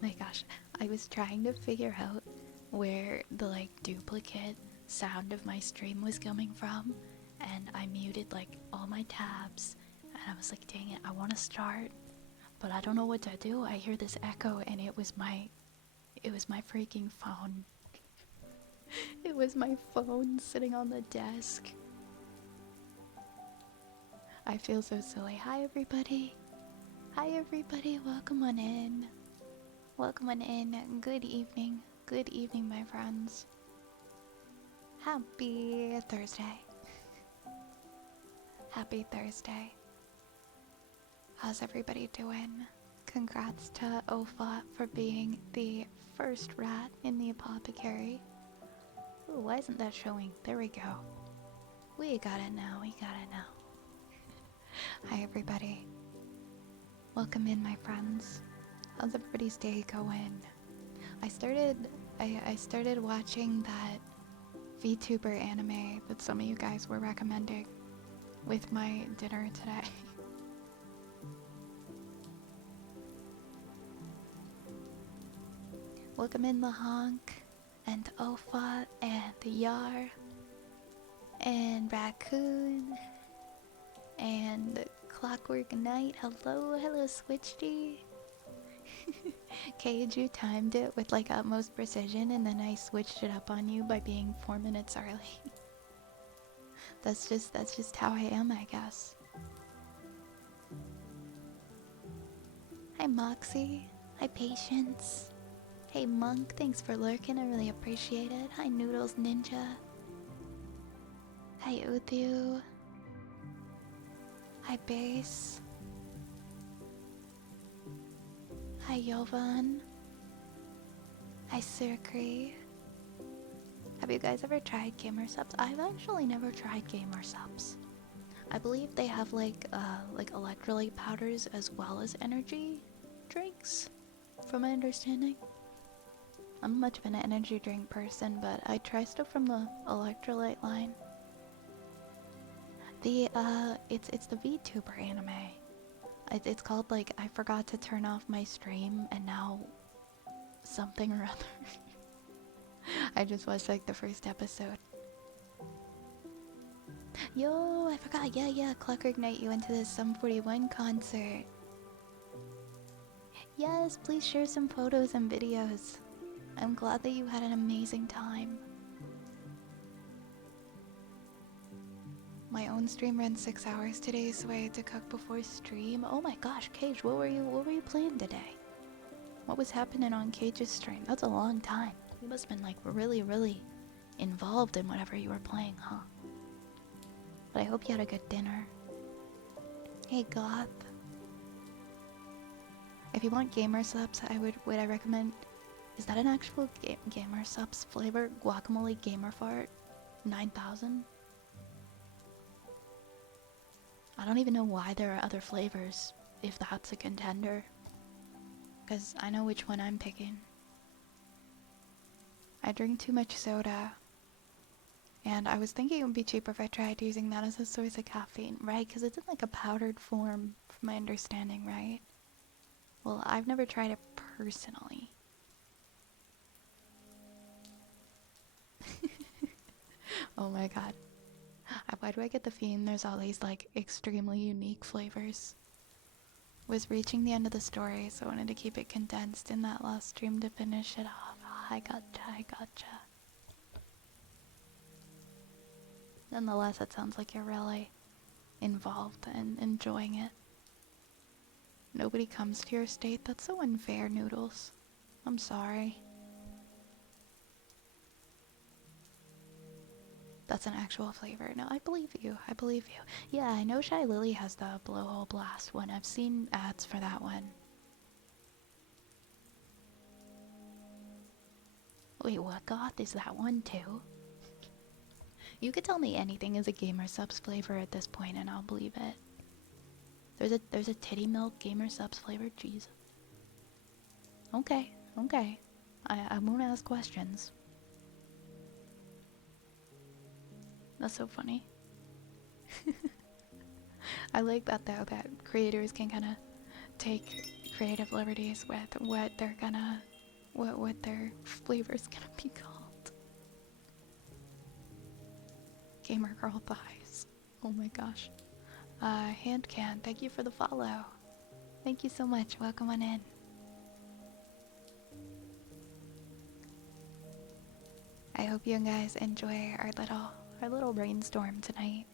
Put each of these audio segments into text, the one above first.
my gosh, I was trying to figure out where the like duplicate sound of my stream was coming from, and I muted like all my tabs, and I was like, dang it, I want to start, but I don't know what to do. I hear this echo, and it was my freaking phone. It was my phone sitting on the desk. I feel so silly. Hi everybody. Hi everybody. Welcome on in. Welcome on in. Good evening. Good evening, my friends. Happy Thursday. Happy Thursday. How's everybody doing? Congrats to Ofa for being the first rat in the apothecary. Ooh, why isn't that showing? There we go. We got it now. We got it now. Hi everybody. Welcome in, my friends. How's everybody's day going? I started watching that VTuber anime that some of you guys were recommending with my dinner today. Welcome in the Honk and Ofa and the Yar and Raccoon and Clockwork Knight. Hello Switchy. Cage, you timed it with like utmost precision, and then I switched it up on you by being 4 minutes early. That's just how I am, I guess. Hi Moxie. Hi Patience. Hey Monk, thanks for lurking, I really appreciate it. Hi Noodles Ninja. Hi Uthu. Hi Base. Hi Yovan. Hi Sirkri. Have you guys ever tried Gamer Subs? I've actually never tried Gamer Subs. I believe they have like electrolyte powders as well as energy drinks, from my understanding. I'm much of an energy drink person, but I try stuff from the electrolyte line. It's the VTuber anime. It's called like I forgot to turn off my stream and now something or other. I just watched like the first episode. Yo, I forgot. Yeah, Clockwork Knight, you went to the Sum 41 concert. Yes, please share some photos and videos. I'm glad that you had an amazing time. My own stream ran 6 hours today, so I had to cook before stream. Oh my gosh, Cage, what were you playing today? What was happening on Cage's stream? That's a long time. You must have been like really involved in whatever you were playing, huh? But I hope you had a good dinner. Hey Goth. If you want Gamer Subs, would I recommend, is that an actual Gamer Subs flavor? Guacamole Gamer Fart 9000? I don't even know why there are other flavors, if that's a contender. Because I know which one I'm picking. I drink too much soda. And I was thinking it would be cheaper if I tried using that as a source of caffeine, right? Because it's in like a powdered form, from my understanding, right? Well, I've never tried it personally. Oh my god. Why do I get the feeling there's all these like extremely unique flavors? Was reaching the end of the story, so I wanted to keep it condensed in that last stream to finish it off. Oh, I gotcha. Nonetheless, it sounds like you're really involved and enjoying it. Nobody comes to your state? That's so unfair, Noodles. I'm sorry. That's an actual flavor. No, I believe you. I believe you. Yeah, I know Shy Lily has the Blowhole Blast one. I've seen ads for that one. Wait, what Goth? Is that one too? You could tell me anything is a Gamer Subs flavor at this point and I'll believe it. There's a titty milk Gamer Subs flavor? Jeez. Okay. I won't ask questions. That's so funny. I like that though, that creators can kind of take creative liberties with what they're gonna, what their flavor's gonna be called. Gamer girl thighs. Oh my gosh. Hand can, thank you for the follow. Thank you so much. Welcome on in. I hope you guys enjoy our little brainstorm tonight.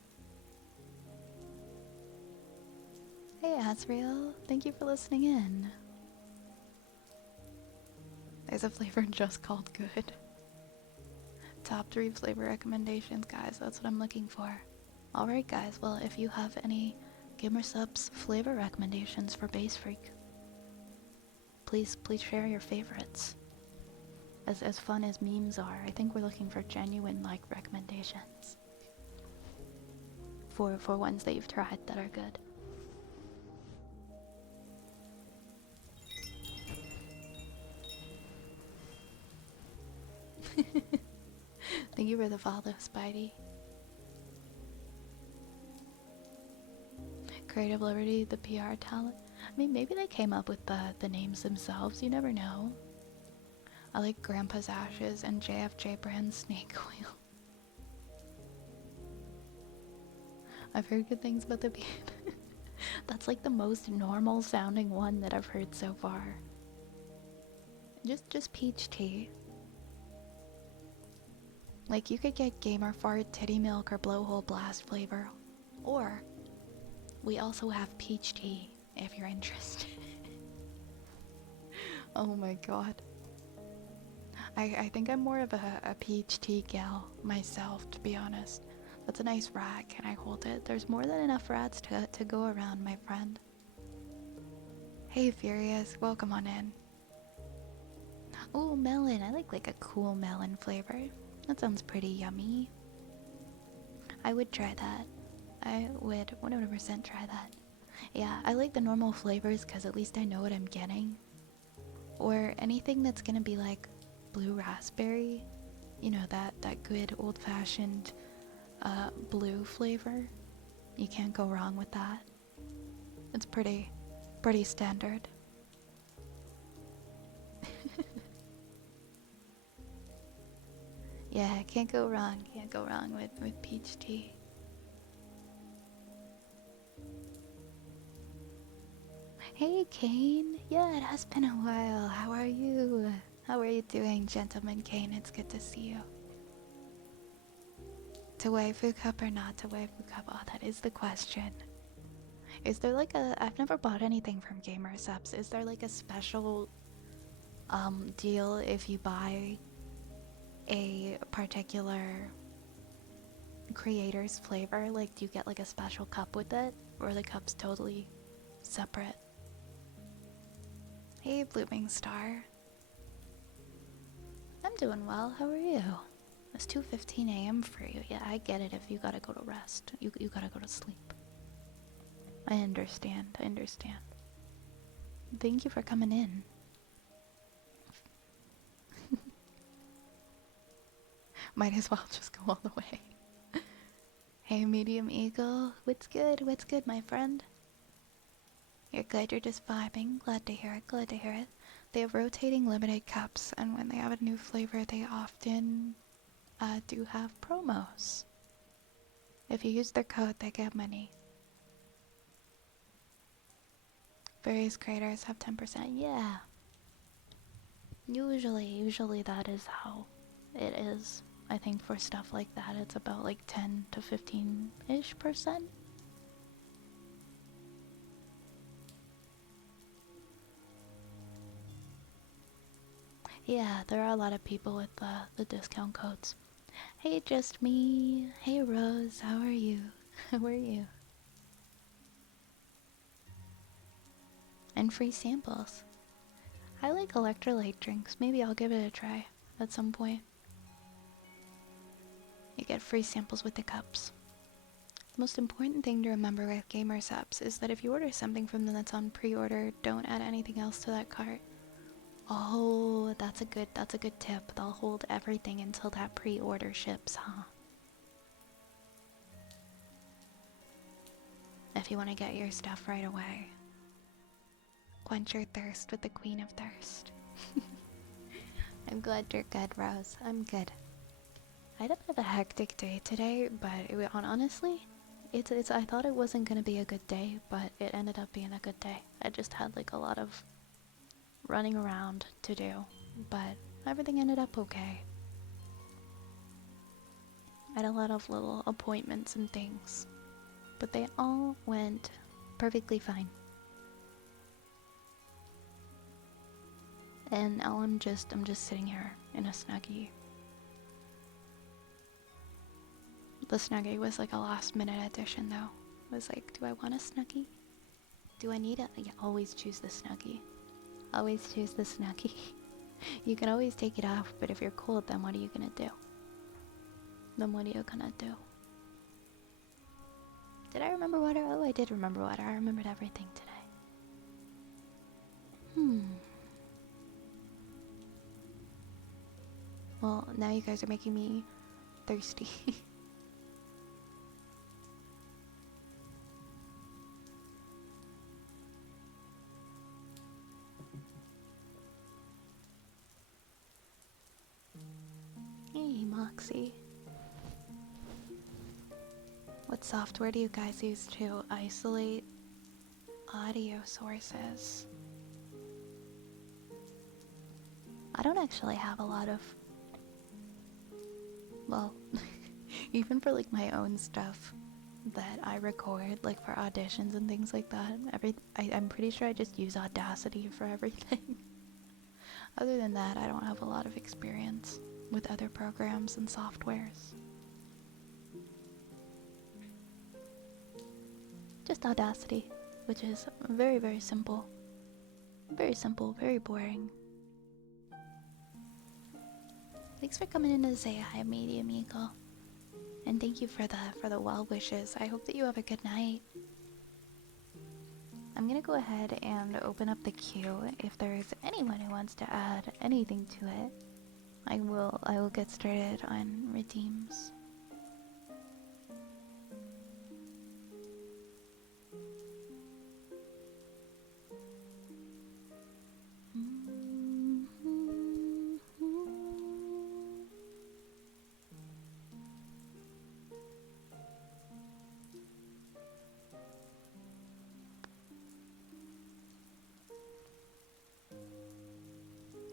Hey Asriel, thank you for listening in. There's a flavor just called good. Top 3 flavor recommendations, guys. That's what I'm looking for. Alright guys, well if you have any Gamer Subs flavor recommendations for Base Freak, please share your favorites. As fun as memes are, I think we're looking for genuine like recommendations. For ones that you've tried that are good. Thank you for the follow, Spidey. Creative Liberty, the PR talent. I mean, maybe they came up with the names themselves, you never know. I like Grandpa's Ashes and JFJ brand snake oil. I've heard good things about the beard. That's like the most normal sounding one that I've heard so far. Just peach tea. Like you could get Gamer Fart, Titty Milk, or Blowhole Blast flavor. Or we also have peach tea if you're interested. Oh my god. I think I'm more of a peach tea gal myself, to be honest. That's a nice rat. Can I hold it? There's more than enough rats to go around, my friend. Hey Furious, welcome on in. Ooh, melon. I like a cool melon flavor. That sounds pretty yummy. I would try that. I would 100% try that. Yeah, I like the normal flavors because at least I know what I'm getting. Or anything that's gonna be like blue raspberry. You know, that good old-fashioned blue flavor. You can't go wrong with that. It's pretty standard. Yeah, can't go wrong with peach tea. Hey Kane, yeah, it has been a while. How are you? How are you doing, Gentleman Kane? It's good to see you. To waifu cup or not to waifu cup? Oh, that is the question. Is there like I've never bought anything from Gamer Subs. Is there like a special deal if you buy a particular creator's flavor? Like, do you get like a special cup with it, or the cup's totally separate? Hey Blooming Star, I'm doing well. How are you? It's 2:15 a.m. for you. Yeah, I get it. If you gotta go to rest, you gotta go to sleep. I understand. Thank you for coming in. Might as well just go all the way. Hey, Medium Eagle. What's good? What's good, my friend? You're good? You're just vibing? Glad to hear it. Glad to hear it. They have rotating limited cups, and when they have a new flavor, they often do have promos. If you use their code, they get money. Various creators have 10%. Yeah. Usually that is how it is. I think for stuff like that, it's about like 10 to 15-ish%. Yeah, there are a lot of people with the discount codes. Hey, just me. Hey, Rose. How are you? How are you? And free samples. I like electrolyte drinks. Maybe I'll give it a try at some point. You get free samples with the cups. The most important thing to remember with Gamer Subs is that if you order something from them that's on pre-order, don't add anything else to that cart. Oh, that's a good tip. They'll hold everything until that pre-order ships, huh? If you want to get your stuff right away. Quench your thirst with the Queen of Thirst. I'm glad you're good, Rose. I'm good. I didn't have a hectic day today, but honestly, I thought it wasn't gonna be a good day, but it ended up being a good day. I just had like a lot of running around to do, but everything ended up okay. I had a lot of little appointments and things, but they all went perfectly fine. And now I'm just sitting here in a Snuggie. The Snuggie was like a last minute addition though. I was like, do I want a Snuggie? Do I need a— yeah, always choose the Snuggie. Always choose the Snuggie. You can always take it off, but if you're cold, then what are you gonna do? Then what are you gonna do? Did I remember water? Oh, I did remember water. I remembered everything today. Well, now you guys are making me thirsty. Hey, Moxie. What software do you guys use to isolate audio sources? I don't actually have a lot of... well, even for like my own stuff that I record, like for auditions and things like that, I'm pretty sure I just use Audacity for everything. Other than that, I don't have a lot of experience with other programs and softwares. Just Audacity, which is very, very simple. Very simple, very boring. Thanks for coming in to say hi, Media Amigo. And thank you for the well wishes. I hope that you have a good night. I'm gonna go ahead and open up the queue. If there's anyone who wants to add anything to it, I will get started on redeems.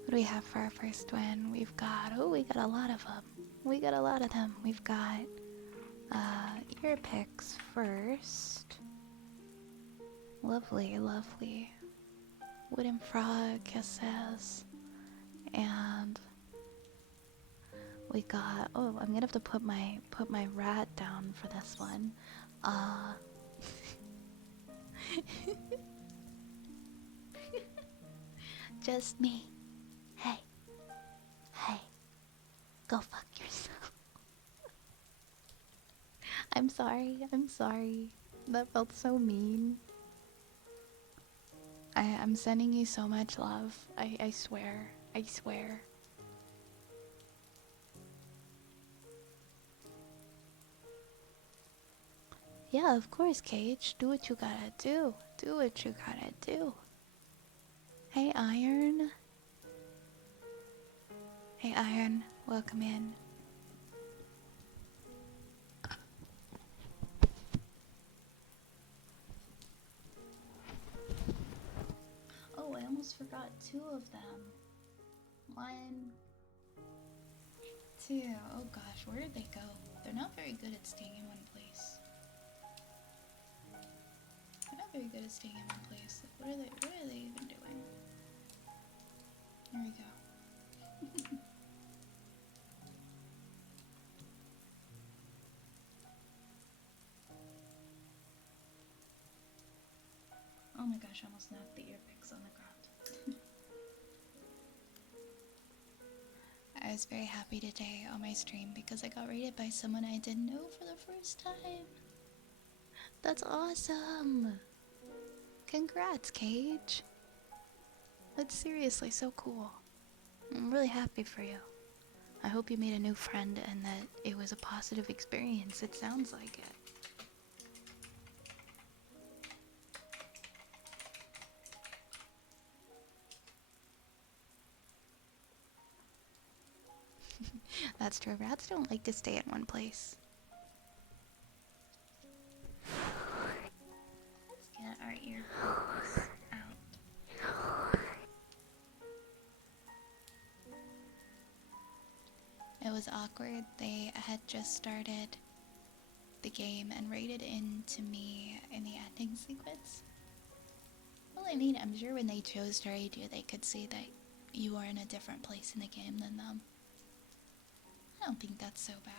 What do we have for our first win? We've got, oh, we got a lot of them. We got a lot of them. We've got ear picks first. Lovely, lovely. Wooden frog kisses. And we got, oh, I'm gonna have to put my rat down for this one. Just me. Hey. Hey. Go fuck yourself. I'm sorry. I'm sorry. That felt so mean. I'm sending you so much love. I swear. I swear. Yeah, of course, Cage. Do what you gotta do. Do what you gotta do. Hey, Iron. Hey, Iron. Welcome in. Oh, I almost forgot 2 of them. 1, 2. Oh gosh, where did they go? They're not very good at staying in one place. They're not very good at staying in one place. What are they even doing? There we go. Oh my gosh, I almost knocked the ear picks on the ground. I was very happy today on my stream because I got rated by someone I didn't know for the first time. That's awesome! Congrats, Cage! That's seriously so cool. I'm really happy for you. I hope you made a new friend and that it was a positive experience. It sounds like it. That's true. Rats don't like to stay in one place. Let's get our earplugs out. It was awkward. They had just started the game and raided into me in the ending sequence. Well, I mean, I'm sure when they chose to raid you, they could see that you are in a different place in the game than them. I don't think that's so bad.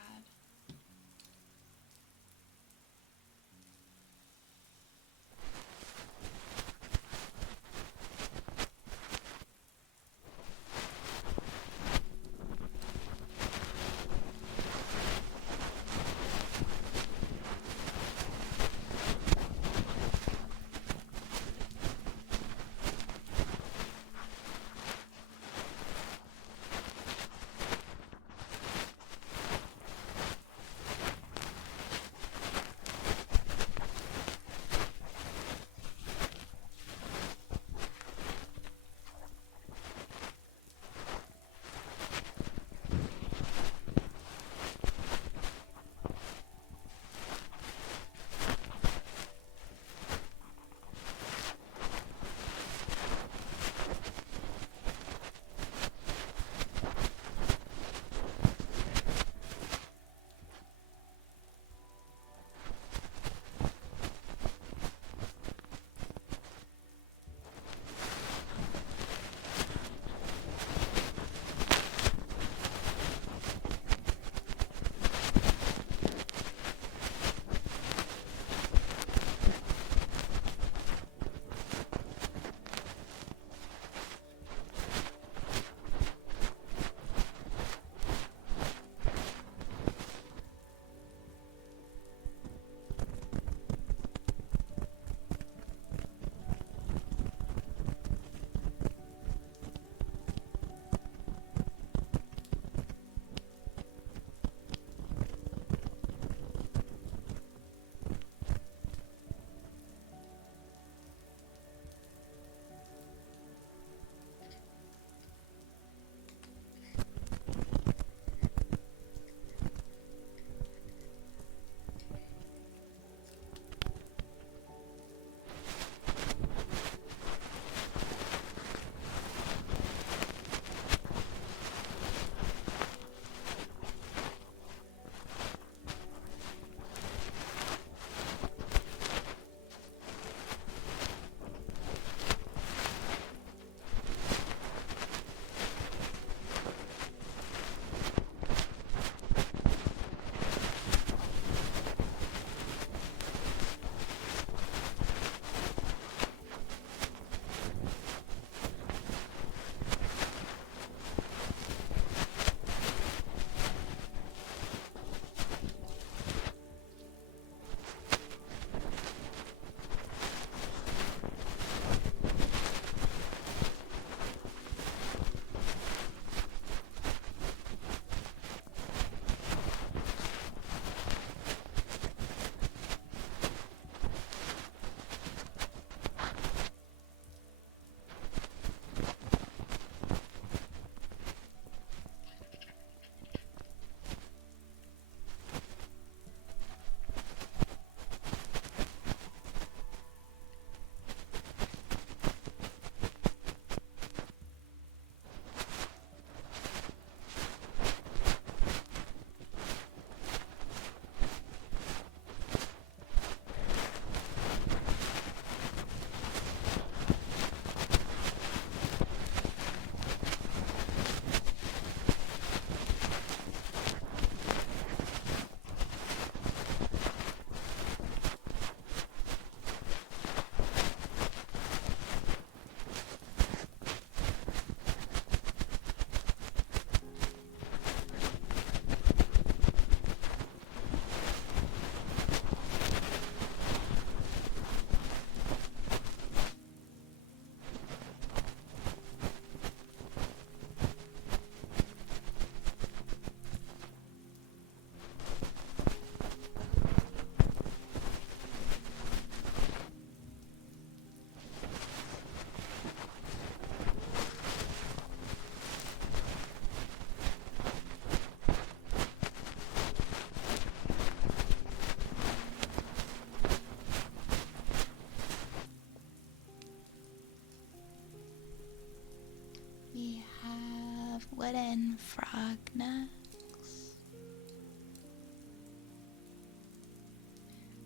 wooden frog next.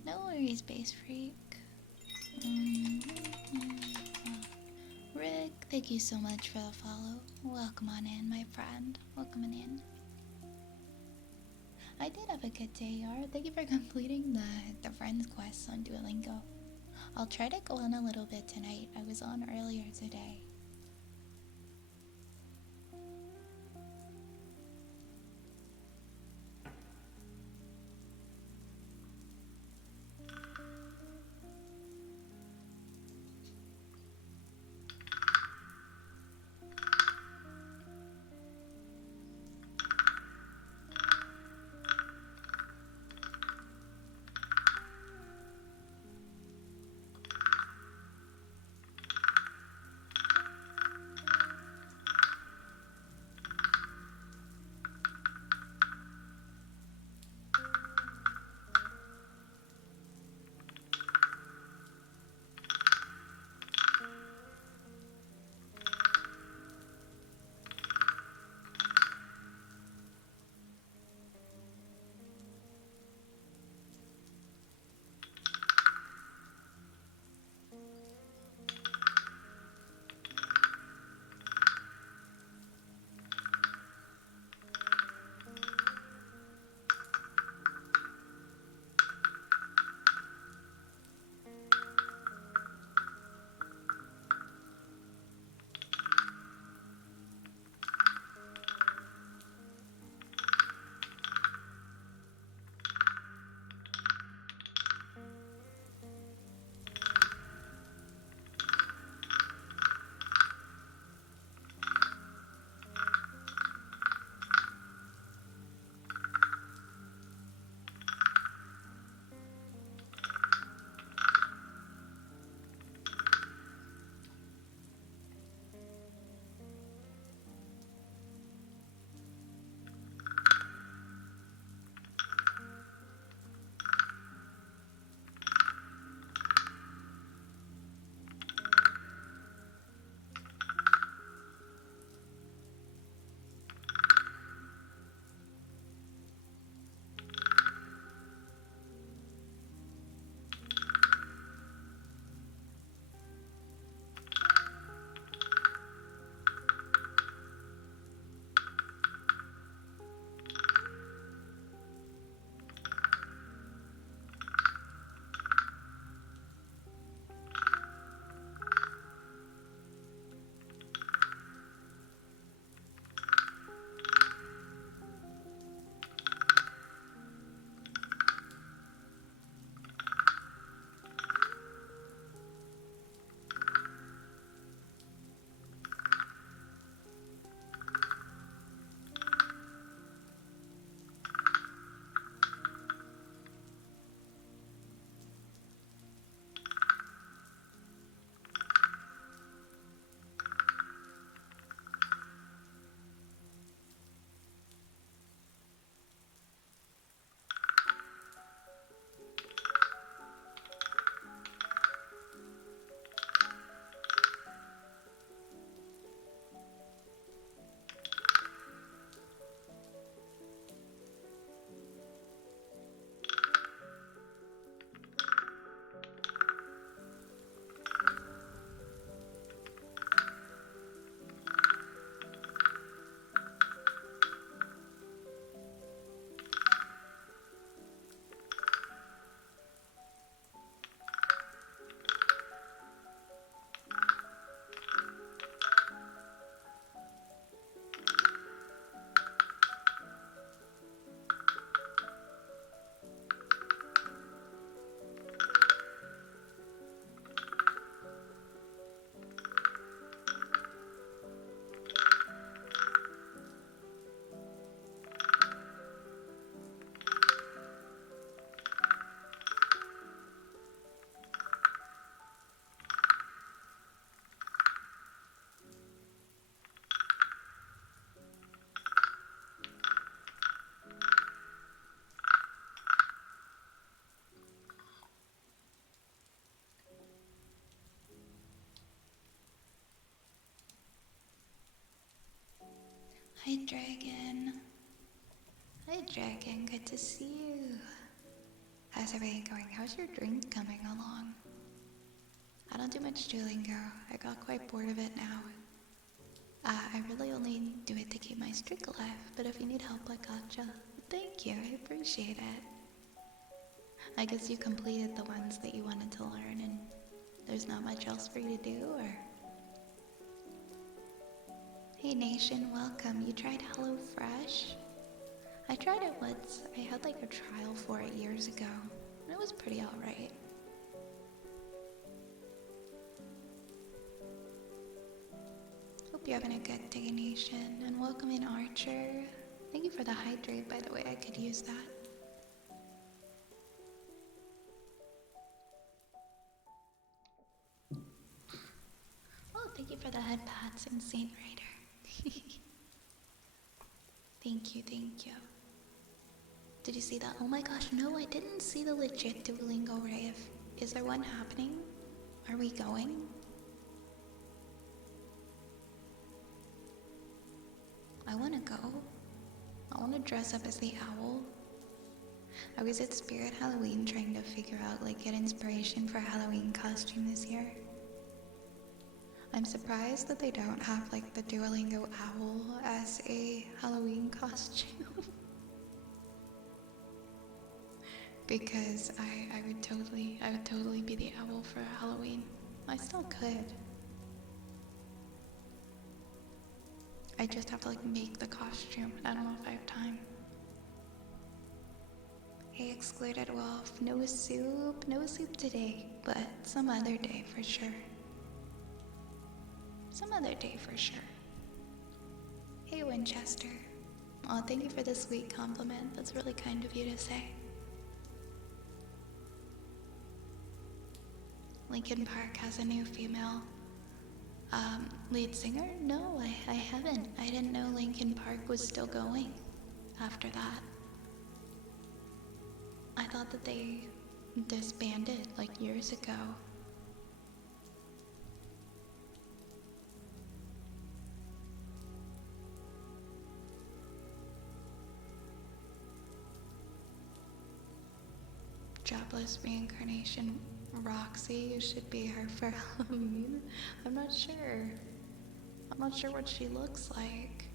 No worries, Base Freak. Rick, thank you so much for the follow. Welcome on in, my friend. Welcome on in. I did have a good day, Yar. Thank you for completing the friends quest on Duolingo. I'll try to go on a little bit tonight. I was on earlier today. Dragon. Hi, Dragon. Good to see you. How's everything going? How's your drink coming along? I don't do much Duolingo. I got quite bored of it now. I really only do it to keep my streak alive, but if you need help, I gotcha. Thank you, I appreciate it. I guess you completed the ones that you wanted to learn and there's not much else for you to do, or? Hey Nation, welcome. You tried HelloFresh? I tried it once. I had like a trial for it years ago. And it was pretty alright. Hope you're having a good day, Nation. And welcome in, Archer. Thank you for the hydrate, by the way. I could use that. Oh, thank you for the head pats, Insane Raider. Thank you, thank you. Did you see that? Oh my gosh, no, I didn't see the legit Duolingo rave. Is there one happening? Are we going? I wanna go. I wanna dress up as the owl. I was at Spirit Halloween trying to figure out, like, get inspiration for a Halloween costume this year. I'm surprised that they don't have, like, the Duolingo owl as a Halloween costume. Because I would totally be the owl for Halloween. I still could. I just have to like make the costume. I don't know if I have time. Hey, Excluded Wolf. No soup. No soup today, but some other day for sure. Some other day for sure. Hey, Winchester. Aw, thank you for the sweet compliment. That's really kind of you to say. Linkin Park has a new female lead singer? No, I haven't. I didn't know Linkin Park was still going after that. I thought that they disbanded like years ago. Jobless reincarnation. Roxy, you should be her for Halloween. I'm not sure. I'm not sure what she looks like.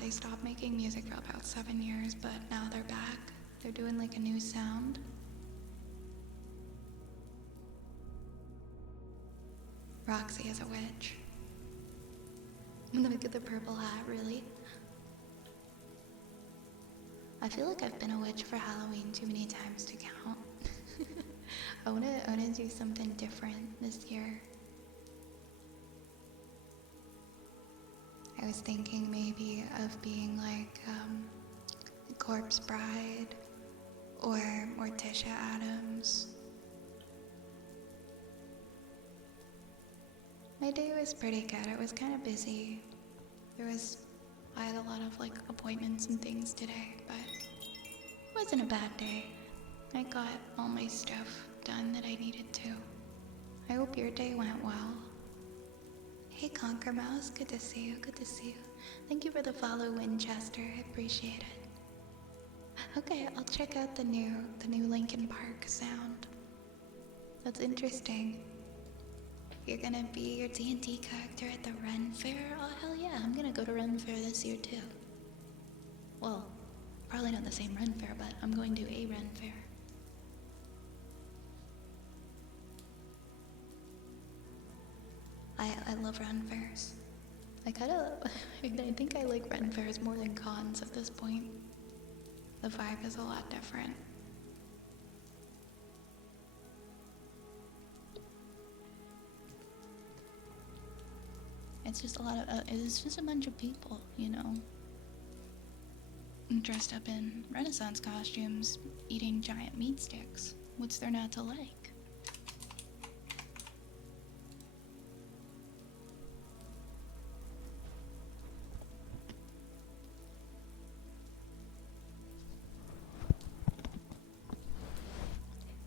They stopped making music for about 7 years, but now they're back. They're doing like a new sound. Roxy is a witch. I'm gonna get the purple hat, really? I feel like I've been a witch for Halloween too many times to count. I wanna do something different this year. I was thinking maybe of being like Corpse Bride or Morticia Adams. My day was pretty good. It was kind of busy. I had a lot of like appointments and things today, but it wasn't a bad day. I got all my stuff done that I needed to. I hope your day went well. Hey Conquer Mouse, good to see you, good to see you. Thank you for the follow, Winchester, I appreciate it. Okay, I'll check out the new Linkin Park sound. That's interesting. You're gonna be your D&D character at the Ren Fair? Oh hell yeah, I'm gonna go to Ren Fair this year too. Well, probably not the same Ren Fair, but I'm going to a Ren Fair. I love Ren Fairs. I think I like Ren Fairs more than cons at this point. The vibe is a lot different. It's just a lot of, it's just a bunch of people, you know, dressed up in Renaissance costumes, eating giant meat sticks. What's there not to like?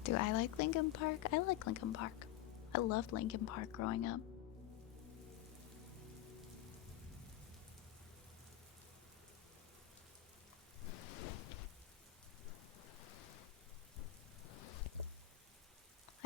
Do I like Linkin Park? I like Linkin Park. I loved Linkin Park growing up.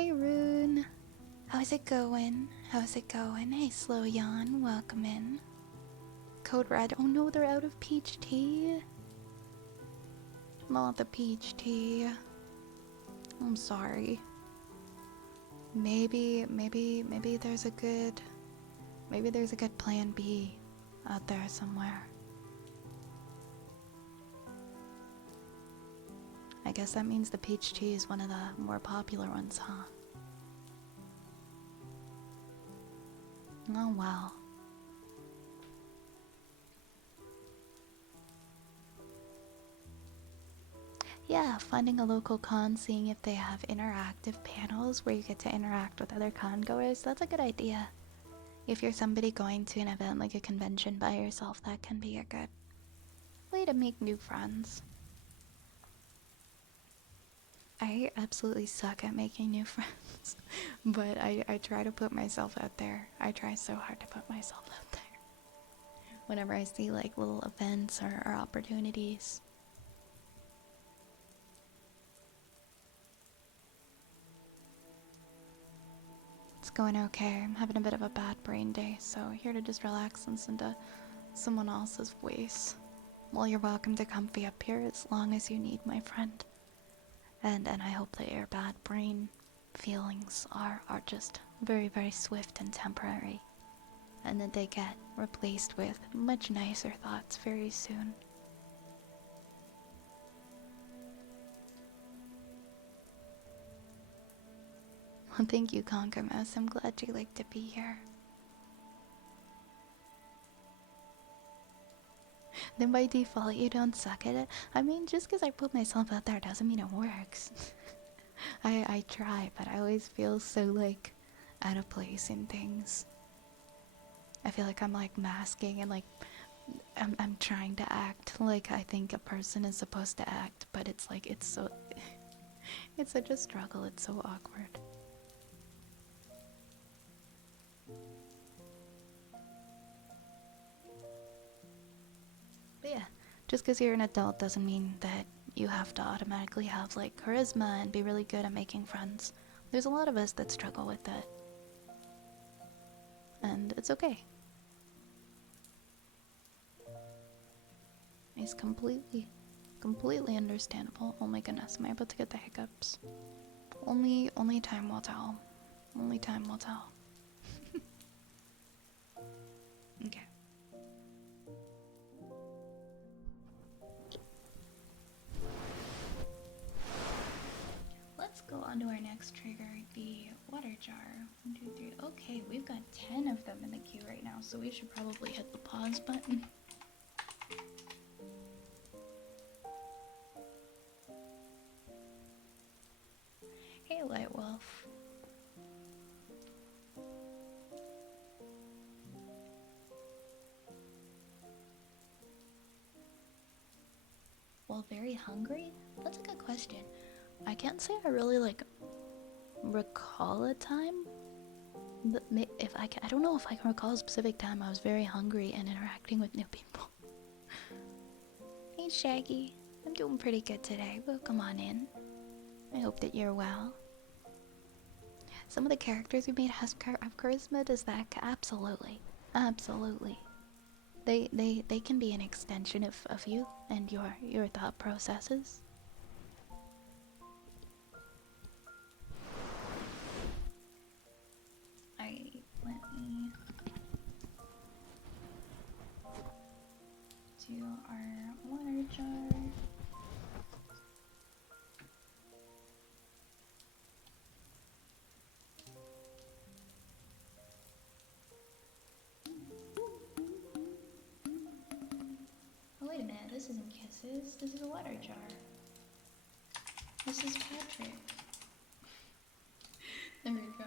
Hey Rune. How's it going? How's it going? Hey Slow Yawn, welcome in. Code Red. Oh no, they're out of peach tea. Not the peach tea. I'm sorry. Maybe there's a good plan B out there somewhere. I guess that means the peach tea is one of the more popular ones, huh? Oh wow. Yeah, finding a local con, seeing if they have interactive panels where you get to interact with other con goers, that's a good idea. If you're somebody going to an event like a convention by yourself, that can be a good way to make new friends. I absolutely suck at making new friends, but I try to put myself out there. I try so hard to put myself out there. Whenever I see like little events or opportunities. It's going okay. I'm having a bit of a bad brain day, so here to just relax and listen to someone else's voice. Well, you're welcome to comfy up here as long as you need, my friend. And I hope that your bad brain feelings are just very, very swift and temporary. And that they get replaced with much nicer thoughts very soon. Well, thank you, Conquer Mouse. I'm glad you like to be here. Then by default, you don't suck at it. I mean, just because I put myself out there doesn't mean it works. I try, but I always feel so, like, out of place in things. I feel like I'm, like, masking and, like, I'm trying to act like I think a person is supposed to act, but it's like, it's so... it's such a struggle, it's so awkward. But yeah, just because you're an adult doesn't mean that you have to automatically have, like, charisma and be really good at making friends. There's a lot of us that struggle with that. And it's okay. It's completely understandable. Oh my goodness, am I about to get the hiccups? Only time will tell. Only time will tell. Okay. Let's go on to our next trigger, the water jar. 1, 2, 3. Okay, we've got 10 of them in the queue right now, so we should probably hit the pause button. Hey, Light Wolf. Well, very hungry? That's a good question. I can't say I really, like, recall a time. If I don't know if I can recall a specific time I was very hungry and interacting with new people. Hey, Shaggy. I'm doing pretty good today. Welcome on in. I hope that you're well. Some of the characters we made have charisma. Does that? Absolutely. Absolutely. They can be an extension of you and your thought processes. Let me do our water jar. Oh wait a minute, this isn't kisses, this is a water jar. This is Patrick. There we go.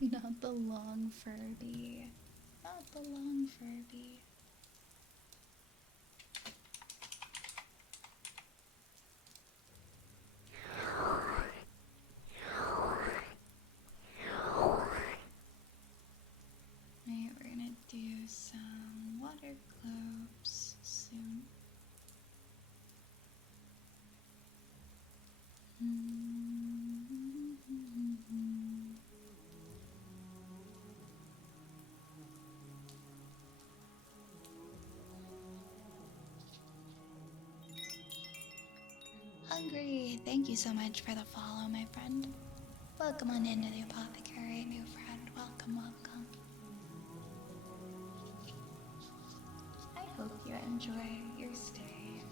Not the long Furby. Not the long Furby. Alright, we're gonna do some water globes soon. Hungry, thank you so much for the follow, my friend. Welcome on into the apothecary, new friend. Welcome, welcome. I hope you enjoy your stay.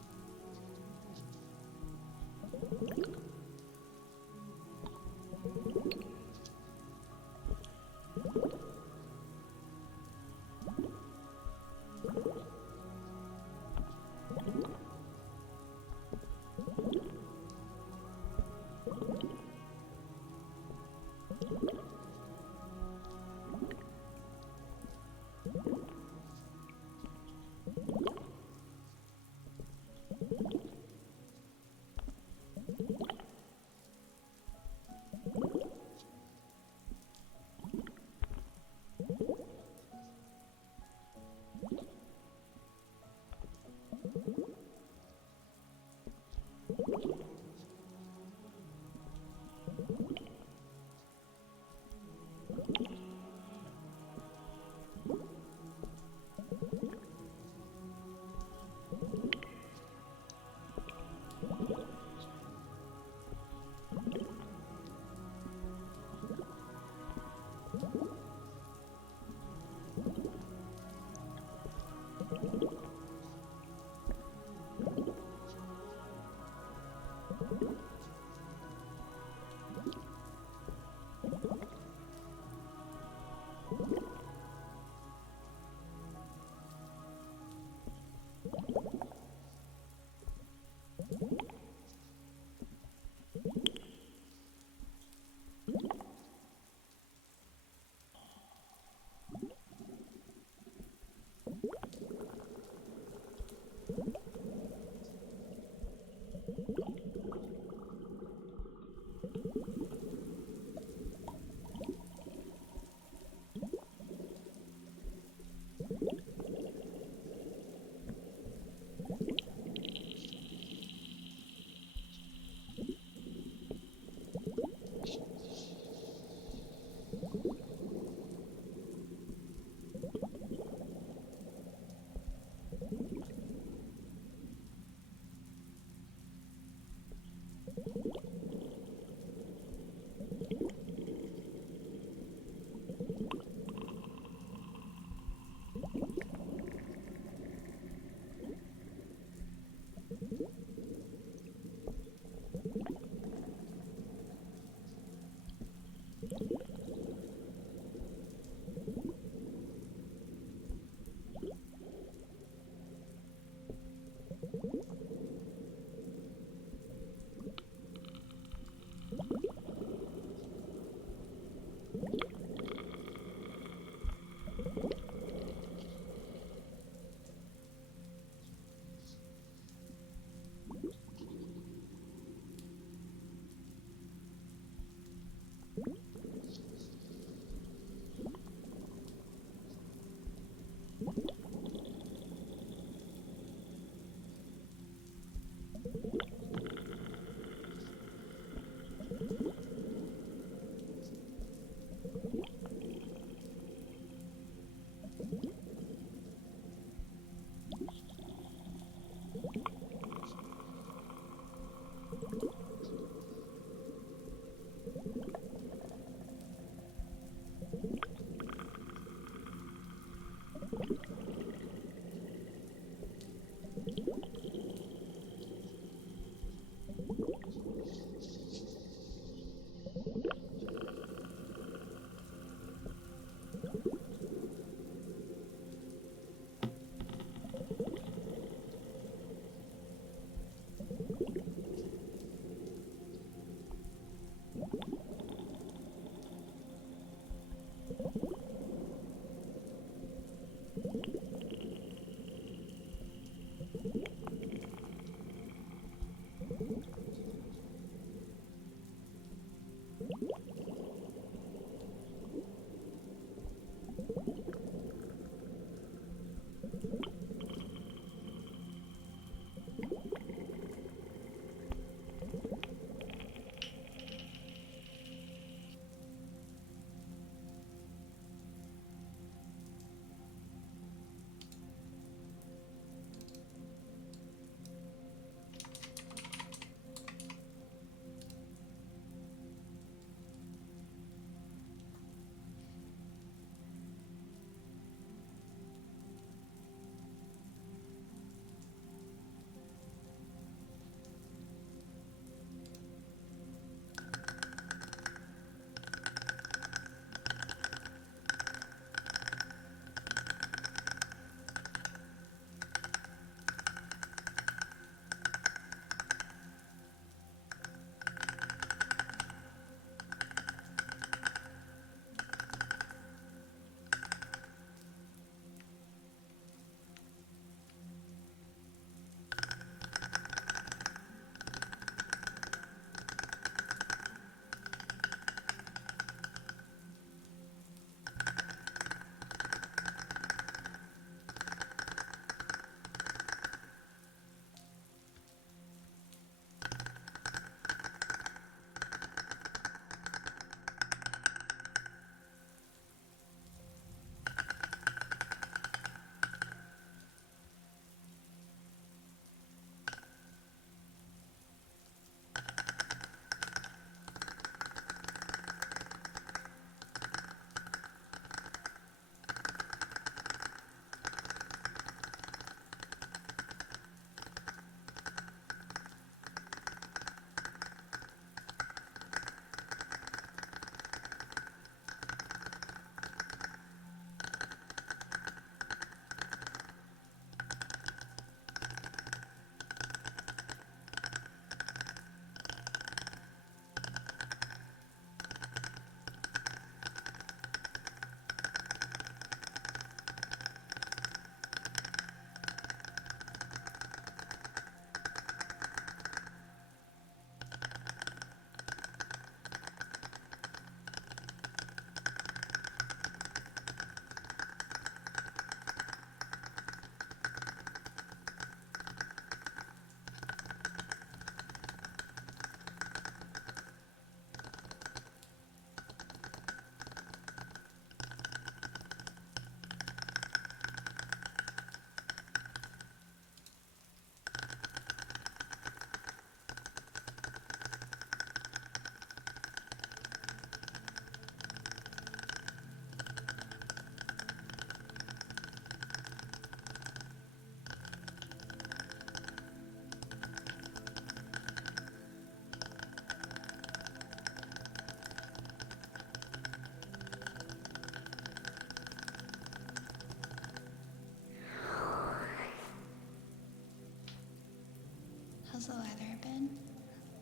How's the weather been?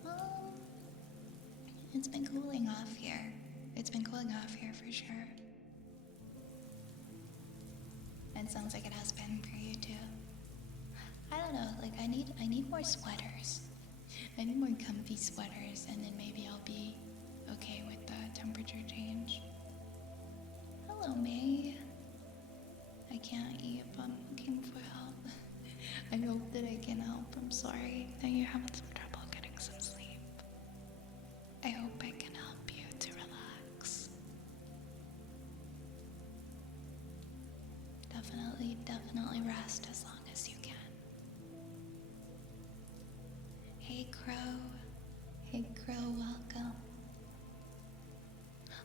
Um, it's been cooling off here. It's been cooling off here for sure. And sounds like it has been for you too. I don't know, like I need more sweaters. I need more comfy sweaters, and then maybe I'll be okay with the temperature change. Hello, May. I can't eat, but I'm looking for help. I hope that I can help. I'm sorry that you're having some trouble getting some sleep. I hope I can help you to relax. Definitely rest as long as you can. Hey, Crow. Hey, Crow, welcome.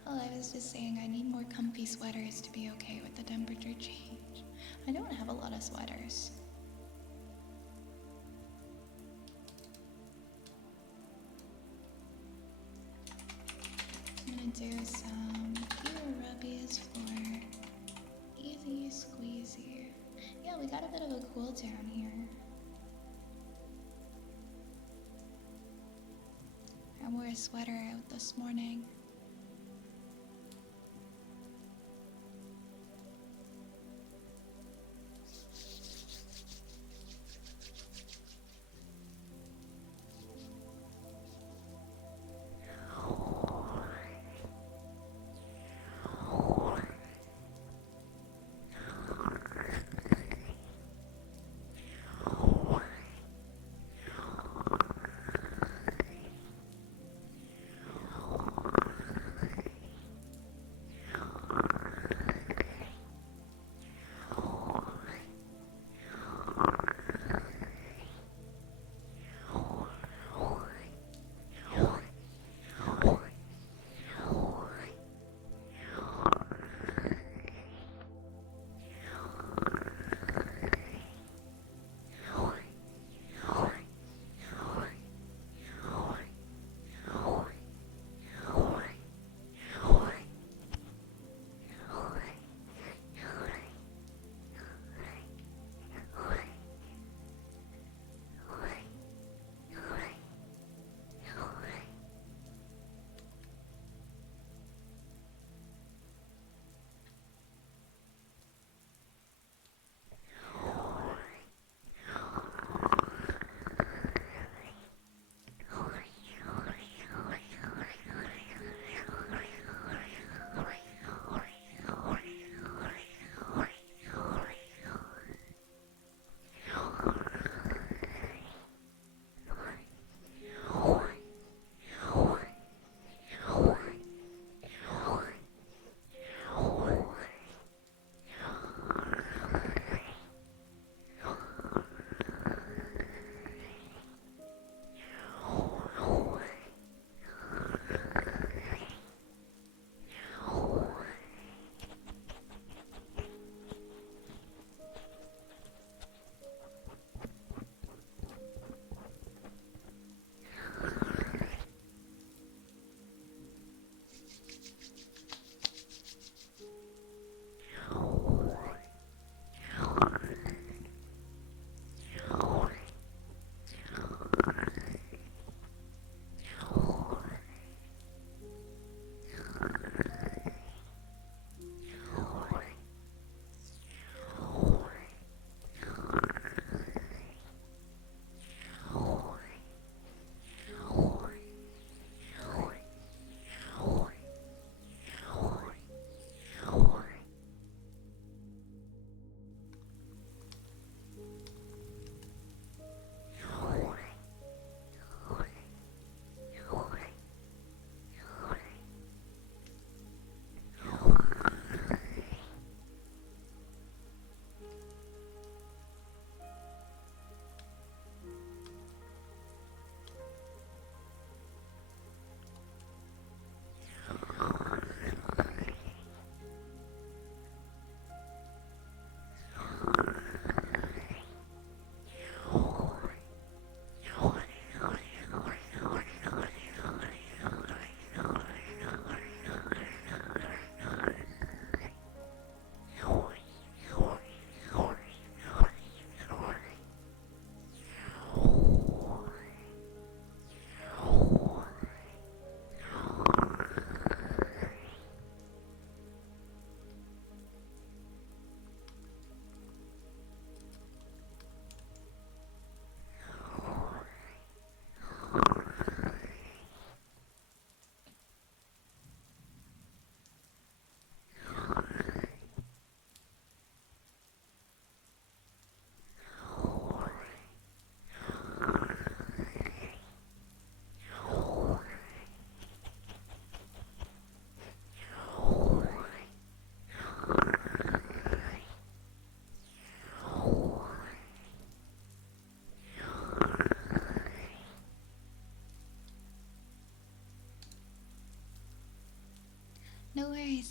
Well, I was just saying I need more comfy sweaters to be okay with the temperature change. I don't have a lot of sweaters. I'm gonna do some pure rubbies for easy squeezy. Yeah, we got a bit of a cool down here. I wore a sweater out this morning.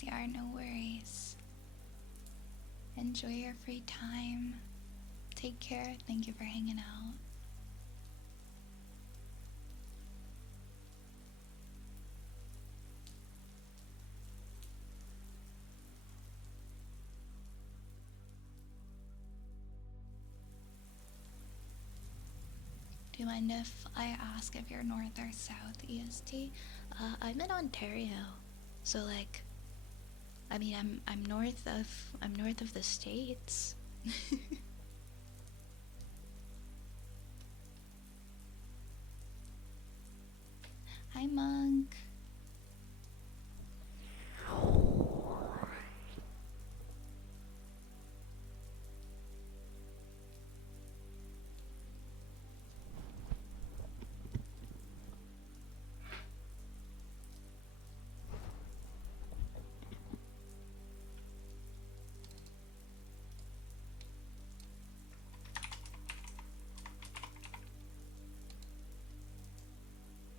Yeah, no worries. Enjoy your free time. Take care. Thank you for hanging out. Do you mind if I ask if you're north or south EST? I'm in Ontario, so like, I mean, I'm north of the states. Hi, Monk.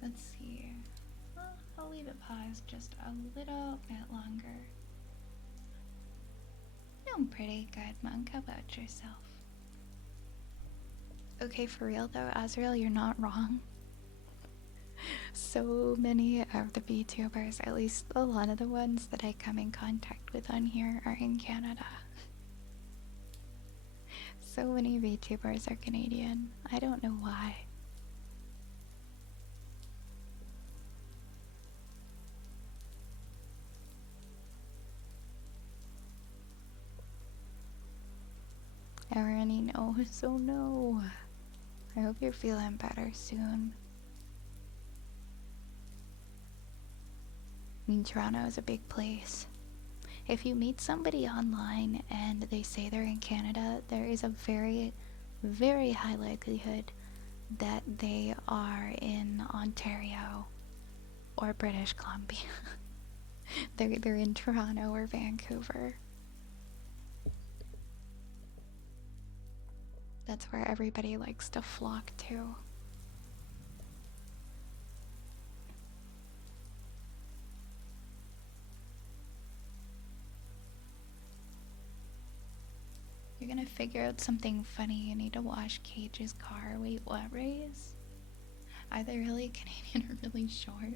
Let's see. Well, I'll leave it paused just a little bit longer. I'm pretty good, Monk. How about yourself? Okay, for real though, Azrael, you're not wrong. So many of the VTubers, at least a lot of the ones that I come in contact with on here, are in Canada. So many VTubers are Canadian. I don't know why. A runny nose, oh no. I hope you're feeling better soon. I mean, Toronto is a big place. If you meet somebody online and they say they're in Canada, there is a very, very high likelihood that they are in Ontario or British Columbia. they're in Toronto or Vancouver. That's where everybody likes to flock to. You're gonna figure out something funny. You need to wash Cage's car. Wait, what, Raze? Are they really Canadian or really short?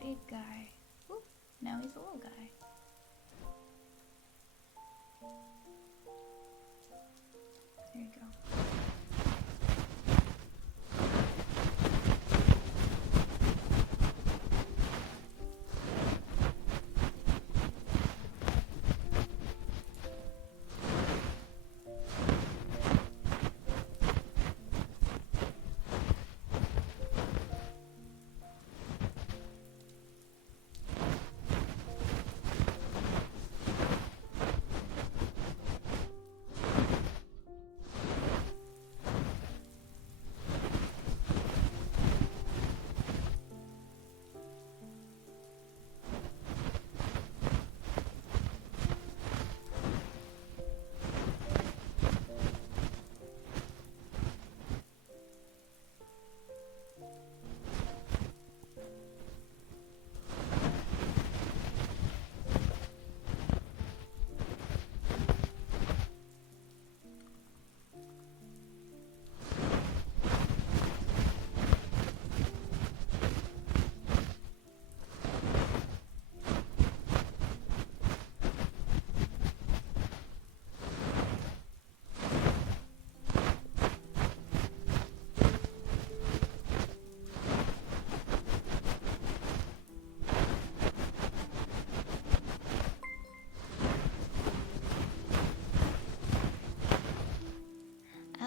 Big guy. Oop, now he's a little guy. There you go.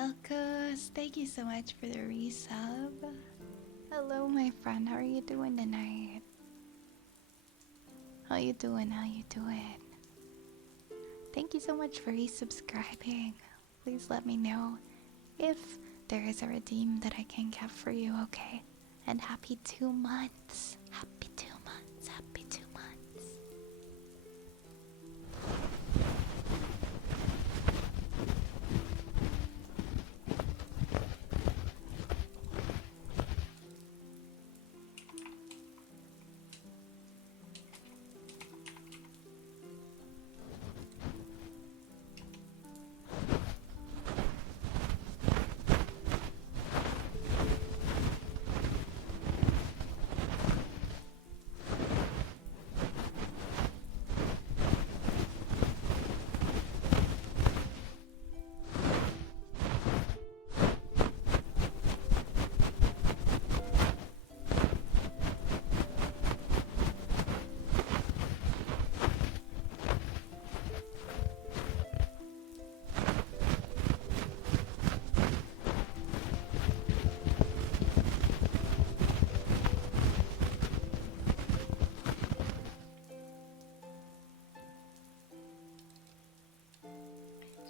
Alcos, thank you so much for the resub. Hello, my friend. How are you doing tonight? How you doing? How you doing? Thank you so much for resubscribing. Please let me know if there is a redeem that I can get for you, okay? And happy 2 months. Happy 2 months. Happy 2 months.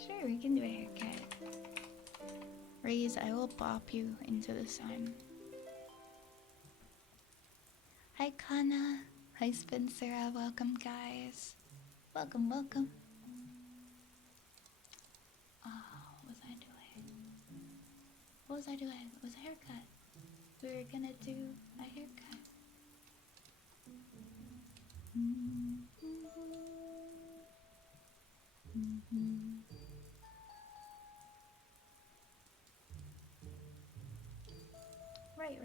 Sure, we can do a haircut. Raise, I will pop you into the sun. Hi, Kana. Hi, Spencer. Welcome, guys. Welcome, welcome. Oh, what was I doing? What was I doing? It was a haircut. We were gonna do a haircut. Right.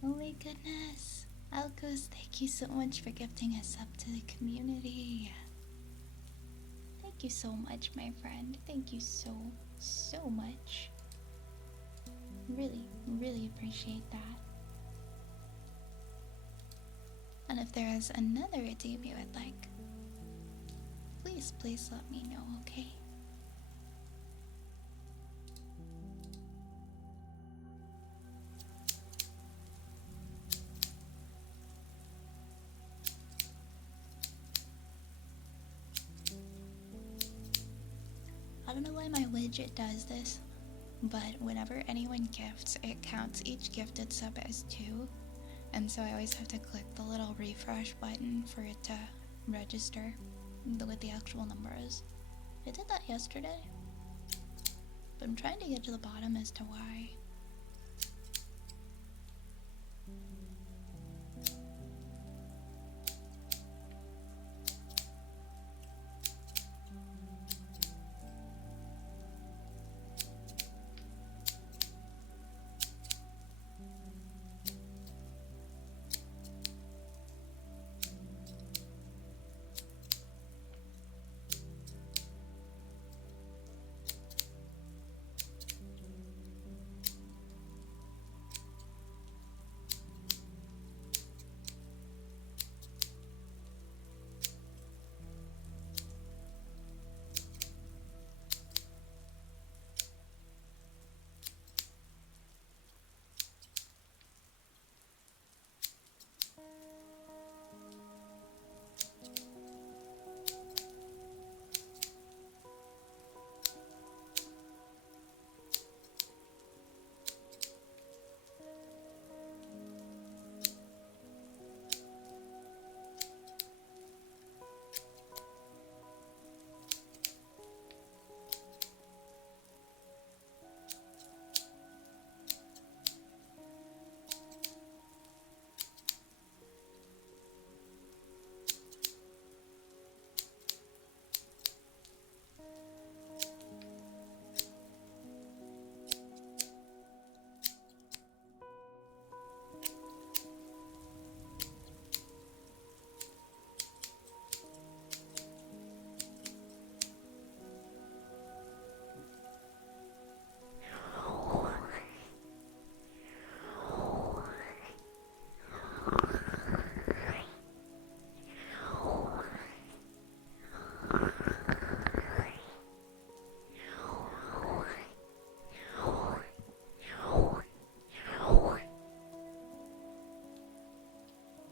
Oh my goodness. Alcos, thank you so much for gifting us up to the community. Thank you so much, my friend. Thank you so much. Really appreciate that. And if there is another redeem you would like, please let me know, okay? I don't know why my widget does this, but whenever anyone gifts, it counts each gifted sub as 2, and so I always have to click the little refresh button for it to register what the actual number is. I did that yesterday, but I'm trying to get to the bottom as to why.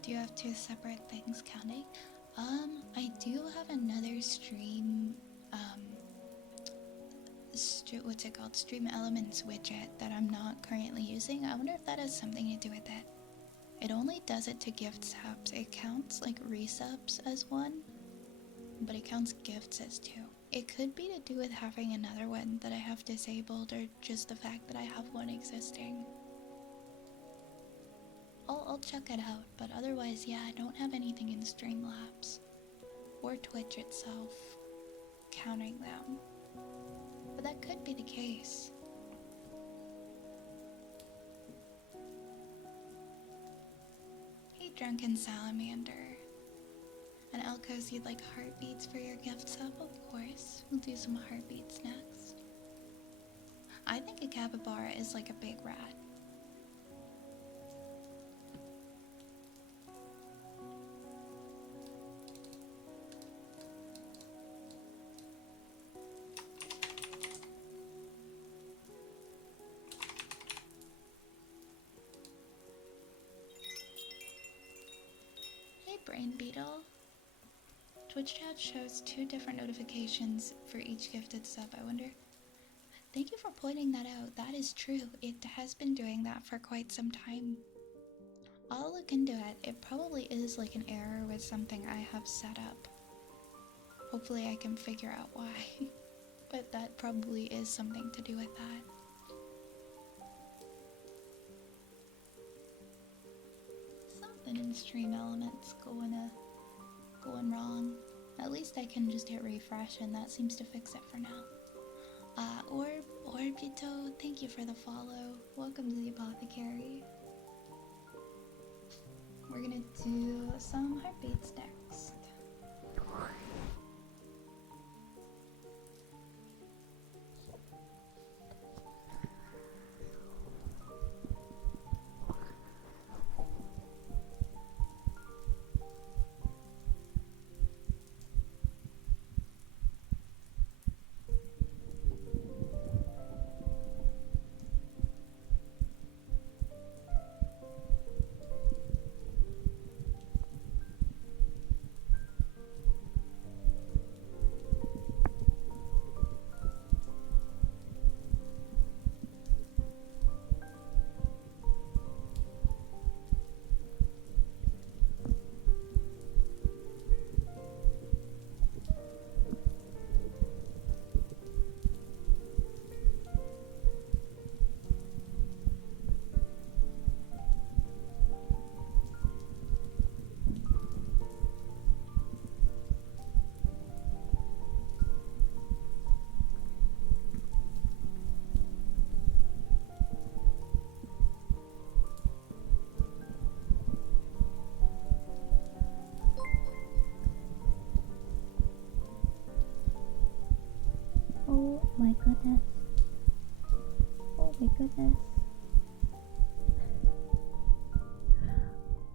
Do you have 2 separate things counting? I do have another stream, what's it called? Stream Elements widget that I'm not currently using. I wonder if that has something to do with it. It only does it to gift subs. It counts like resubs as 1, but it counts gifts as 2. It could be to do with having another one that I have disabled, or just the fact that I have one existing. I'll check it out, but otherwise, yeah, I don't have anything in Streamlabs or Twitch itself counting them. But that could be the case. Hey, Drunken Salamander. And Elkos, you'd like heartbeats for your gift sub? Of course. We'll do some heartbeats next. I think a capybara is like a big rat. Hey, Brain Beetle. Twitch chat shows 2 different notifications for each gifted sub. I wonder. Thank you for pointing that out. That is true. It has been doing that for quite some time. I'll look into it. It probably is like an error with something I have set up. Hopefully I can figure out why. But that probably is something to do with that. Something in Stream Elements going wrong. At least I can just hit refresh and that seems to fix it for now. Orbito, thank you for the follow. Welcome to the Apothecary. We're gonna do some heartbeats next. my goodness. Oh my goodness.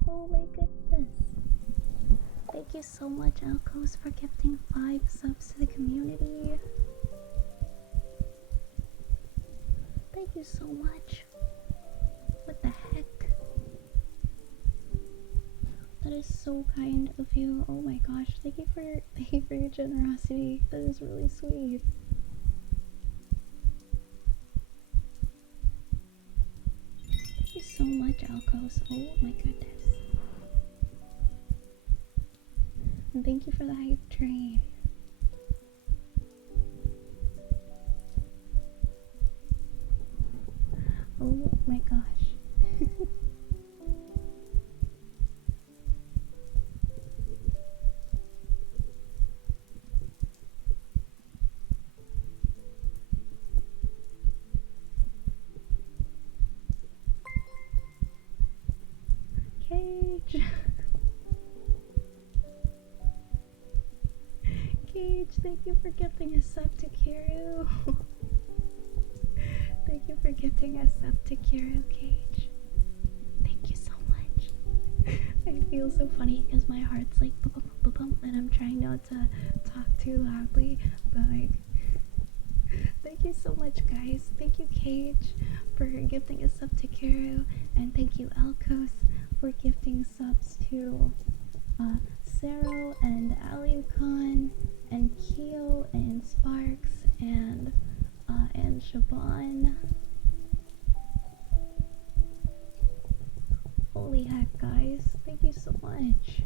Oh my goodness. Thank you so much, Elkos, for gifting 5 subs to the community. Thank you so much. What the heck? That is so kind of you. Oh my gosh, thank you for your generosity. That is really sweet. Thank you so much, Alcos. Oh my goodness. And thank you for the hype train. Oh my gosh. Cage. Cage, thank you for gifting a sub to Kiru. Thank you for gifting a sub to Kiru, Cage. Thank you so much. I feel so funny because my heart's like bum bum bum and I'm trying not to talk too loudly, but like, thank you so much, guys. Thank you, Cage, for gifting a sub to Kiru, and thank you, Alkos, for gifting subs to Sero and Aliukon and Keo and Sparks and Shaban. Holy heck, guys. Thank you so much.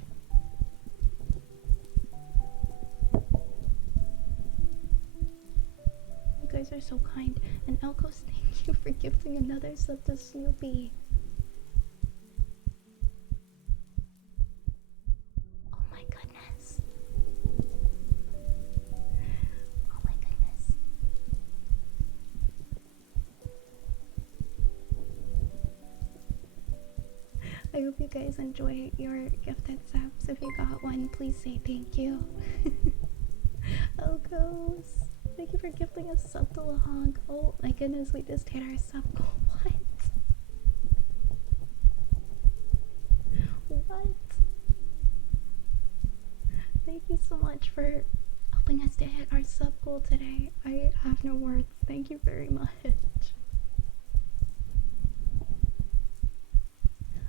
You guys are so kind. And Elkos, thank you for gifting another sub to Snoopy. Oh my goodness. Oh my goodness. I hope you guys enjoy your gifted subs. If you got one, please say thank you. Elkos, thank you for gifting a sub to Lahonk. Oh my goodness, we just hit our sub goal. What? Thank you so much for helping us to hit our sub goal today. I have no words. Thank you very much.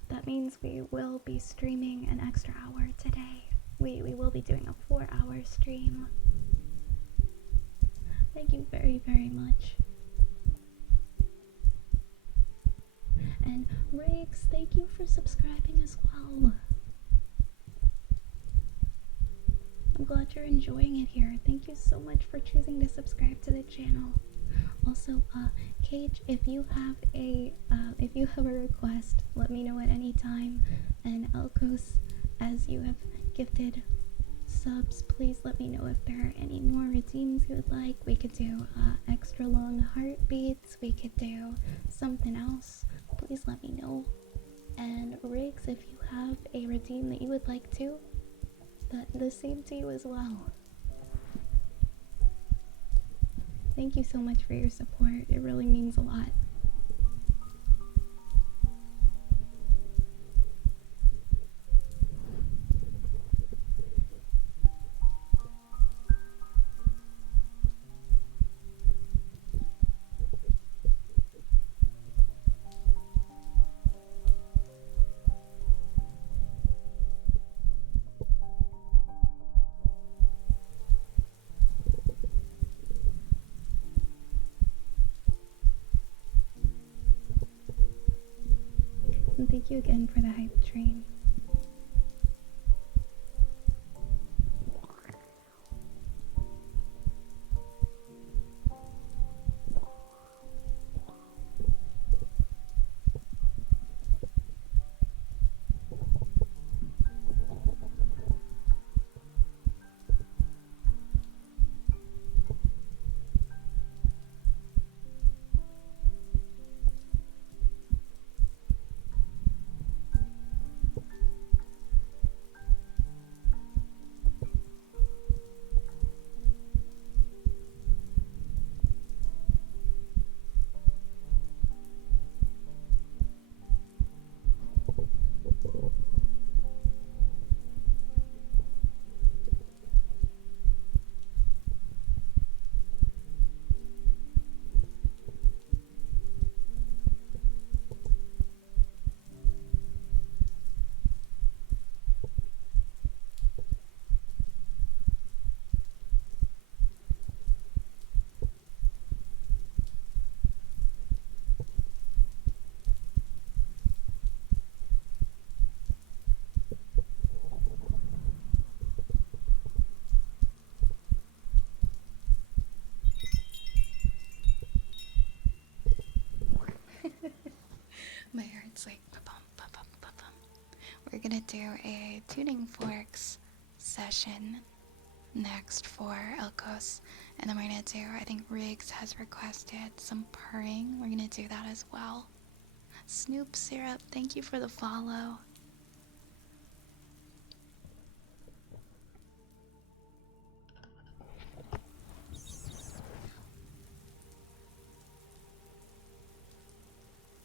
That means we will be streaming an extra hour today. We will be doing a 4-hour stream. Thank you very, very much. And Riggs, thank you for subscribing as well. I'm glad you're enjoying it here. Thank you so much for choosing to subscribe to the channel. Also, Cage, if you have a request, let me know at any time. And Elkos, as you have gifted subs, please let me know if there are any more redeems you would like. We could do extra long heartbeats. We could do something else. Please let me know. And Riggs, if you have a redeem that you would like to, the same to you as well. Thank you so much for your support. It really means a lot. And thank you again for the hype train. My heart's like ba-bum, ba-bum, ba-bum. We're gonna do a tuning forks session next for Elkos. And then we're gonna do, I think Riggs has requested some purring. We're gonna do that as well. Snoop Syrup, thank you for the follow.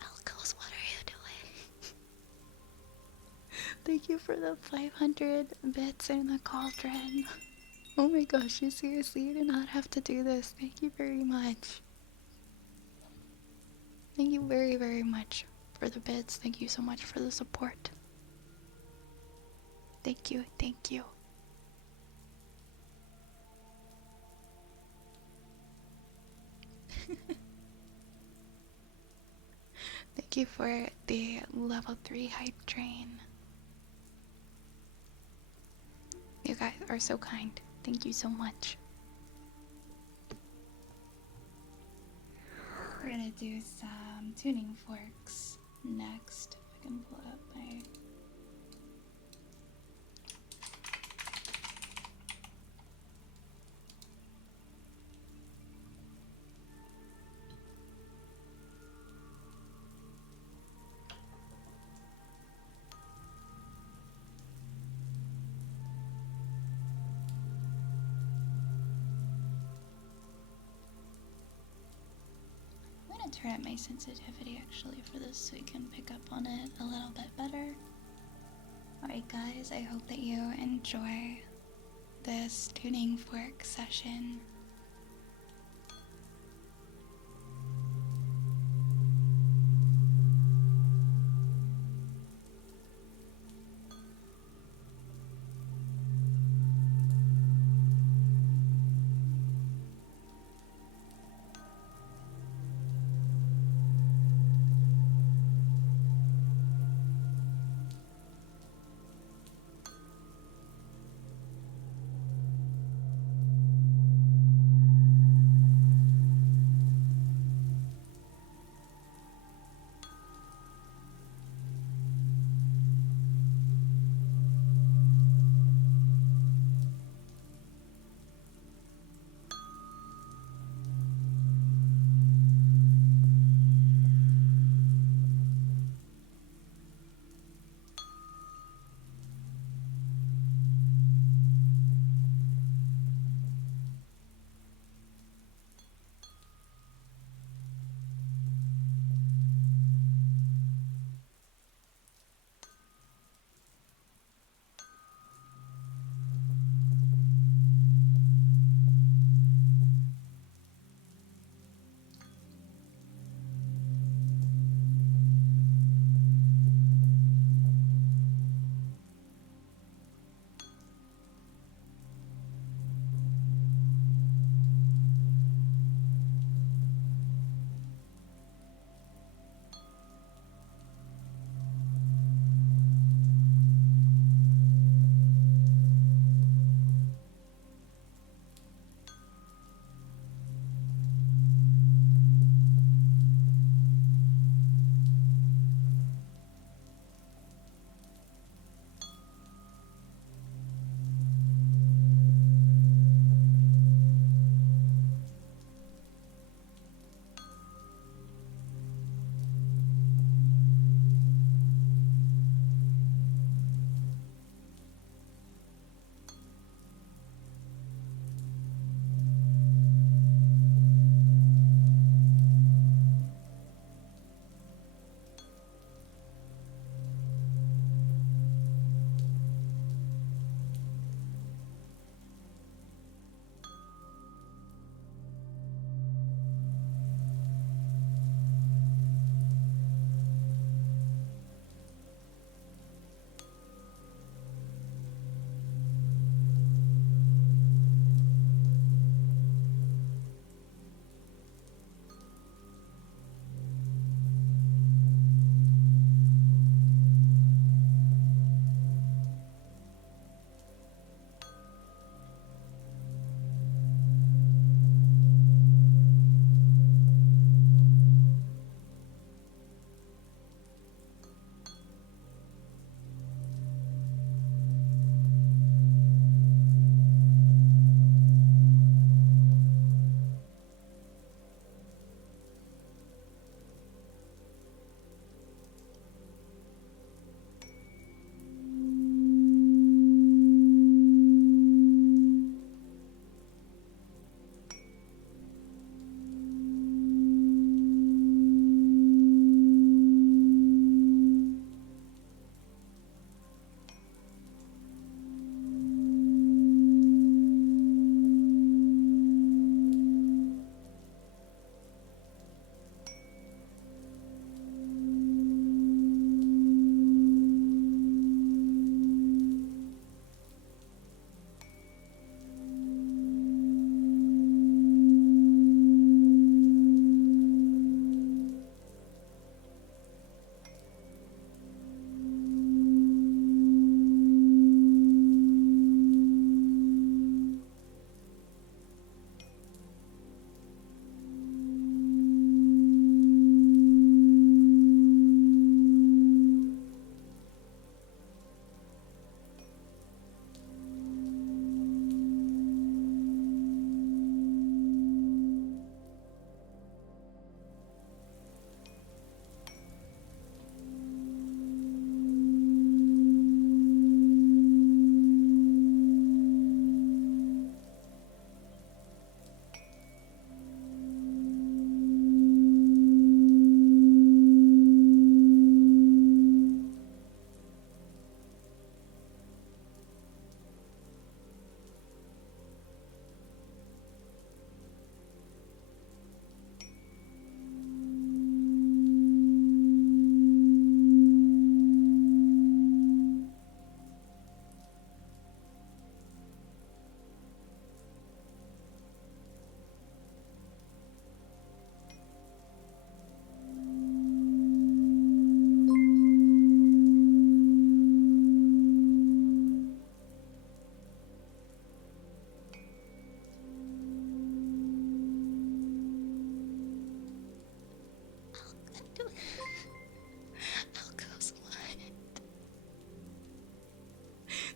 Elkos, what are you doing? Thank you for the 500 bits in the cauldron. Oh my gosh, you seriously did not have to do this. Thank you very much. Thank you very, very much for the bits. Thank you so much for the support. Thank you, thank you. Thank you for the level 3 hype train. You guys are so kind. Thank you so much. We're gonna do some tuning forks next. If I can pull up my... I'm gonna turn up my sensitivity actually for this so you can pick up on it a little bit better. Alright guys, I hope that you enjoy this tuning fork session.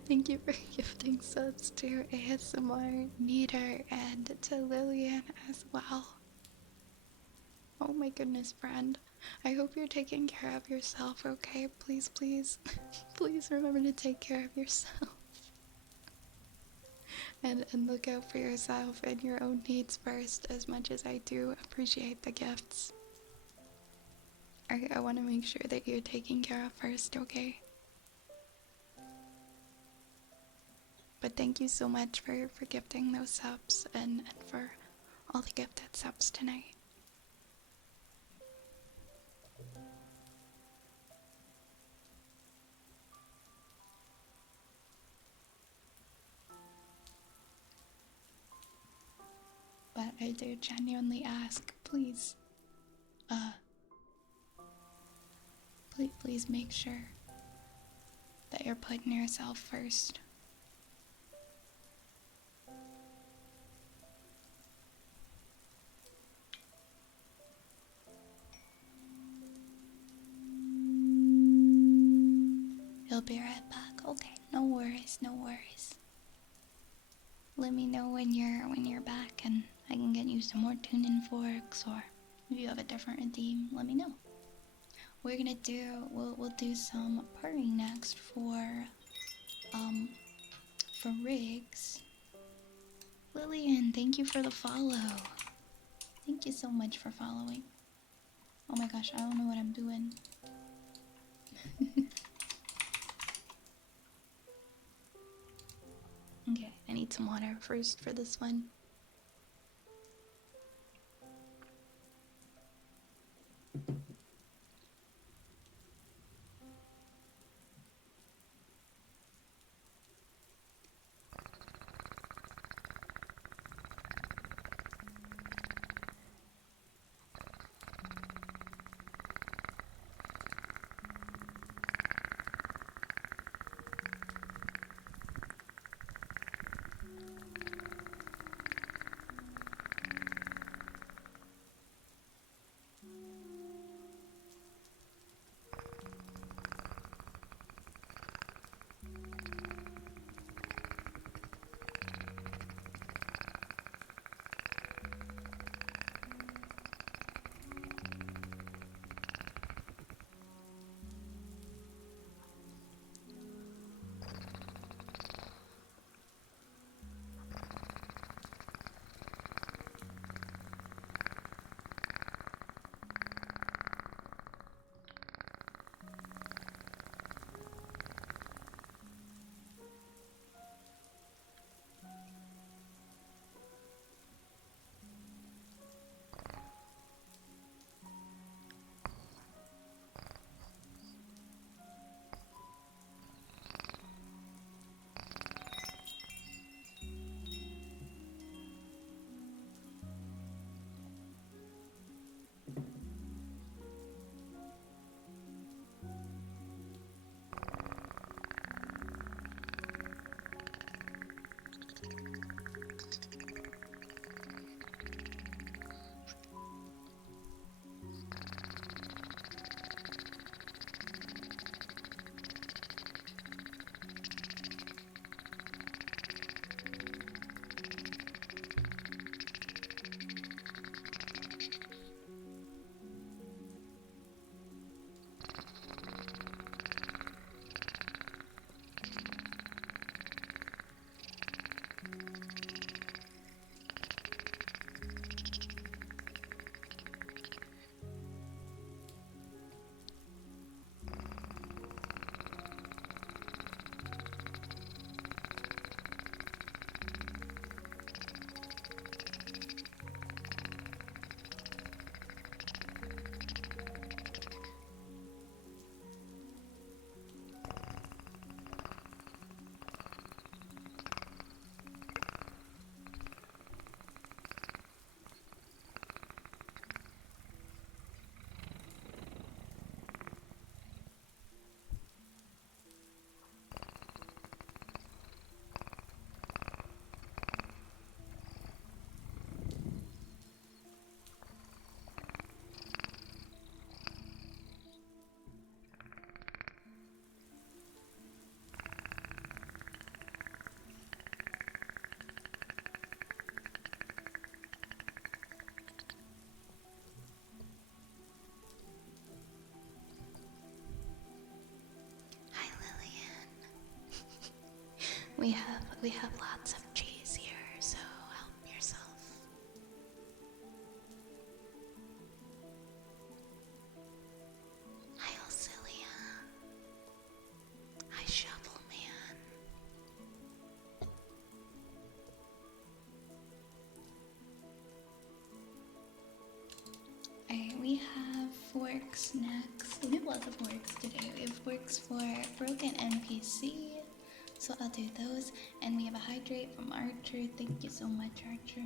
Thank you for gifting subs to ASMR, Neater, and to Lillian as well. Oh my goodness, friend. I hope you're taking care of yourself, okay? Please, please, please remember to take care of yourself. And look out for yourself and your own needs first, as much as I do appreciate the gifts. I want to make sure that you're taken care of first, okay? But thank you so much for gifting those subs and for all the gifted subs tonight. But I do genuinely ask, please, please make sure that you're putting yourself first. He'll be right back. Okay, no worries, no worries. Let me know when you're back, and I can get you some more tuning forks, or if you have a different redeem, let me know. We'll do some purring next for Riggs. Lillian, thank you for the follow. Thank you so much for following. Oh my gosh, I don't know what I'm doing. Okay, I need some water first for this one. we have lots of cheese here, so help yourself. Hi, Osilia. Hi, Shovel Man. Alright, we have forks next. We have lots of forks today. We have forks for broken NPC, so I'll do those. And we have a hydrate from Archer. Thank you so much, Archer.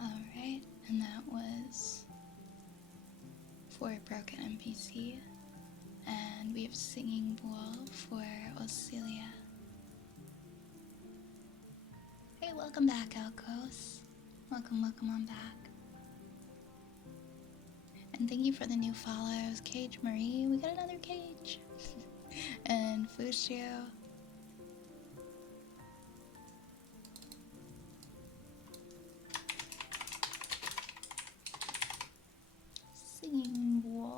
Alright, and that was for a broken NPC. And we have Singing Bowl for Osilia. Hey, welcome back, Alcos. Welcome on back. And thank you for the new follows, Cage Marie. We got another Cage. And Fushio. Singing Bowl.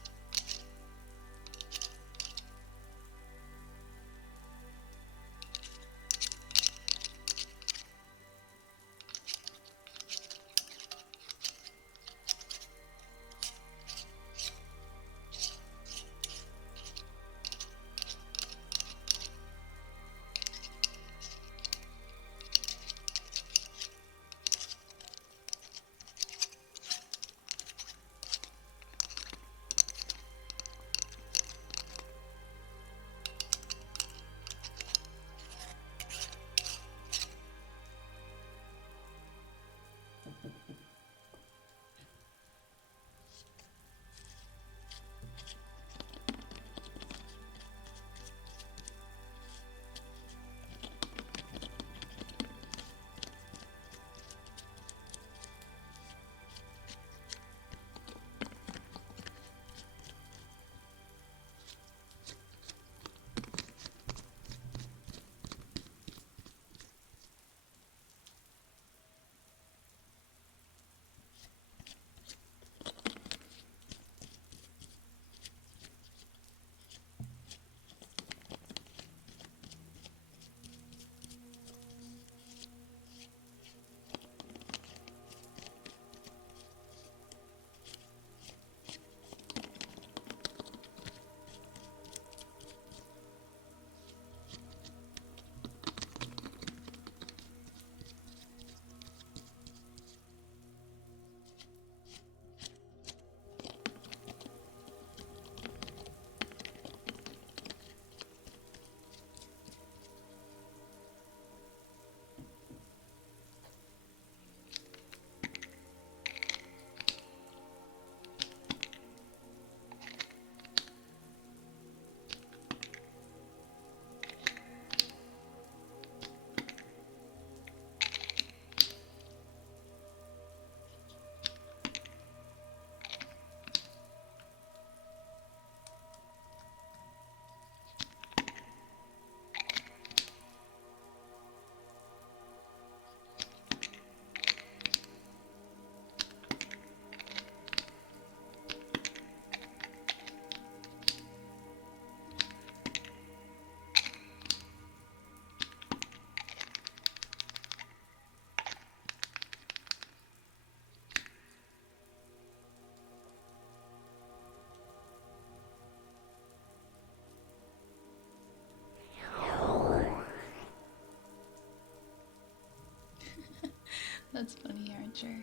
That's funny, Archer.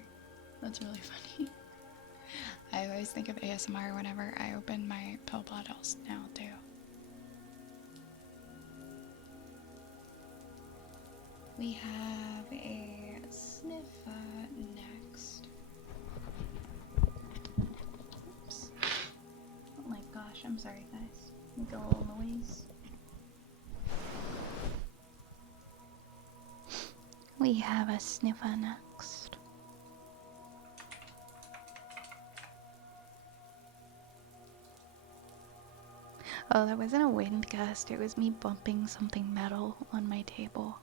That's really funny. I always think of ASMR whenever I open my pill bottles now, too. We have a sniffer next. Oops. Oh my gosh, I'm sorry, guys. Make a little noise. We have a sniffer next. Oh, that wasn't a wind gust, it was me bumping something metal on my table.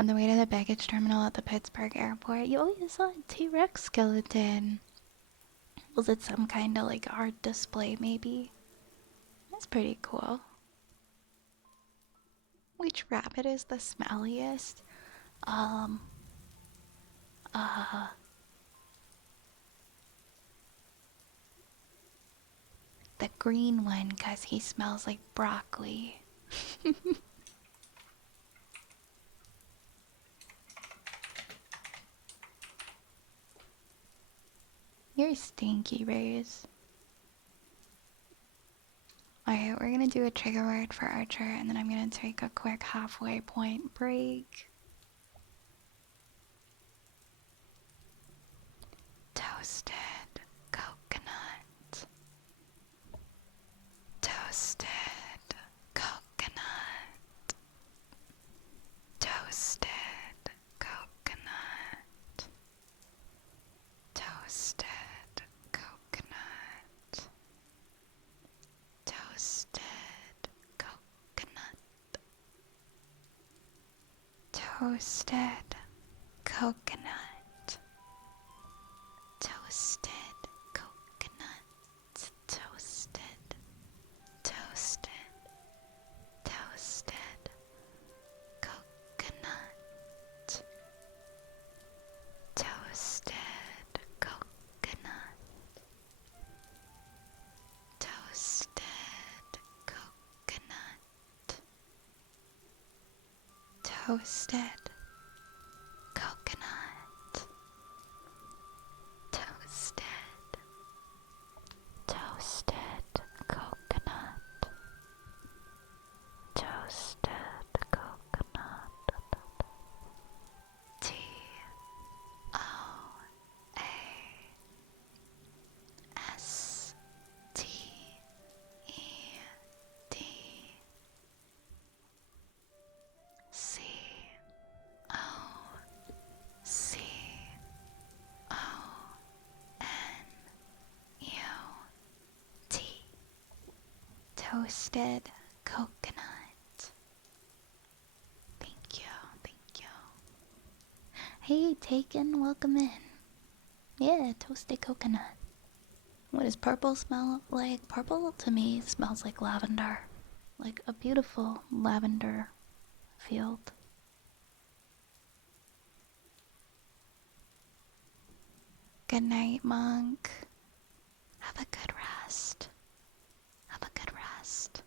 On the way to the baggage terminal at the Pittsburgh airport, you saw a T-Rex skeleton. Was it some kind of like art display maybe? That's pretty cool. Which rabbit is the smelliest? Um, uh, the green one, 'cause he smells like broccoli. You're stinky, Rays. Alright, we're gonna do a trigger word for Archer, and then I'm gonna take a quick halfway point break. Toasted coconut. Toasted coconut. Toasted coconut. Toasted coconut. Toasted coconut. Toasted coconut. Toasted coconut. Toasted. Toasted. Toasted coconut. Toasted coconut. Toasted coconut. Toasted coconut. Toasted. Toasted coconut. Toasted coconut. Toasted. toasted coconut. Thank you, thank you. Hey, Taken, welcome in. Yeah, toasted coconut. What does purple smell like? Purple to me smells like lavender. Like a beautiful lavender field. Good night, Monk. Have a good rest. Have a good rest.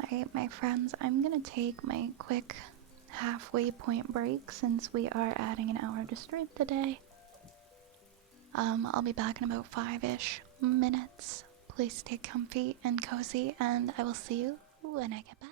Alright, my friends, I'm gonna take my quick halfway point break since we are adding an hour to stream today. I'll be back in about 5-ish minutes. Please stay comfy and cozy, and I will see you when I get back.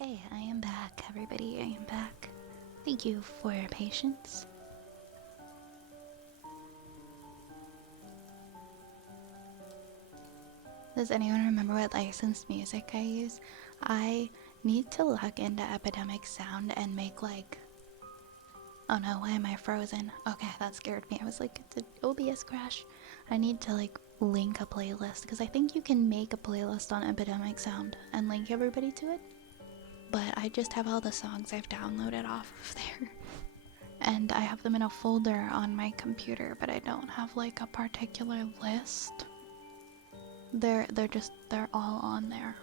Okay, I am back, everybody. I am back. Thank you for your patience. Does anyone remember what licensed music I use? I need to log into Epidemic Sound and make like... Oh no, why am I frozen? Okay, that scared me. I was like, it's an OBS crash. I need to like link a playlist because I think you can make a playlist on Epidemic Sound and link everybody to it. But I just have all the songs I've downloaded off of there. And I have them in a folder on my computer, but I don't have like a particular list. They're all on there.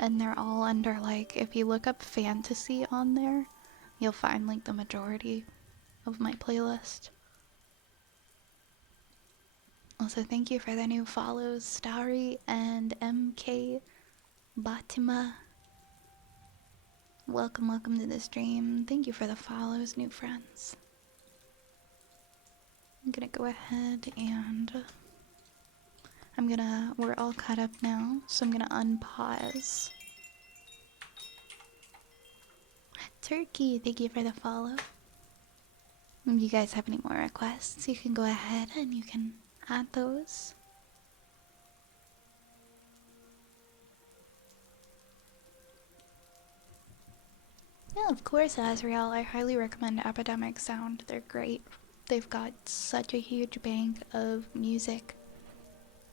And they're all under like, if you look up fantasy on there, you'll find like the majority of my playlist. Also, thank you for the new follows, Starry and MK Batima. Welcome, welcome to the stream. Thank you for the follows, new friends. I'm gonna go ahead and we're all caught up now, so I'm gonna unpause. Turkey, thank you for the follow. If you guys have any more requests, you can go ahead and you can add those. Yeah, of course, Azrael. I highly recommend Epidemic Sound. They're great. They've got such a huge bank of music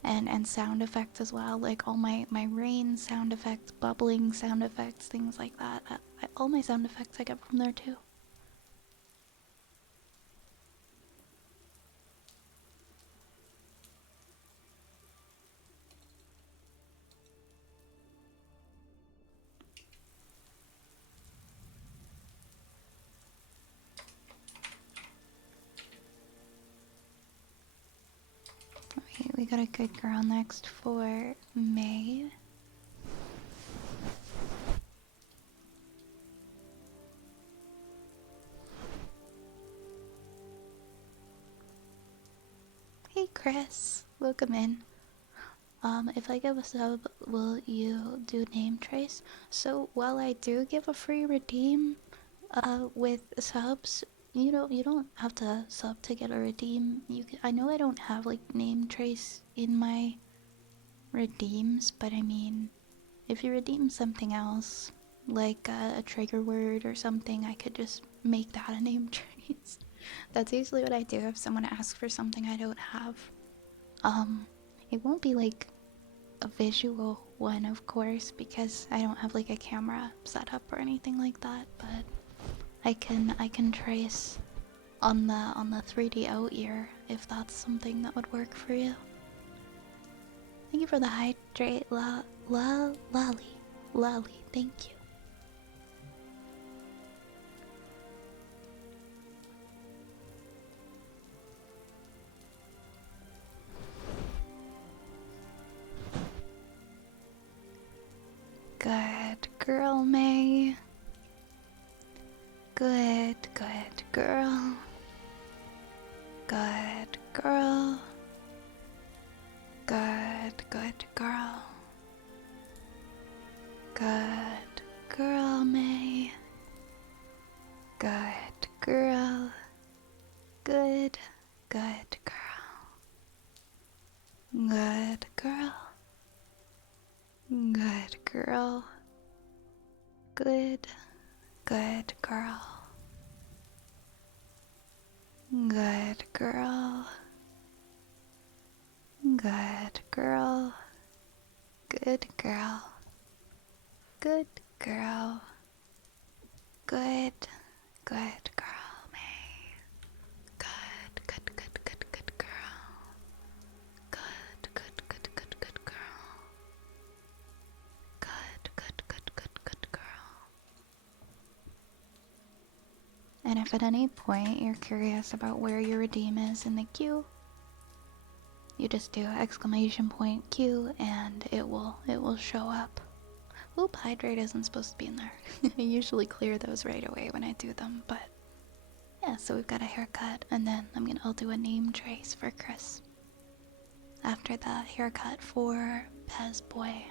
and sound effects as well. Like all my rain sound effects, bubbling sound effects, things like that. All my sound effects I get from there too. Okay, we got a good girl next for May. Hey Chris, welcome in. If I give a sub, will you do name trace? So while I do give a free redeem, with subs, you don't have to sub to get a redeem. I know I don't have like name trace in my redeems, but I mean, if you redeem something else, like a trigger word or something, I could just make that a name trace. That's usually what I do if someone asks for something I don't have. It won't be like a visual one, of course, because I don't have like a camera set up or anything like that, but I can trace on the 3D out ear if that's something that would work for you. Thank you for the hydrate, Lolly, thank you. Good girl, May. Good girl. Good girl. Good girl. Good girl, May. Good girl. Good girl. Good girl. Good girl. Good girl. Good girl. Good girl. Good girl. Good girl. Good girl, May. Good girl. Good girl. Good girl. And if at any point you're curious about where your redeem is in the queue, you just do exclamation point queue and it will show up. Oop, hydrate isn't supposed to be in there. I usually clear those right away when I do them, but yeah, so we've got a haircut and then I'll do a name trace for Chris. After the haircut for Pez Boy.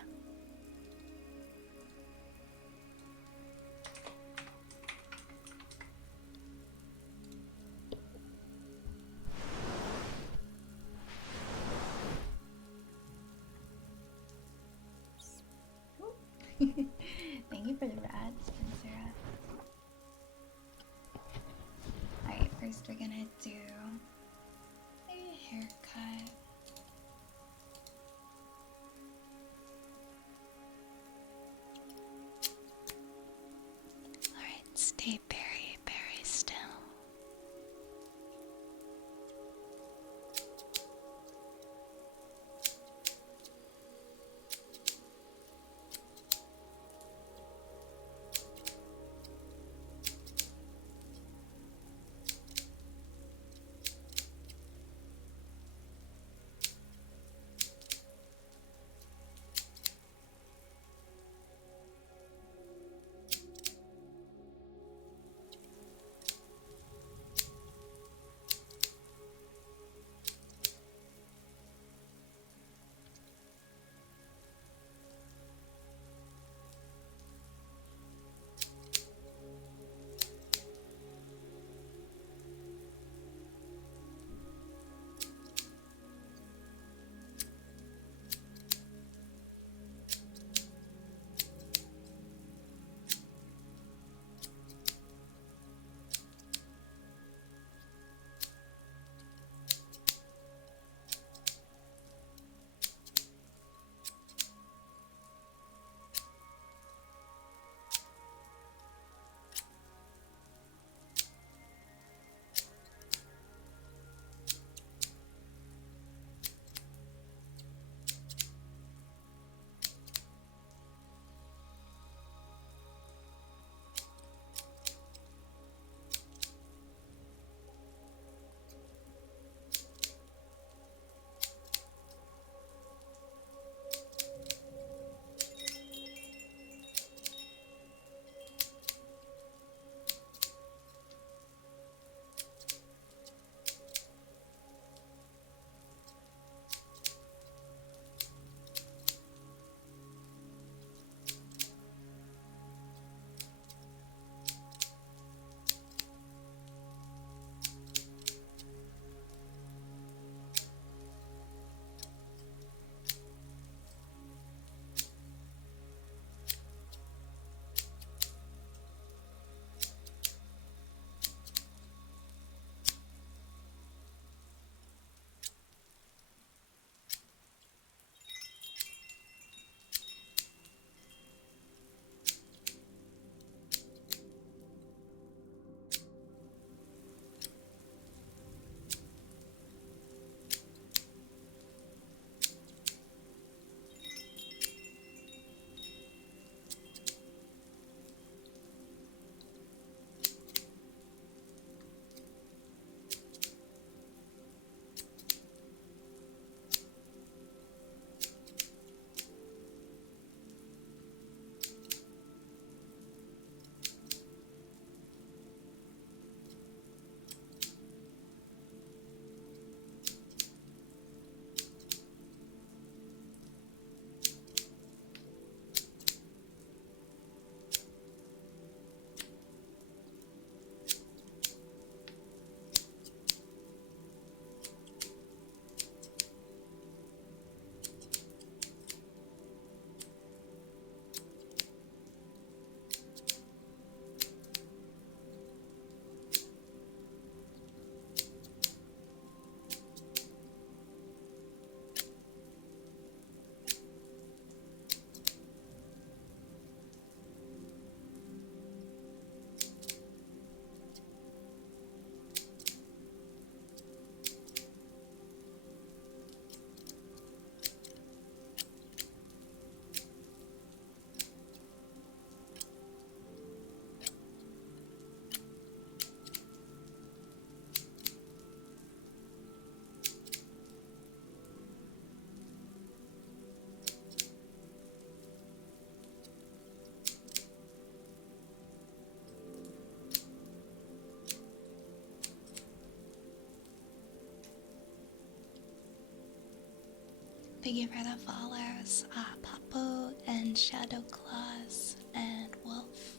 Thank you for the follows, Papo and Shadow Claws and Wolf.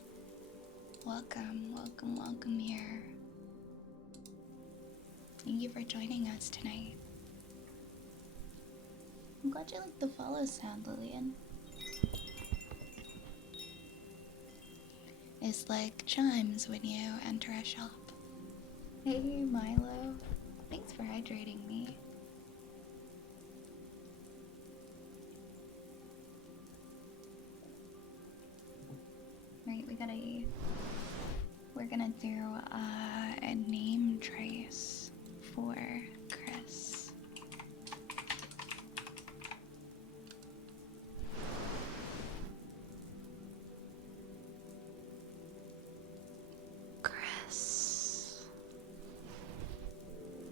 Welcome, welcome, welcome here. Thank you for joining us tonight. I'm glad you like the follow sound, Lillian. It's like chimes when you enter a shop. Hey, Milo. Thanks for hydrating me. Right, we're gonna do a name trace for Chris. Chris.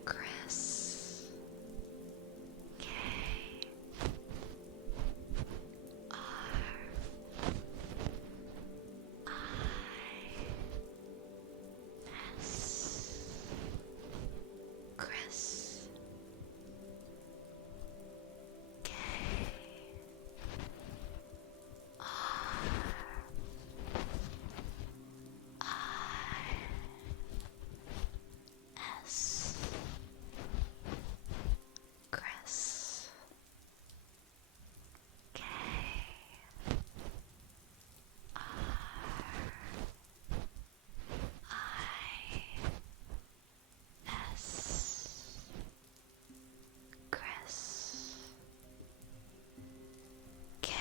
Chris. K. R. I. S. Chris. K. R. I. S. Chris. K. R. I. S. Chris. K.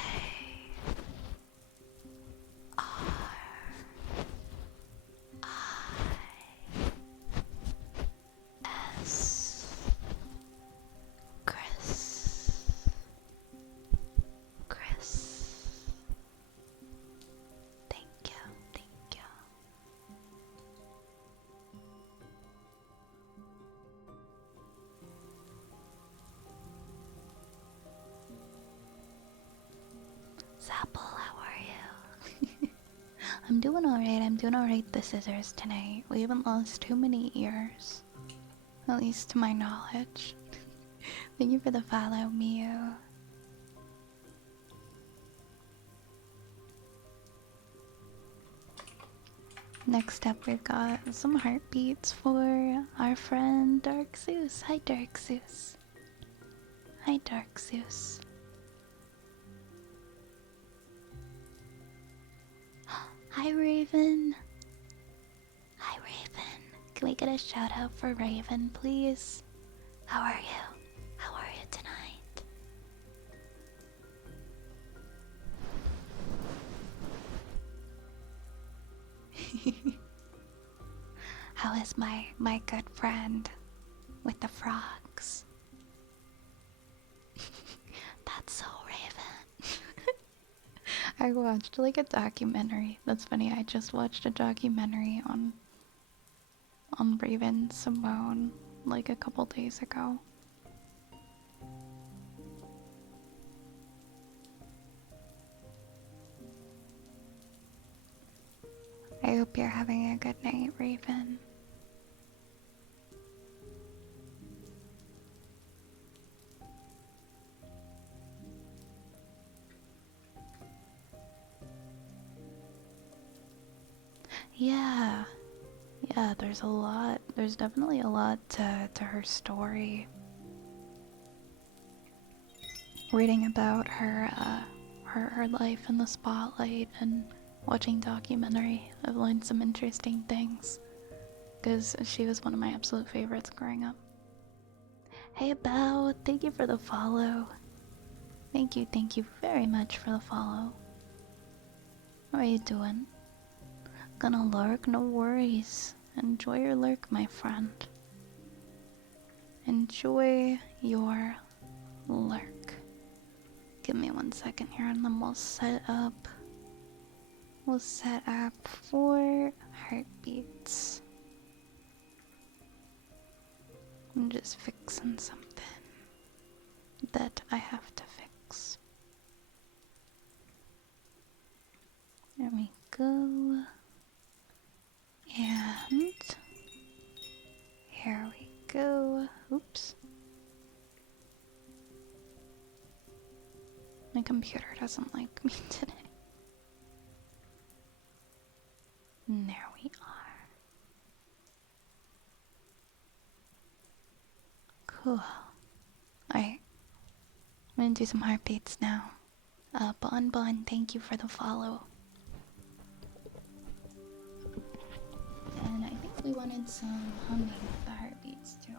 R. I. S. Chris. Chris. Thank you, thank you. Zapple, how are you? I'm doing alright, the scissors tonight. We haven't lost too many ears. At least to my knowledge. Thank you for the follow, Mew. Next up, we've got some heartbeats for our friend Dark Zeus. Hi, Dark Zeus. Hi, Dark Zeus. Hi, Raven. Hi, Raven. Can we get a shout out for Raven, please? How are you? How are you tonight? How is my good friend with the frogs? That's so Raven. I watched like a documentary. That's funny. I just watched a documentary on Raven Simone like a couple days ago. I hope you're having a good night, Raven. Yeah. Yeah, there's a lot. There's definitely a lot to her story. Reading about her life in the spotlight and watching documentary, I've learned some interesting things. Because she was one of my absolute favorites growing up. Hey Bao, thank you for the follow. Thank you very much for the follow. How are you doing? Gonna lurk? No worries. Enjoy your lurk, my friend. Enjoy your lurk. Give me 1 second here and then we'll set up. We'll set up for heartbeats. I'm just fixing something that I have to fix. There we go. And here we go. Oops. My computer doesn't like me today. And there we are. Cool. Alright. I'm gonna do some heartbeats now. Bon Bon, thank you for the follow. And I think we wanted some humming with the heartbeats too.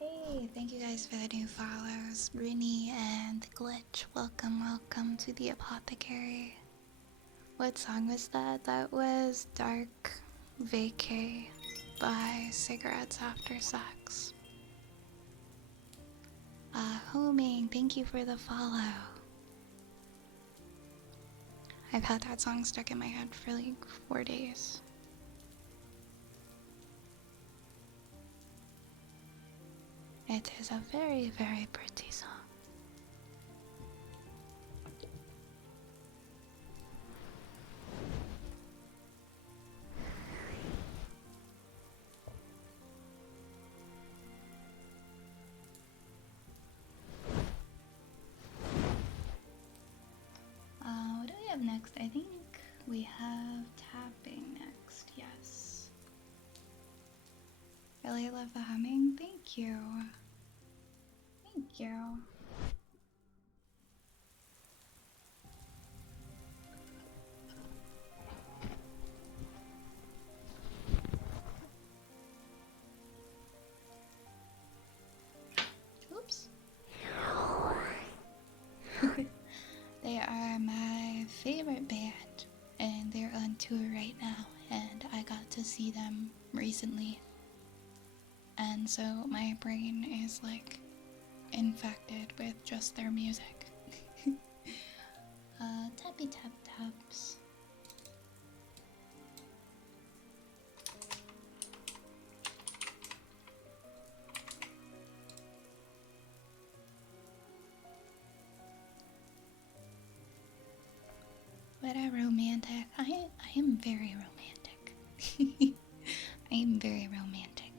Hey, thank you guys for the new follows. Brinny and Glitch, welcome to the Apothecary. What song was that? That was Dark Vacay by Cigarettes After Sex. Homing, thank you for the follow. I've had that song stuck in my head for like 4 days. It is a very, very pretty song. next? I think we have tapping next, yes. Really love the humming. Thank you. Thank you. Oops. They are my favorite band, and they're on tour right now, and I got to see them recently. And so my brain is like infected with just their music. Tappy tap taps. What a romantic. I am very romantic. I am very romantic.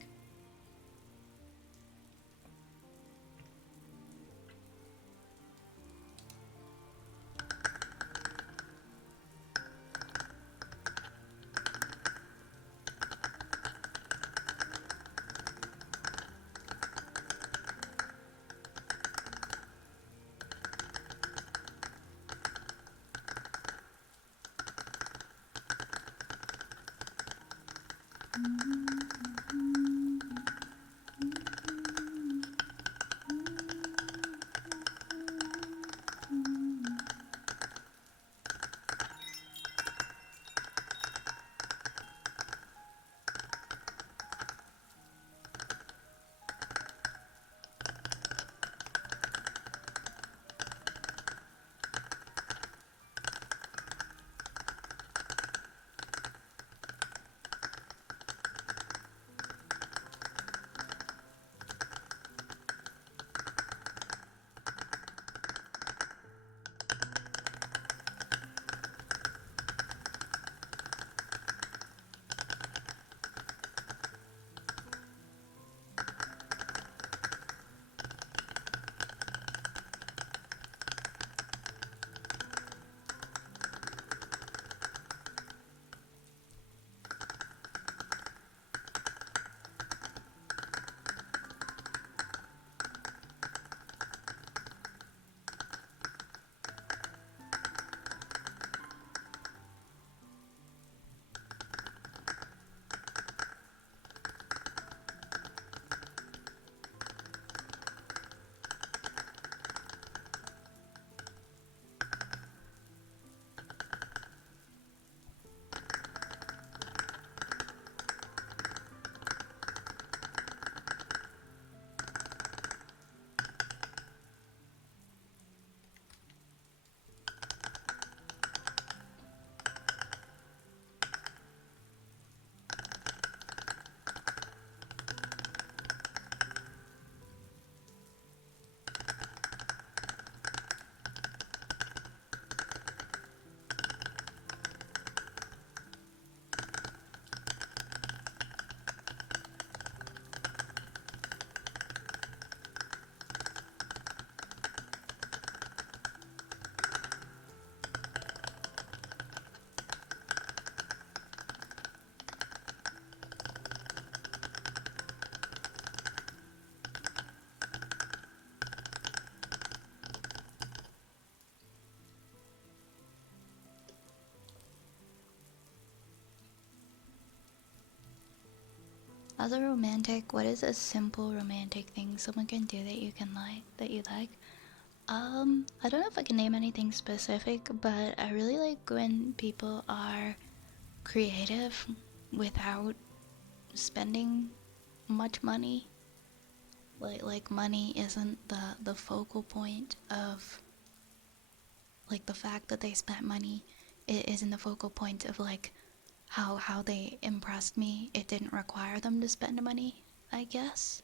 As a romantic, what is a simple romantic thing someone can do that you can like, that you like? I don't know if I can name anything specific, but I really like when people are creative without spending much money. Like money isn't the focal point of, like, the fact that they spent money. It isn't the focal point of like how they impressed me. It didn't require them to spend money, I guess.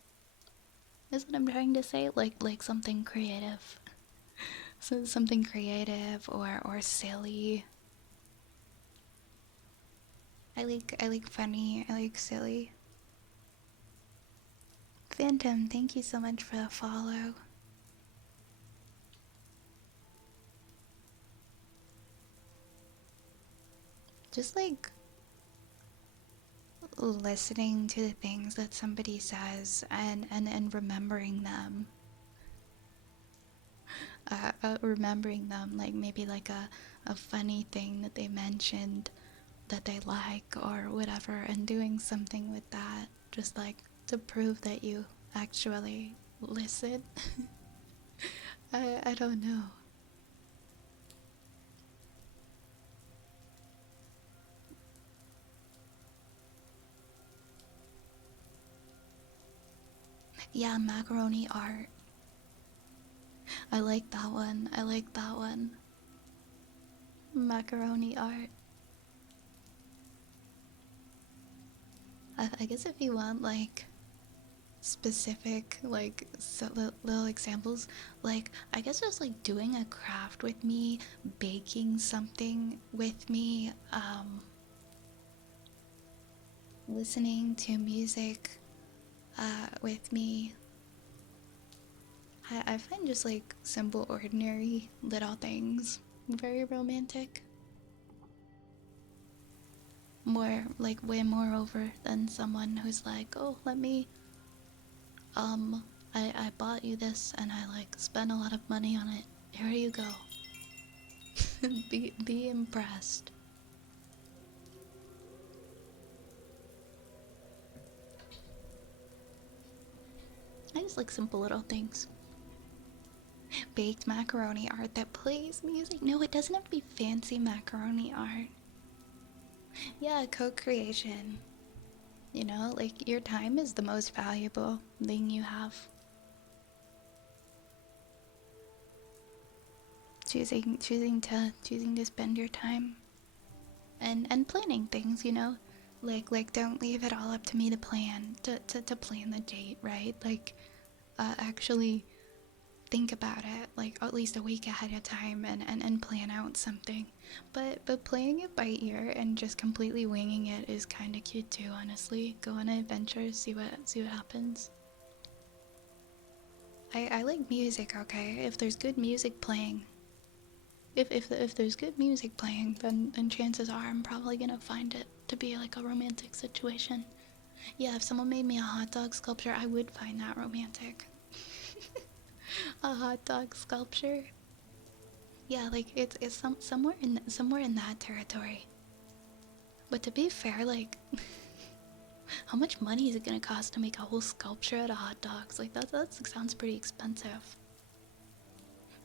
Is what I'm trying to say. Like something creative. So something creative or silly. I like funny. I like silly. Phantom, thank you so much for the follow. just like listening to the things that somebody says and remembering them. Remembering them, like maybe like a funny thing that they mentioned that they like or whatever, and doing something with that, just like to prove that you actually listen. I don't know. Yeah, macaroni art. I like that one. I like that one. Macaroni art. I guess if you want like specific like little examples, like I guess just like doing a craft with me, baking something with me, listening to music with me. I find just like simple ordinary little things very romantic, more like way more over than someone who's like, oh, let me I bought you this and I like spent a lot of money on it. Here you go. Be impressed. I just like simple little things. Baked macaroni art that plays music. No, it doesn't have to be fancy macaroni art. Yeah, co-creation. You know, like your time is the most valuable thing you have. Choosing to spend your time and planning things, you know? Like don't leave it all up to me to plan to plan the date, right? Like actually think about it like at least a week ahead of time and plan out something. But playing it by ear and just completely winging it is kind of cute too, honestly. Go on adventures, see what happens. I like music, okay? If there's good music playing, if there's good music playing, then chances are I'm probably gonna find it to be like a romantic situation. Yeah, if someone made me a hot dog sculpture, I would find that romantic. A hot dog sculpture? Yeah, like it's somewhere in that territory. But to be fair, like how much money is it gonna cost to make a whole sculpture out of hot dogs? Like that sounds pretty expensive.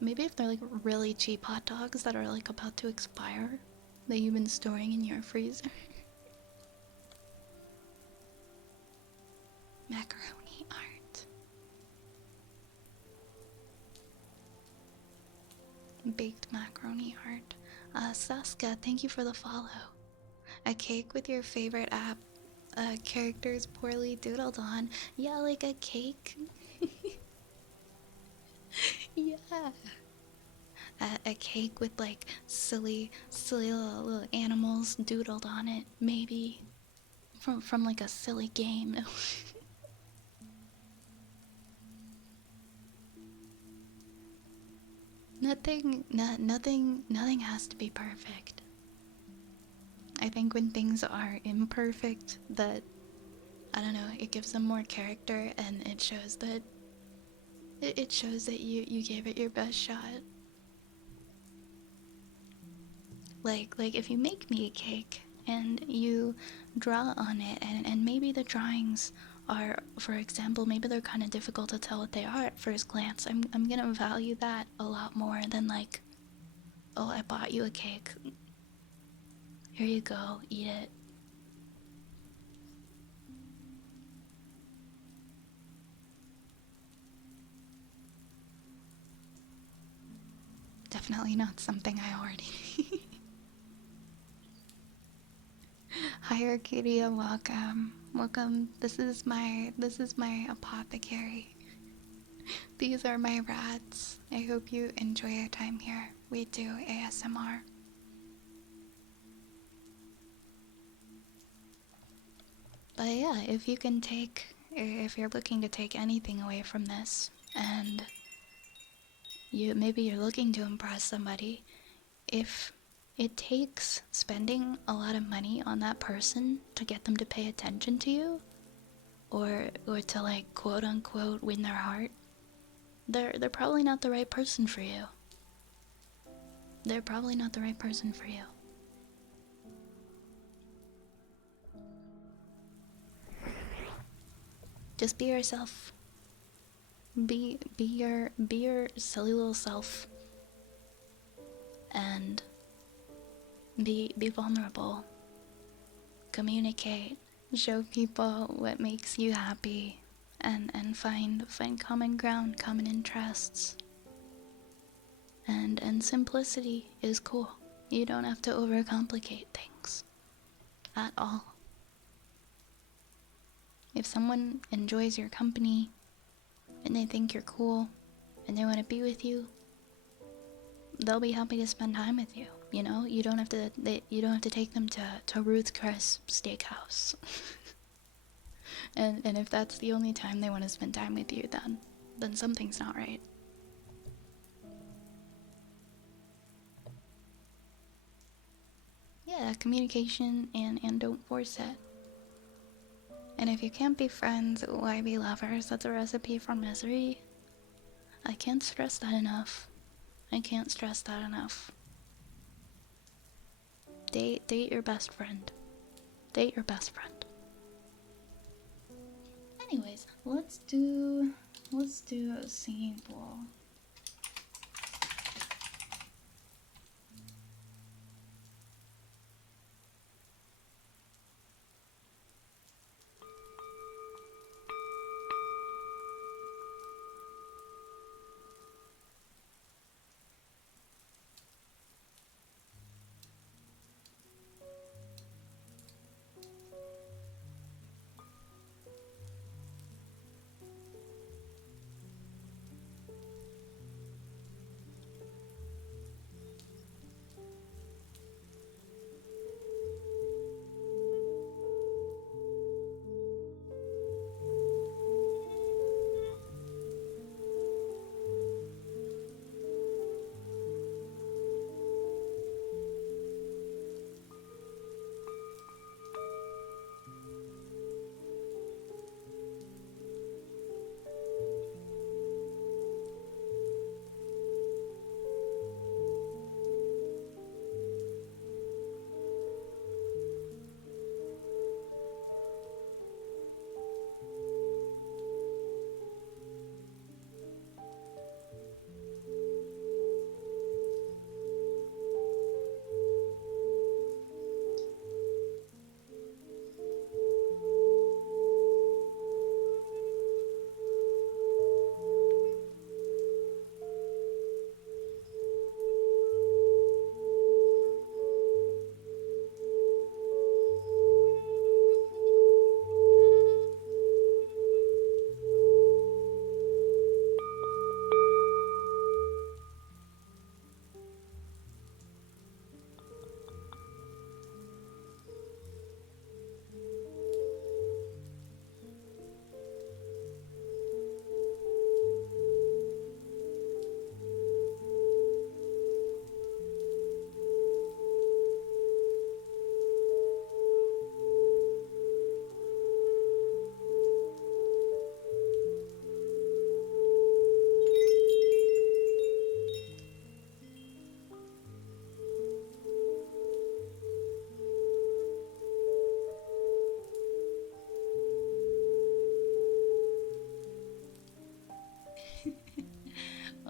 Maybe if they're like really cheap hot dogs that are like about to expire that you've been storing in your freezer. Macaroni art. Baked macaroni art. Saska, thank you for the follow. A cake with your favorite app characters poorly doodled on. Yeah, like a cake. Yeah. A cake with like silly little animals doodled on it, maybe from like a silly game. Nothing has to be perfect. I think when things are imperfect, that I don't know, it gives them more character and it shows that it shows that you gave it your best shot. Like if you make me a cake and you draw on it and maybe the drawings are, for example, maybe they're kind of difficult to tell what they are at first glance. I'm gonna value that a lot more than like, oh, I bought you a cake. Here you go, eat it. Definitely not something I already. Hi Arcadia, welcome. Welcome. This is my apothecary. These are my rats. I hope you enjoy your time here. We do ASMR. But yeah, if you're looking to take anything away from this, and maybe you're looking to impress somebody, if it takes spending a lot of money on that person to get them to pay attention to you, or to like quote unquote win their heart. They're probably not the right person for you. They're probably not the right person for you. Just be yourself. Be your silly little self, and be vulnerable. Communicate. Show people what makes you happy, and find common ground, common interests. And simplicity is cool. You don't have to overcomplicate things at all. If someone enjoys your company and they think you're cool and they want to be with you, they'll be happy to spend time with you. You know, you don't have to take them to Ruth Chris Steakhouse. and if that's the only time they want to spend time with you, then something's not right. Yeah, communication, and don't force it. And if you can't be friends, why be lovers? That's a recipe for misery. I can't stress that enough. I can't stress that enough. Date your best friend. Date your best friend. Anyways, let's do a singing bowl.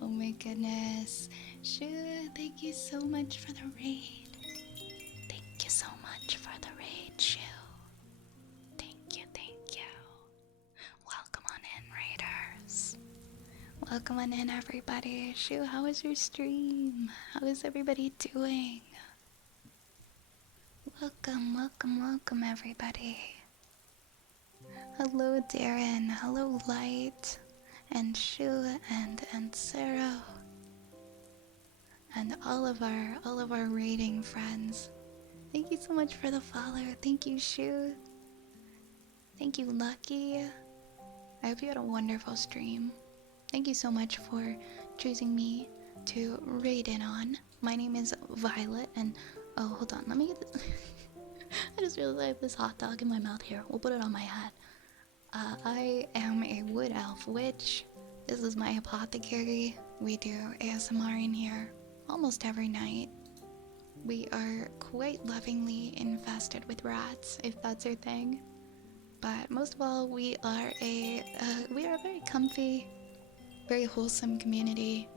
Oh my goodness. Shoo, thank you so much for the raid. Thank you so much for the raid, Shoo. Thank you, thank you. Welcome on in, raiders. Welcome on in, everybody. Shoo, how was your stream? How is everybody doing? Welcome, welcome, welcome, everybody. Hello, Darren. Hello, Light. And Shu and Sarah. And all of our raiding friends. Thank you so much for the follow. Thank you, Shu. Thank you, Lucky. I hope you had a wonderful stream. Thank you so much for choosing me to raid in on my name is Violet, and oh, hold on, let me get this. I just realized I have this hot dog in my mouth here. We'll put it on my hat. I am a wood elf witch. This is my apothecary. We do ASMR in here almost every night. We are quite lovingly infested with rats, if that's your thing. But most of all, we are a very comfy, very wholesome community,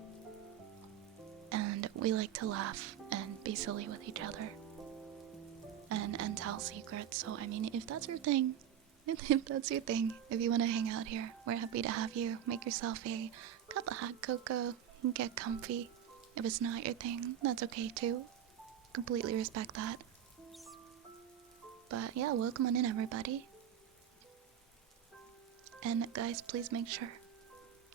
and we like to laugh and be silly with each other, and tell secrets. So I mean, if that's your thing, if that's your thing, if you want to hang out here, we're happy to have you. Make yourself a cup of hot cocoa, get comfy. If it's not your thing, that's okay too. Completely respect that. But yeah, welcome on in, everybody. And guys, please make sure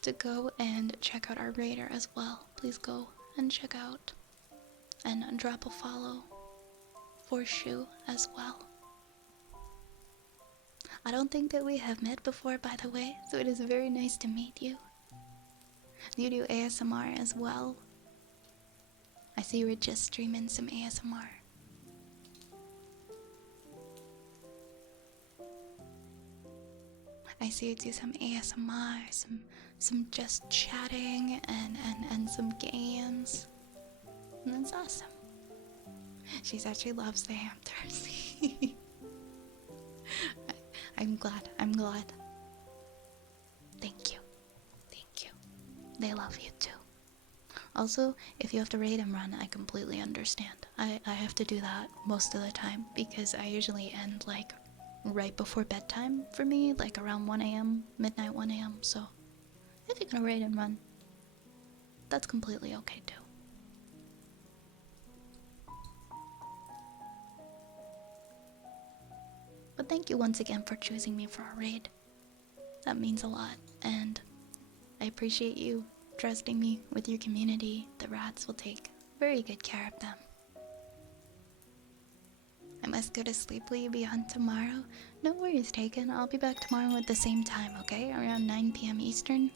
to go and check out our raider as well. Please go and check out and drop a follow for Shu as well. I don't think that we have met before, by the way, so it is very nice to meet you. You do ASMR as well. I see you were just streaming some ASMR. I see you do some ASMR, some just chatting and some games. And that's awesome. She said she loves the hamsters. I'm glad. Thank you. They love you too. Also, if you have to raid and run, I completely understand. I have to do that most of the time because I usually end like right before bedtime for me, like around 1 a.m., midnight 1 a.m. So if you're gonna raid and run, that's completely okay too. But thank you once again for choosing me for a raid. That means a lot, and I appreciate you trusting me with your community. The rats will take very good care of them. I must go to sleep. Will you be on tomorrow? No worries taken. I'll be back tomorrow at the same time, okay? Around 9 p.m. Eastern.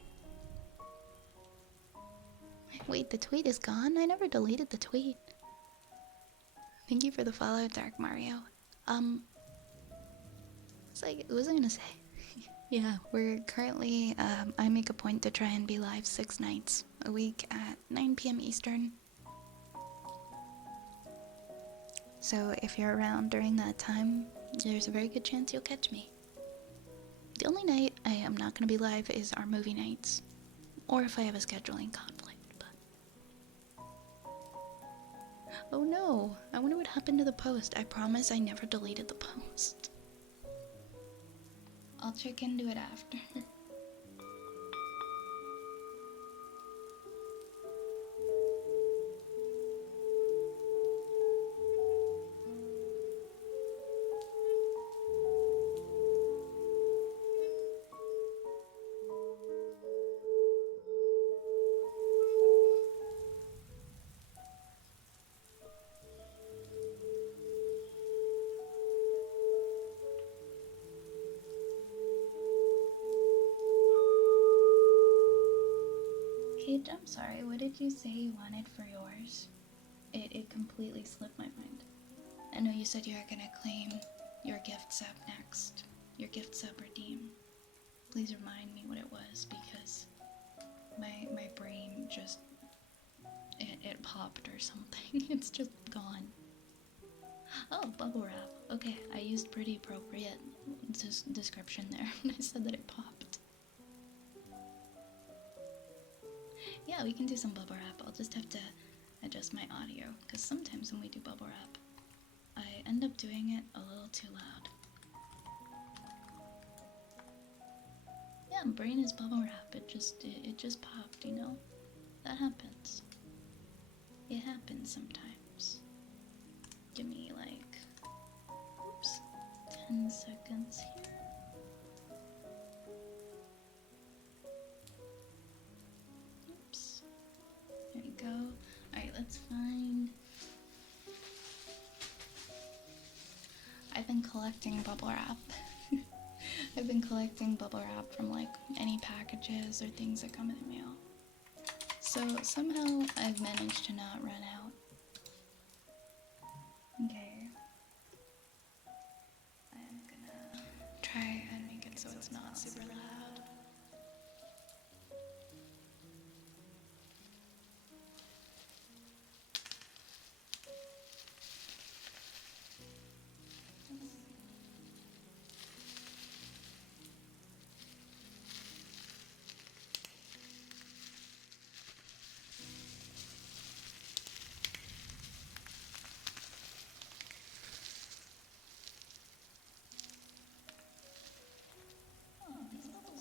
Wait, the tweet is gone? I never deleted the tweet. Thank you for the follow, Dark Mario. What was I gonna say? Yeah, we're currently, I make a point to try and be live 6 nights a week at 9 p.m. Eastern. So if you're around during that time, there's a very good chance you'll catch me. The only night I am not going to be live is our movie nights, or if I have a scheduling conflict, but... Oh no, I wonder what happened to the post. I promise I never deleted the post. I'll check into it after. Kate, I'm sorry, what did you say you wanted for yours? It completely slipped my mind. I know you said you were gonna claim your gift sub next. Your gift sub redeem. Please remind me what it was because my brain just it popped or something. It's just gone. Oh, bubble wrap. Okay, I used pretty appropriate description there when I said that it popped. Yeah, we can do some bubble wrap. I'll just have to adjust my audio because sometimes when we do bubble wrap, I end up doing it a little too loud. Yeah, brain is bubble wrap. It just popped, you know? That happens. It happens sometimes. Give me like, oops, 10 seconds here. Oops. There you go. Alright, let's find... I've been collecting bubble wrap. I've been collecting bubble wrap from like any packages or things that come in the mail. So somehow I've managed to not run out Okay. I'm gonna try and make it so it's not super loud. Oh, these little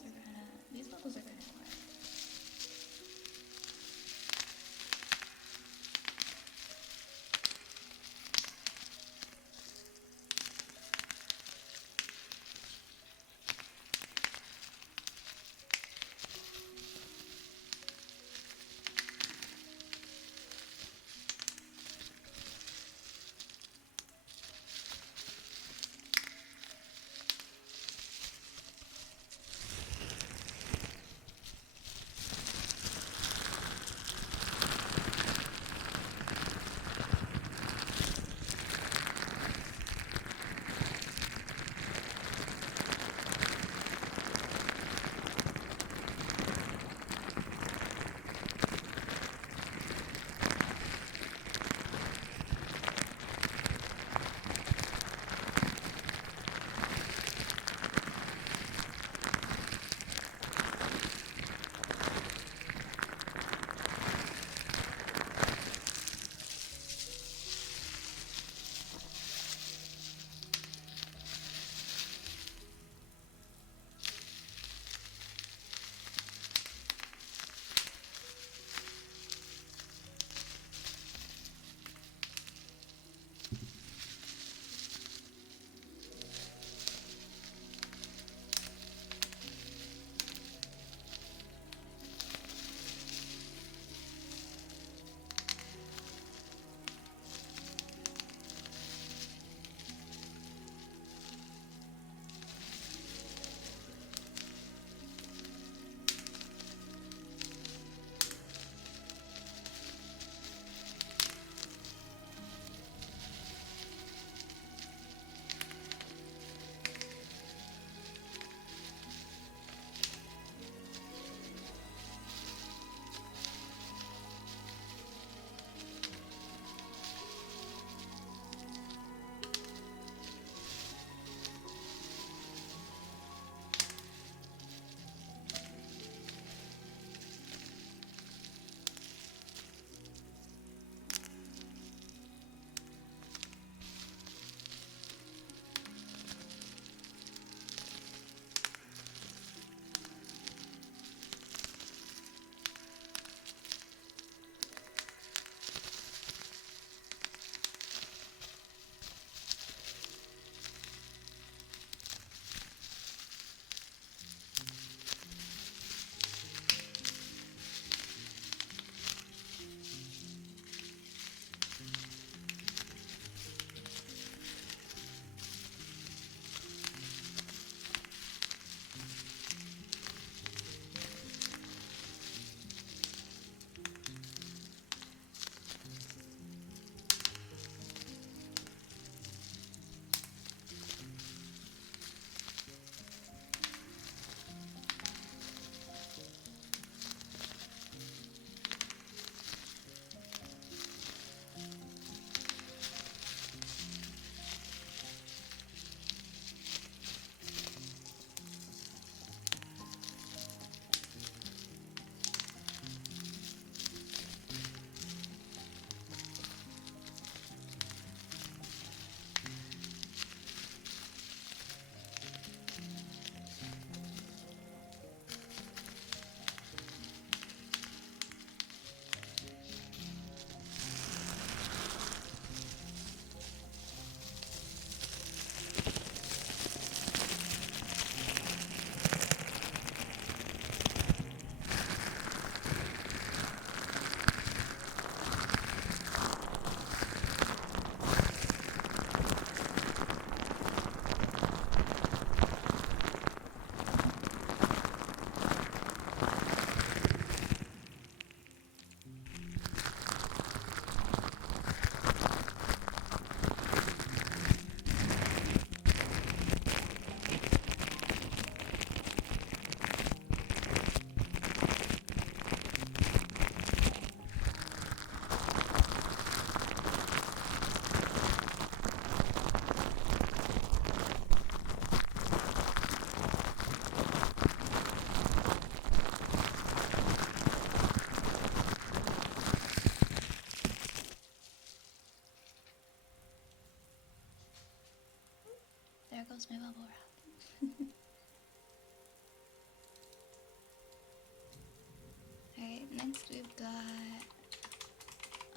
next we've got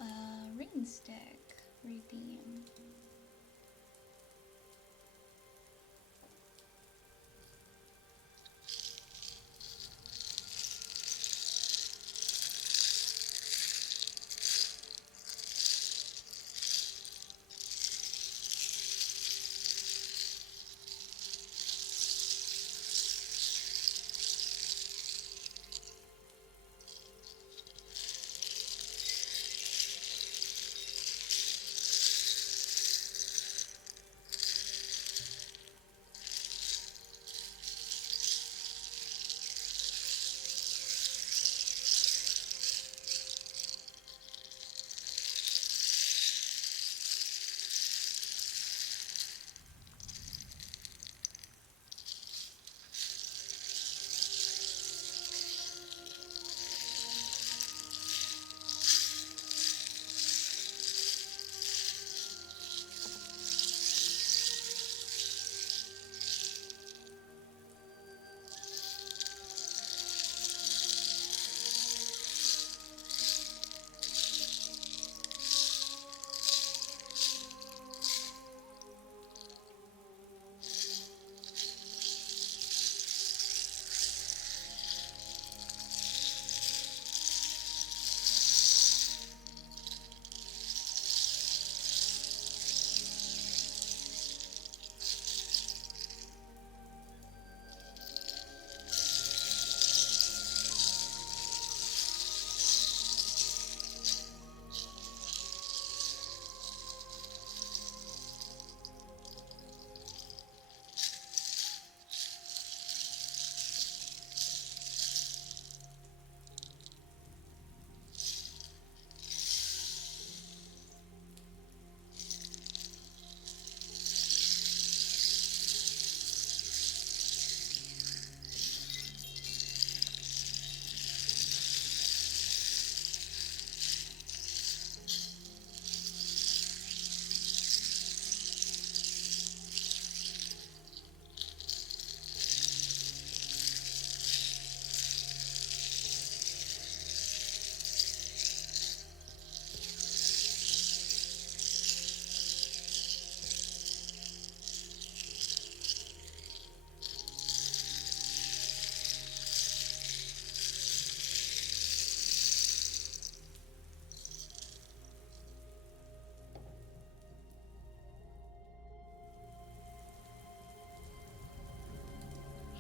a ring stick redeem.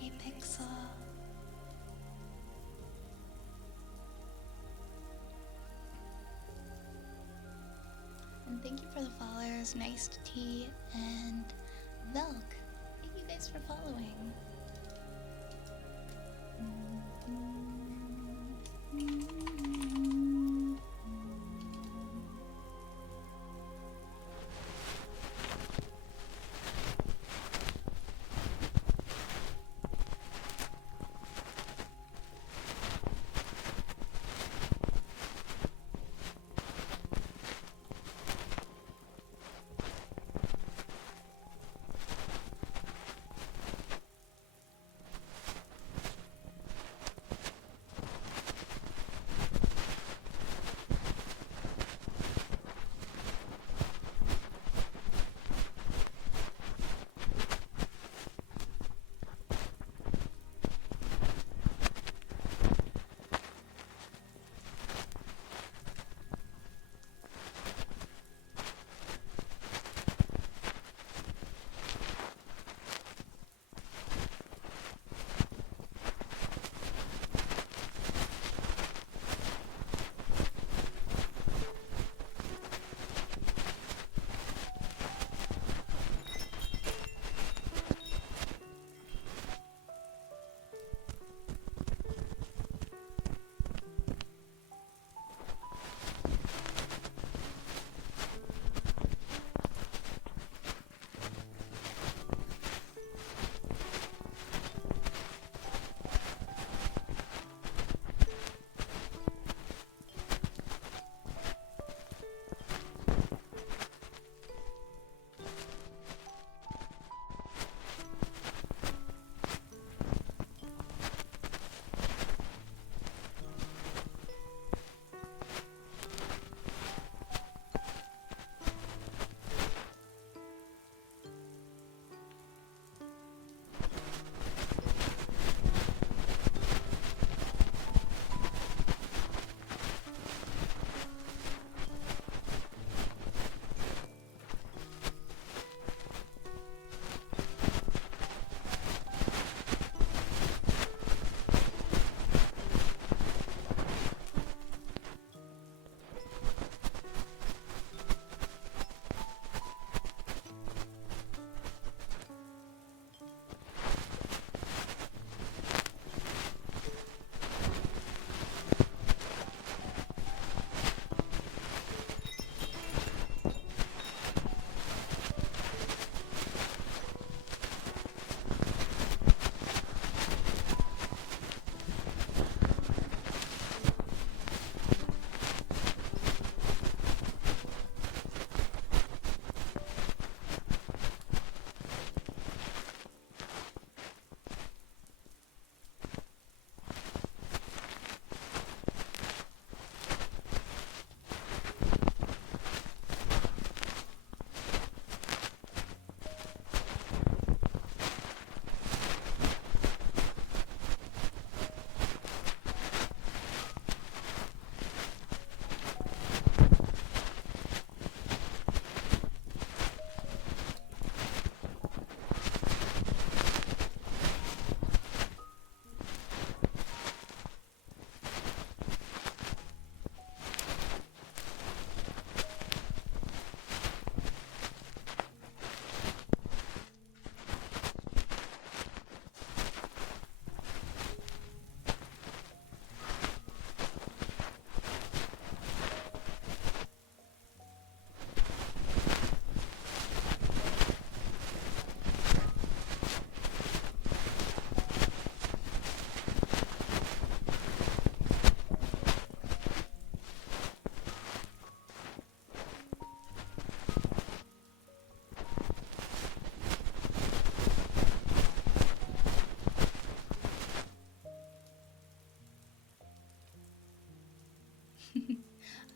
Hey Pixel. And thank you for the followers, Nice Tea and Velk. Thank you guys for following.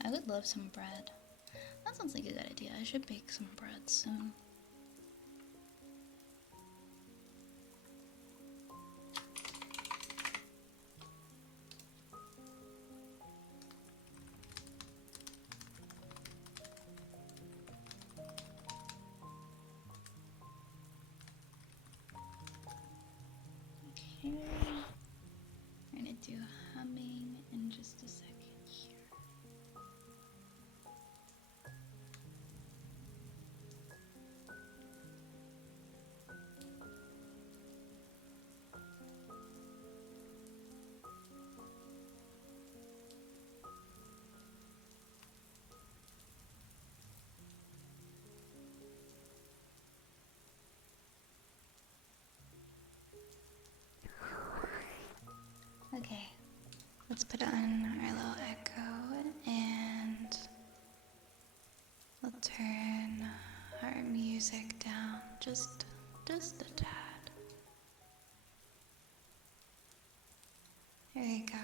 I would love some bread. That sounds like a good idea. I should bake some bread soon. Okay. We're gonna do humming in just a second here. Okay, let's put on our little echo and we'll turn our music down just a tad. There you go.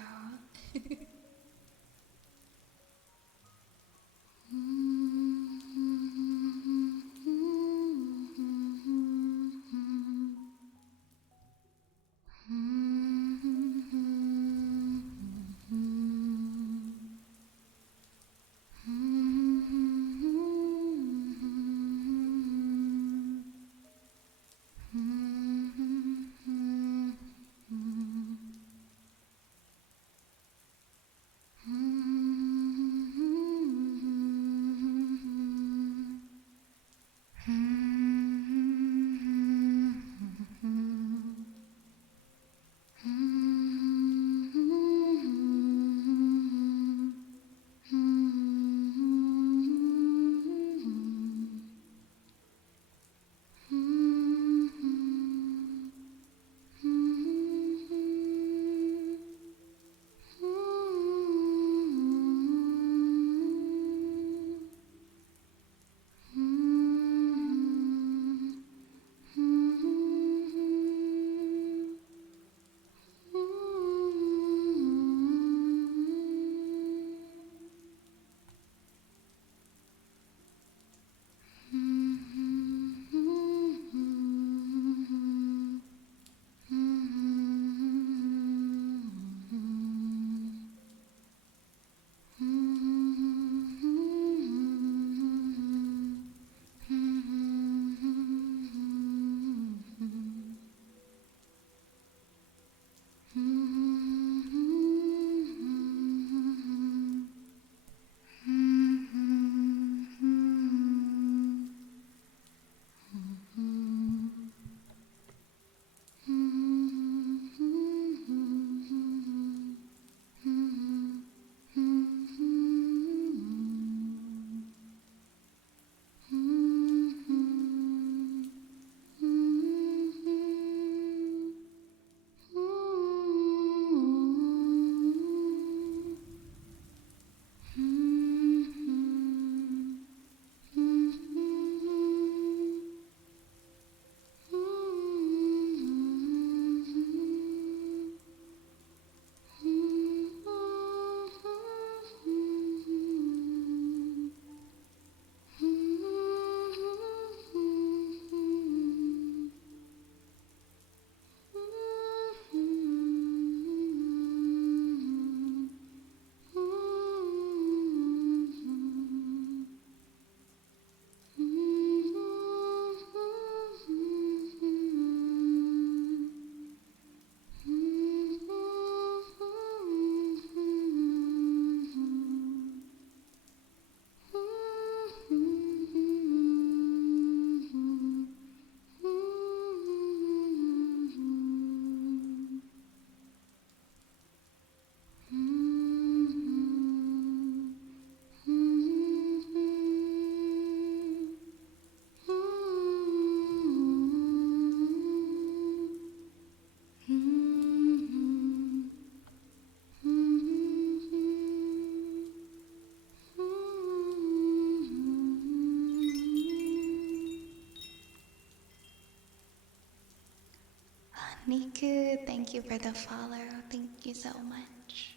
Niku, thank you for the follow. Thank you so much.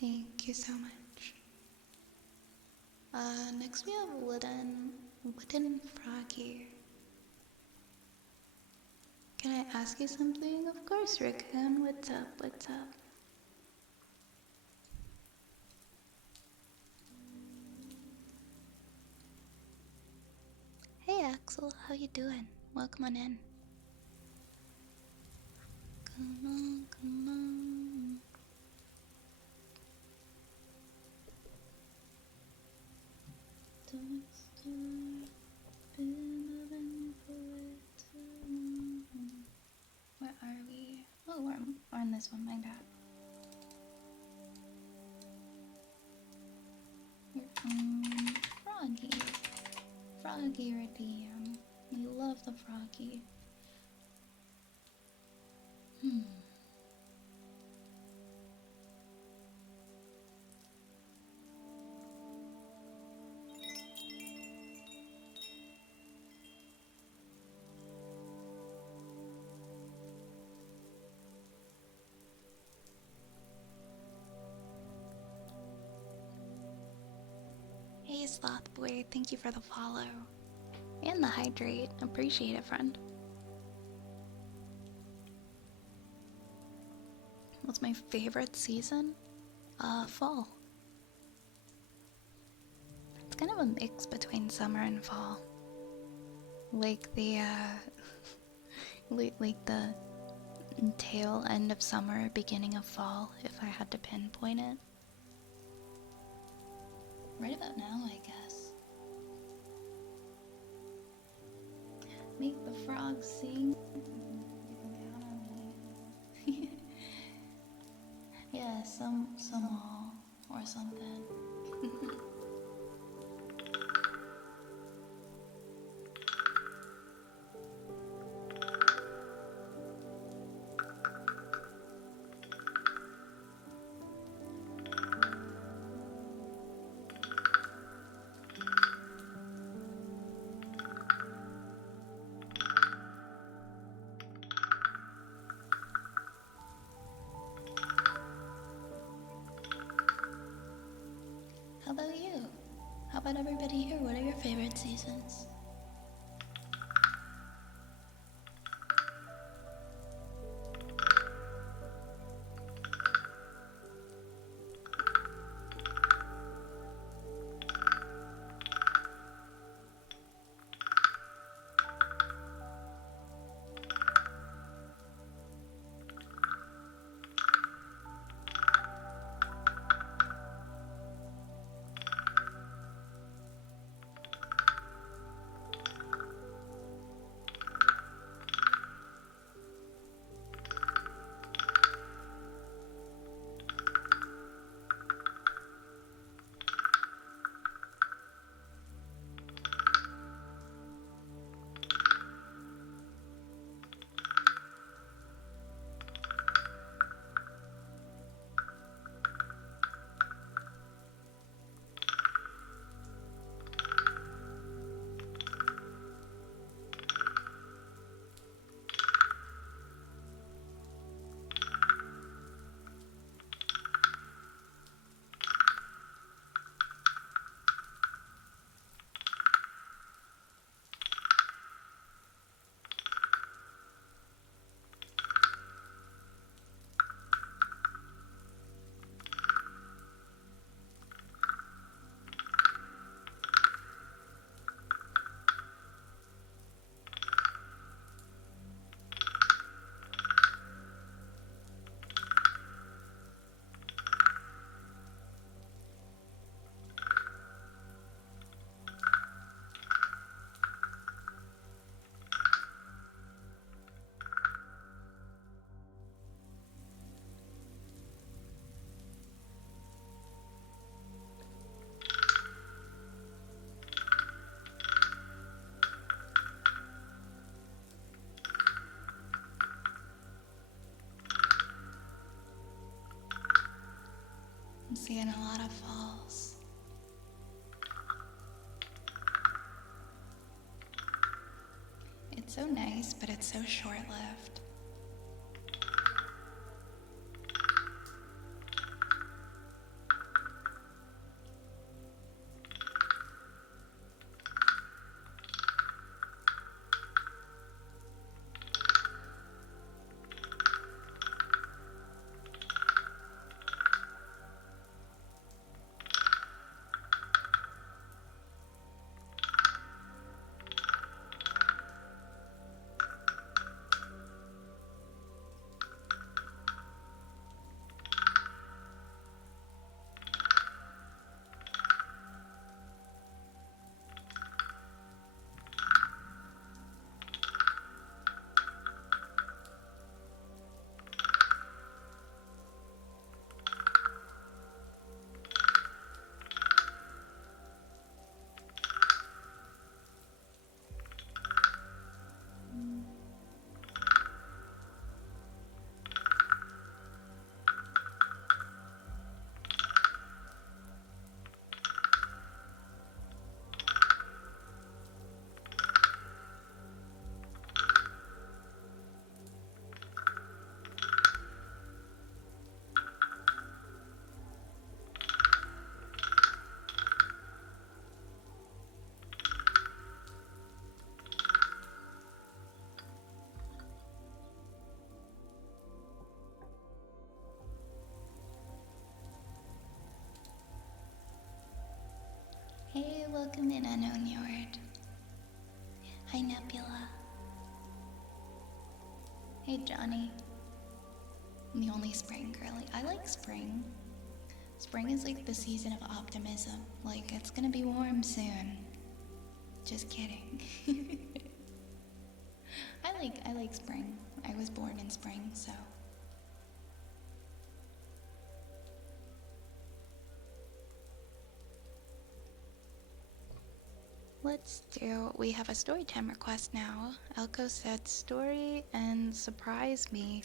Thank you so much. Next we have Wooden Froggy. Can I ask you something? Of course, Raccoon. What's up? What's up? Hey Axel, how you doing? Welcome on in. Come on, come on. Don't start building for it. Where are we? Oh, we're on this one, my bad. Froggy. Froggy Redeem. We love the Froggy. Hey Sloth Boy, thank you for the follow. And the hydrate. Appreciate it, friend. What's my favorite season? Fall. It's kind of a mix between summer and fall. Like the, like the tail end of summer, beginning of fall, if I had to pinpoint it. Right about now, I guess. Make the frogs sing. You can count on me. Yeah, some all or something. How about you? How about everybody here? What are your favorite seasons? I'm seeing a lot of falls. It's so nice, but it's so welcome in, Unknown Yord. Hi, Nebula. Hey, Johnny. I'm the only spring girly. I like spring. Spring is like the season of optimism. Like, it's gonna be warm soon. Just kidding. I like spring. I was born in spring, so. Let's do, we have a story time request now. Elko said story and surprise me.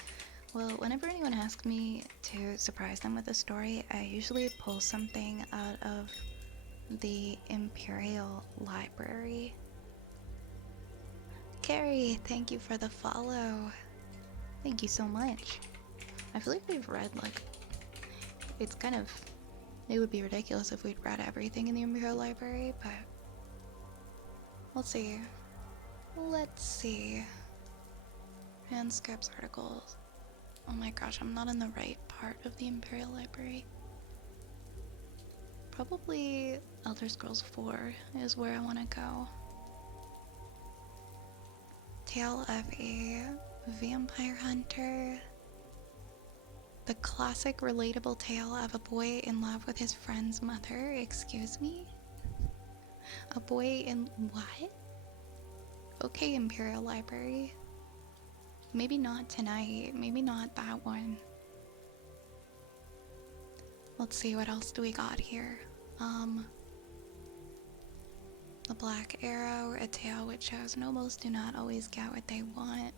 Well, whenever anyone asks me to surprise them with a story, I usually pull something out of the Imperial Library. Carrie, thank you for the follow. Thank you so much. I feel like we've read, like, it's kind of, it would be ridiculous if we'd read everything in the Imperial Library, but let's see. Let's see. Transcripts, articles. Oh my gosh, I'm not in the right part of the Imperial Library. Probably Elder Scrolls 4 is where I want to go. Tale of a vampire hunter. The classic relatable tale of a boy in love with his friend's mother. Excuse me? A boy in what? Okay, Imperial Library. Maybe not tonight. Maybe not that one. Let's see, what else do we got here? The Black Arrow, a tale which shows nobles do not always get what they want.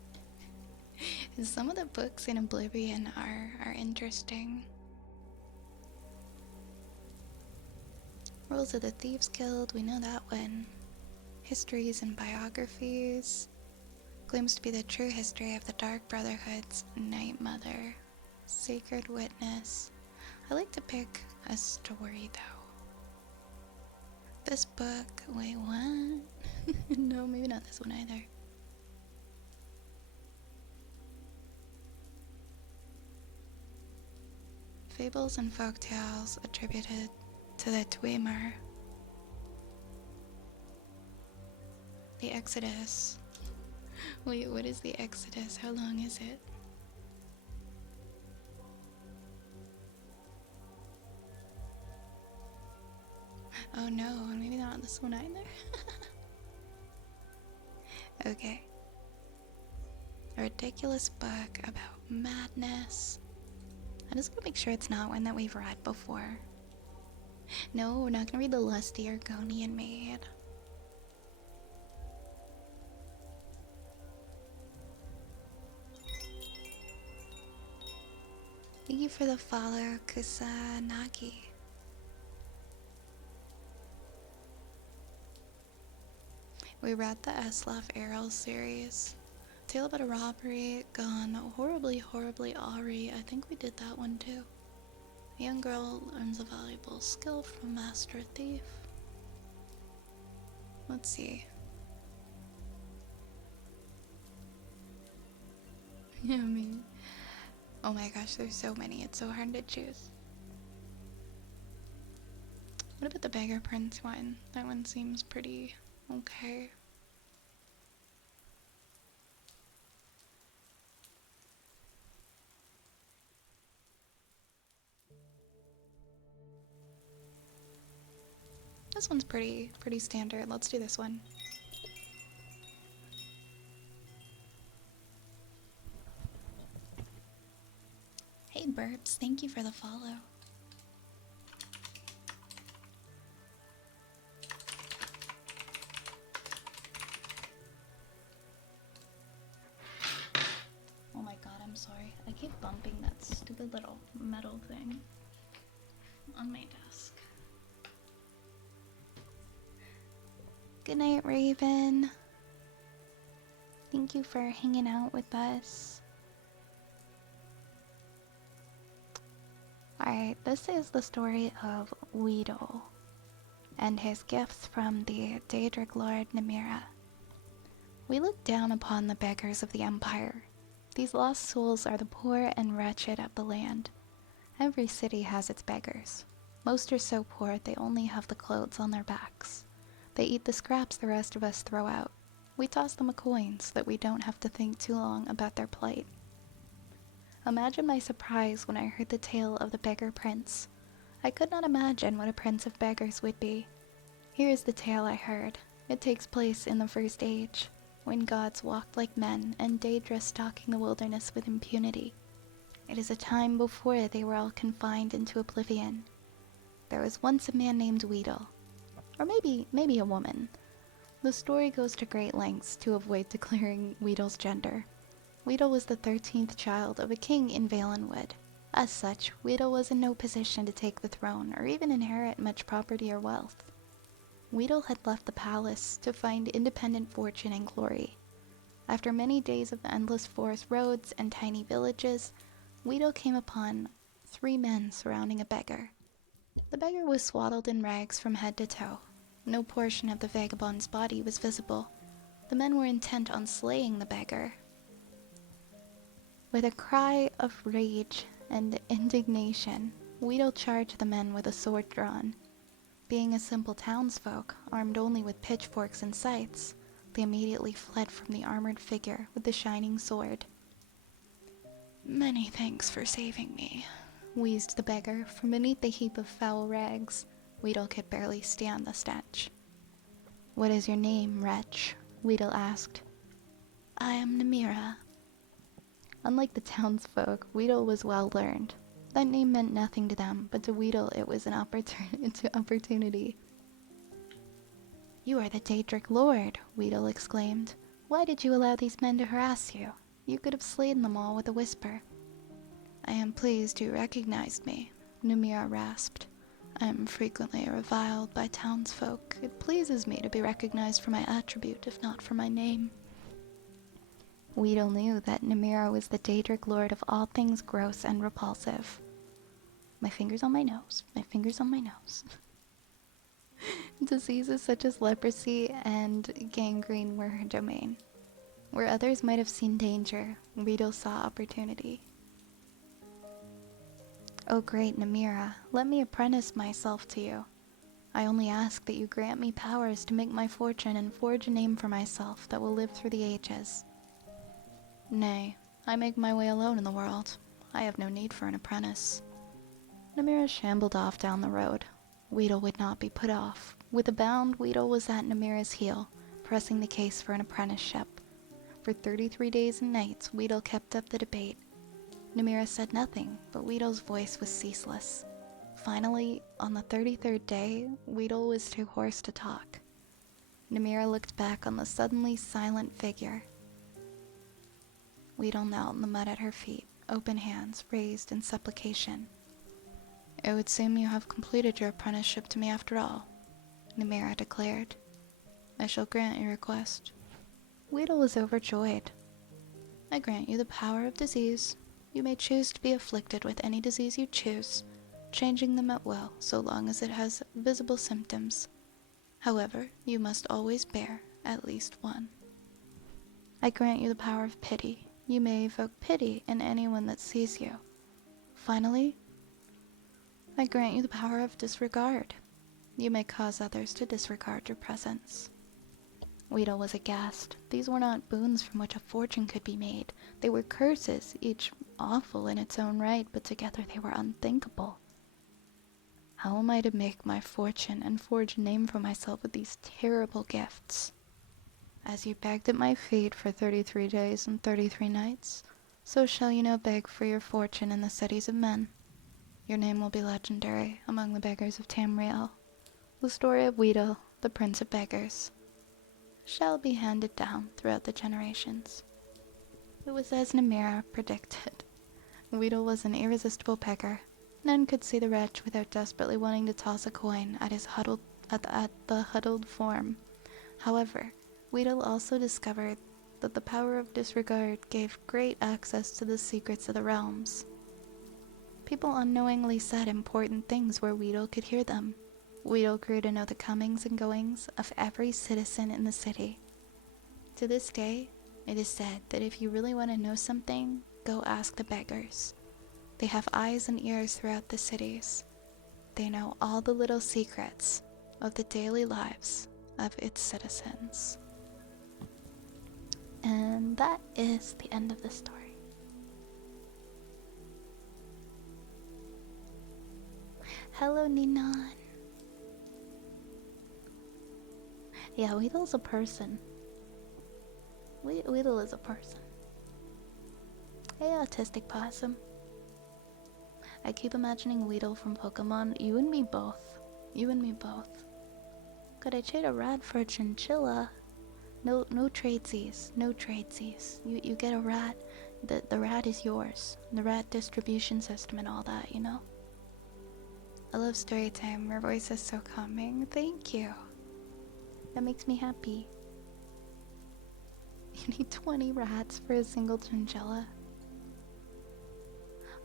Some of the books in Oblivion are interesting. Rules of the Thieves Guild, we know that one. Histories and biographies. Claims to be the true history of the Dark Brotherhood's Night Mother. Sacred Witness. I like to pick a story though. This book, wait, what? No, maybe not this one either. Fables and folktales attributed to the Dwemer. The Exodus. Wait, what is the Exodus? How long is it? Oh no, maybe not this one either. Okay. A ridiculous book about madness. I just gotta make sure it's not one that we've read before. No, we're not gonna read The Lusty Argonian Maid. Thank you for the follow, Kusanagi. We read the Eslaf Errol series. Tale about a robbery gone horribly, horribly awry. I think we did that one too. A young girl learns a valuable skill from a master thief. Let's see. Yeah, me. Oh my gosh, there's so many. It's so hard to choose. What about the Beggar Prince one? That one seems pretty okay. This one's pretty standard. Let's do this one. Hey Burps, thank you for the follow. Oh my god, I'm sorry. I keep bumping that stupid little metal thing on my desk. Good night, Raven. Thank you for hanging out with us. Alright, this is the story of Weedle and his gifts from the Daedric Lord Namira. We look down upon the beggars of the Empire. These lost souls are the poor and wretched of the land. Every city has its beggars. Most are so poor they only have the clothes on their backs. They eat the scraps the rest of us throw out. We toss them a coin so that we don't have to think too long about their plight. Imagine my surprise when I heard the tale of the beggar prince. I could not imagine what a prince of beggars would be. Here is the tale I heard. It takes place in the First Age, when gods walked like men and Daedra stalking the wilderness with impunity. It is a time before they were all confined into oblivion. There was once a man named Weedle, or maybe a woman. The story goes to great lengths to avoid declaring Weedle's gender. Weedle was the 13th child of a king in Valenwood. As such, Weedle was in no position to take the throne or even inherit much property or wealth. Weedle had left the palace to find independent fortune and glory. After many days of endless forest roads and tiny villages, Weedle came upon 3 men surrounding a beggar. The beggar was swaddled in rags from head to toe. No portion of the vagabond's body was visible. The men were intent on slaying the beggar. With a cry of rage and indignation, Weedle charged the men with a sword drawn. Being a simple townsfolk, armed only with pitchforks and scythes, they immediately fled from the armored figure with the shining sword. "Many thanks for saving me," wheezed the beggar from beneath the heap of foul rags. Weedle could barely stand the stench. "What is your name, wretch?" Weedle asked. "I am Namira." Unlike the townsfolk, Weedle was well learned. That name meant nothing to them, but to Weedle it was an opportunity. "You are the Daedric Lord," Weedle exclaimed. "Why did you allow these men to harass you? You could have slain them all with a whisper." "I am pleased you recognized me," Numira rasped. "I am frequently reviled by townsfolk. It pleases me to be recognized for my attribute, if not for my name." Weedle knew that Numira was the Daedric Lord of all things gross and repulsive. My fingers on my nose, my fingers on my nose. Diseases such as leprosy and gangrene were her domain. Where others might have seen danger, Weedle saw opportunity. "O great Namira, let me apprentice myself to you. I only ask that you grant me powers to make my fortune and forge a name for myself that will live through the ages." "Nay, I make my way alone in the world. I have no need for an apprentice." Namira shambled off down the road. Weedle would not be put off. With a bound, Weedle was at Namira's heel, pressing the case for an apprenticeship. For 33 days and nights, Weedle kept up the debate. Namira said nothing, but Weedle's voice was ceaseless. Finally, on the 33rd day, Weedle was too hoarse to talk. Namira looked back on the suddenly silent figure. Weedle knelt in the mud at her feet, open hands raised in supplication. "It would seem you have completed your apprenticeship to me after all," Namira declared. "I shall grant your request." Weedle was overjoyed. "I grant you the power of disease. You may choose to be afflicted with any disease you choose, changing them at will so long as it has visible symptoms. However, you must always bear at least one. I grant you the power of pity. You may evoke pity in anyone that sees you. Finally, I grant you the power of disregard. You may cause others to disregard your presence." Weedle was aghast. These were not boons from which a fortune could be made. They were curses, each awful in its own right, but together they were unthinkable. How am I to make my fortune and forge a name for myself with these terrible gifts? As you begged at my feet for 33 days and 33 nights, so shall you now beg for your fortune in the cities of men. Your name will be legendary among the beggars of Tamriel. The story of Weedle, the Prince of Beggars, shall be handed down throughout the generations. It was as Namira predicted. Weedle was an irresistible beggar. None could see the wretch without desperately wanting to toss a coin at the huddled form. However, Weedle also discovered that the power of disregard gave great access to the secrets of the realms. People unknowingly said important things where Weedle could hear them. Weedle grew to know the comings and goings of every citizen in the city. To this day, it is said that if you really want to know something, go ask the beggars. They have eyes and ears throughout the cities. They know all the little secrets of the daily lives of its citizens. And that is the end of the story. Hello, Ninan. Yeah, Weedle's a person. Weedle is a person. Hey, autistic possum. I keep imagining Weedle from Pokemon. You and me both. You and me both. Could I trade a rat for a chinchilla? No tradesies. No tradesies. You get a rat. The rat is yours. The rat distribution system and all that, you know? I love story time. Your voice is so calming. Thank you. That makes me happy. You need 20 rats for a single chinchilla.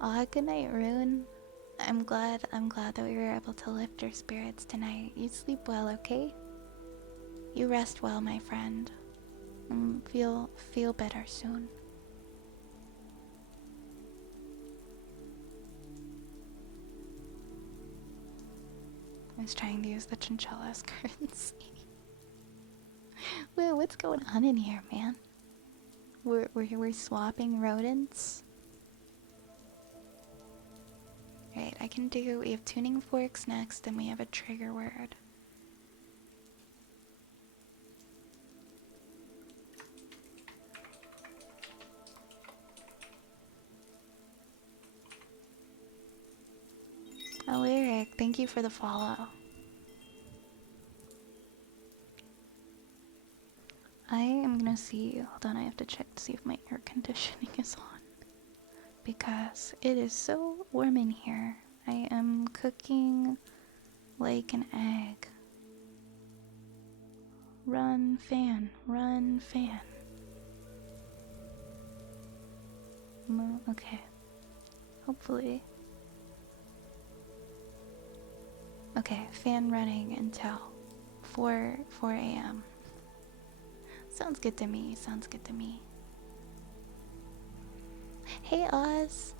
Aw, good night, Rune. I'm glad that we were able to lift your spirits tonight. You sleep well, okay? You rest well, my friend. Feel better soon. I was trying to use the chinchilla as currency. Wait, what's going on in here, man? We're swapping rodents. Right, I can do. We have tuning forks next, and we have a trigger word. Oh, Lyric, thank you for the follow. I am gonna see. Hold on, I have to check to see if my air conditioning is on. Because it is so warm in here. I am cooking like an egg. Run, fan. Run, fan. Okay. Hopefully. Okay, fan running until 4 a.m. Sounds good to me. Sounds good to me. Hey, Oz.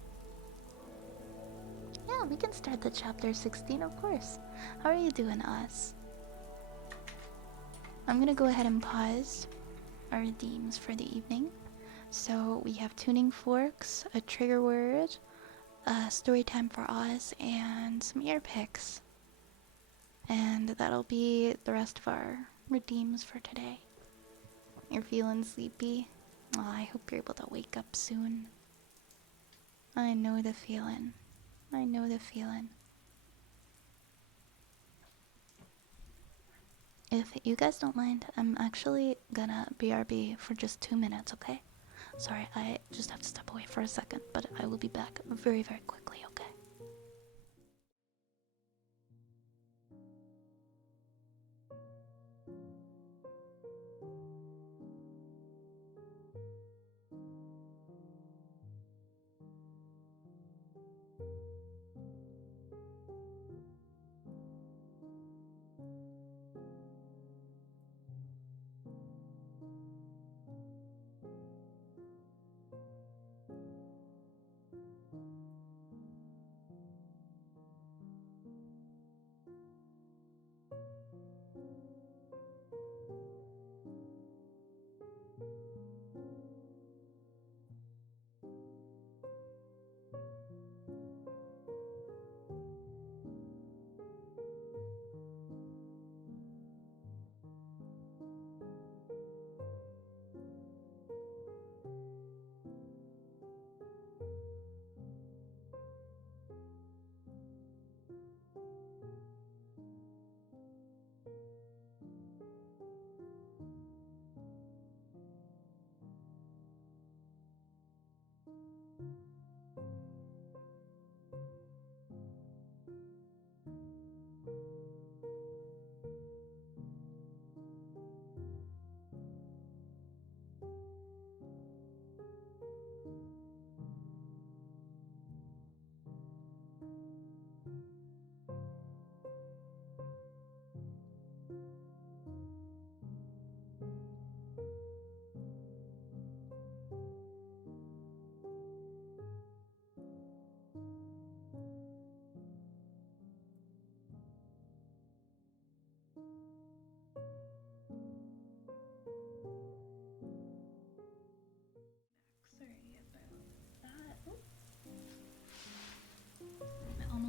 Yeah, we can start the chapter 16, of course. How are you doing, Oz? I'm gonna go ahead and pause our redeems for the evening. So we have tuning forks, a trigger word, story time for Oz, and some ear picks. And that'll be the rest of our redeems for today. You're feeling sleepy? Oh, I hope you're able to wake up soon. I know the feeling. I know the feeling. If you guys don't mind, I'm actually gonna BRB for just 2 minutes, okay? Sorry, I just have to step away for a second, but I will be back very, very quickly, okay?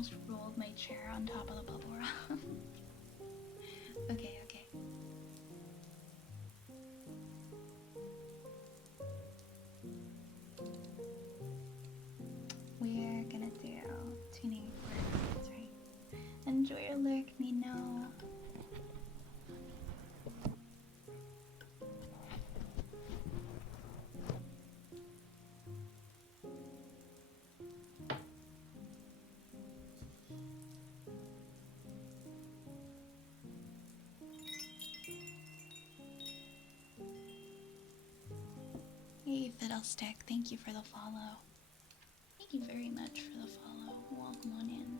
almost rolled my chair on top of the bubble wrap. Okay, okay. We're gonna do tuning forks, right? Enjoy your lurk, Nino. Hey, Fiddlestick, thank you for the follow. Thank you very much for the follow. Welcome on in.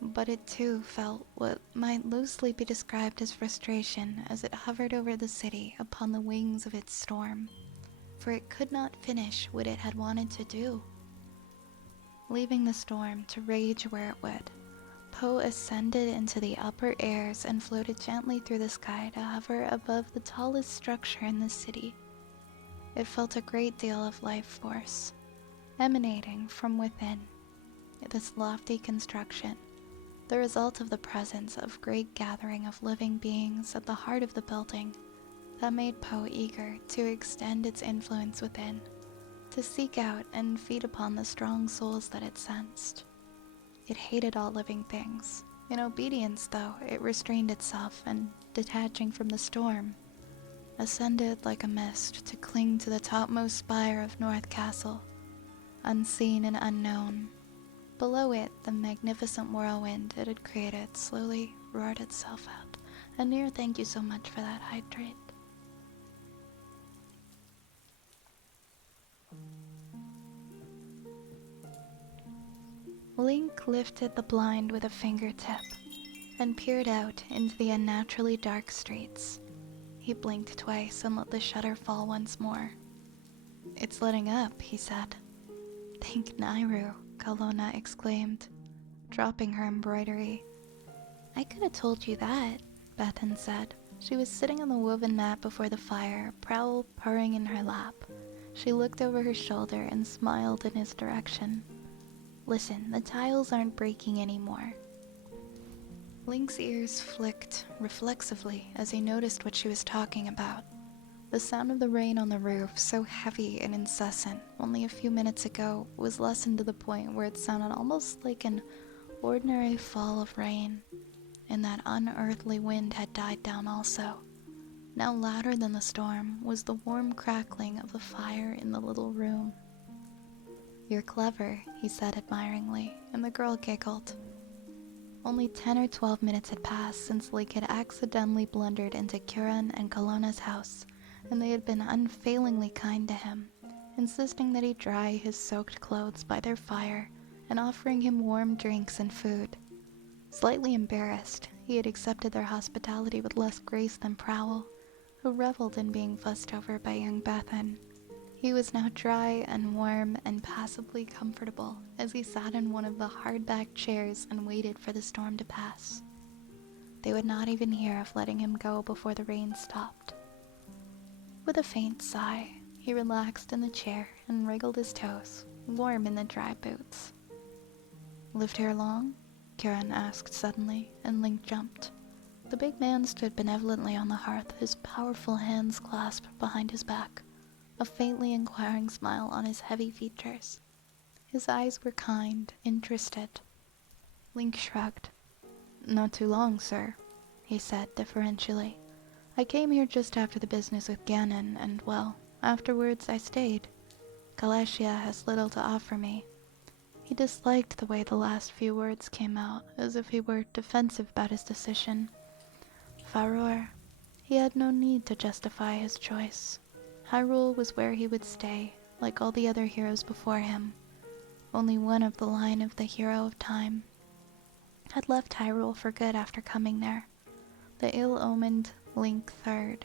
But it too felt what might loosely be described as frustration as it hovered over the city upon the wings of its storm, for it could not finish what it had wanted to do. Leaving the storm to rage where it would, Poe ascended into the upper airs and floated gently through the sky to hover above the tallest structure in the city. It felt a great deal of life force emanating from within this lofty construction, the result of the presence of great gathering of living beings at the heart of the building that made Poe eager to extend its influence within, to seek out and feed upon the strong souls that it sensed. It hated all living things. In obedience, though, it restrained itself and, detaching from the storm, ascended like a mist to cling to the topmost spire of North Castle, unseen and unknown. Below it, the magnificent whirlwind it had created slowly roared itself out. And Near, thank you so much for that hydrate. Link lifted the blind with a fingertip and peered out into the unnaturally dark streets. He blinked twice and let the shutter fall once more. "It's letting up," he said. "Thank Nairu," Kalona exclaimed, dropping her embroidery. "I could have told you that," Bethan said. She was sitting on the woven mat before the fire, Prowl purring in her lap. She looked over her shoulder and smiled in his direction. "Listen, the tiles aren't breaking anymore." Link's ears flicked reflexively as he noticed what she was talking about. The sound of the rain on the roof, so heavy and incessant only a few minutes ago, was lessened to the point where it sounded almost like an ordinary fall of rain, and that unearthly wind had died down also. Now louder than the storm was the warm crackling of the fire in the little room. "You're clever," he said admiringly, and the girl giggled. Only 10 or 12 minutes had passed since Lake had accidentally blundered into Kiran and Kalona's house, and they had been unfailingly kind to him, insisting that he dry his soaked clothes by their fire and offering him warm drinks and food. Slightly embarrassed, he had accepted their hospitality with less grace than Prowl, who reveled in being fussed over by young Bethan. He was now dry and warm and passably comfortable as he sat in one of the hard-backed chairs and waited for the storm to pass. They would not even hear of letting him go before the rain stopped. With a faint sigh, he relaxed in the chair and wriggled his toes, warm in the dry boots. "Lived here long?" Kieran asked suddenly, and Link jumped. The big man stood benevolently on the hearth, his powerful hands clasped behind his back, a faintly inquiring smile on his heavy features. His eyes were kind, interested. Link shrugged. "Not too long, sir," he said deferentially. "I came here just after the business with Ganon, and, well, afterwards I stayed. Galashia has little to offer me." He disliked the way the last few words came out, as if he were defensive about his decision. Faror. He had no need to justify his choice. Hyrule was where he would stay, like all the other heroes before him. Only one of the line of the hero of time had left Hyrule for good after coming there. The ill-omened Link III,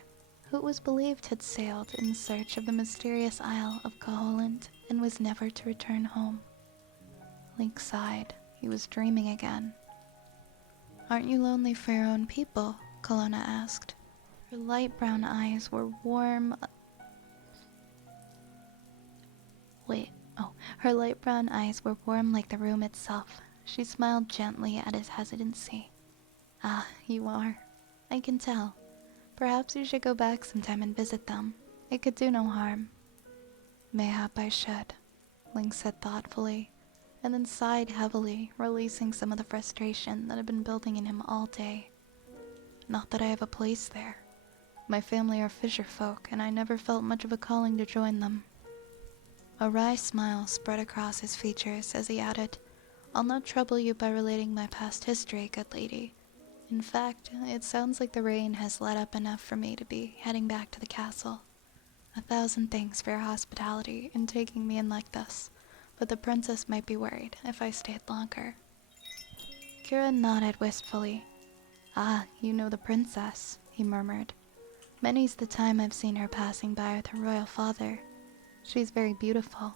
who it was believed had sailed in search of the mysterious Isle of Koholint and was never to return home. Link sighed. He was dreaming again. "Aren't you lonely for your own people?" Kelowna asked. Her light brown eyes were warm... Her light brown eyes were warm like the room itself. She smiled gently at his hesitancy. "Ah, you are. I can tell. Perhaps you should go back sometime and visit them. It could do no harm." "Mayhap I should," Link said thoughtfully, and then sighed heavily, releasing some of the frustration that had been building in him all day. "Not that I have a place there. My family are fisher folk, and I never felt much of a calling to join them." A wry smile spread across his features as he added, "I'll not trouble you by relating my past history, good lady. In fact, it sounds like the rain has let up enough for me to be heading back to the castle. 1,000 thanks for your hospitality in taking me in like this, but the princess might be worried if I stayed longer." Kieran nodded wistfully. Ah, you know the princess, he murmured. Many's the time I've seen her passing by with her royal father. She's very beautiful.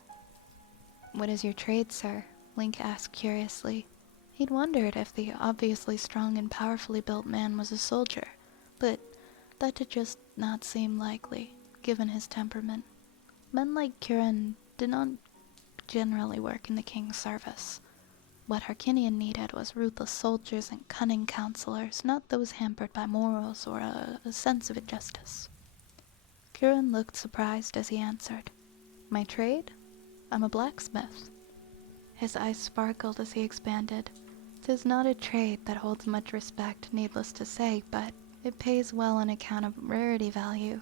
What is your trade, sir? Link asked curiously. He'd wondered if the obviously strong and powerfully built man was a soldier, but that did just not seem likely, given his temperament. Men like Kieran did not generally work in the king's service. What Harkinian needed was ruthless soldiers and cunning counselors, not those hampered by morals or a sense of injustice. Kieran looked surprised as he answered. My trade? I'm a blacksmith. His eyes sparkled as he expanded. 'Tis not a trade that holds much respect, needless to say, but it pays well on account of rarity value.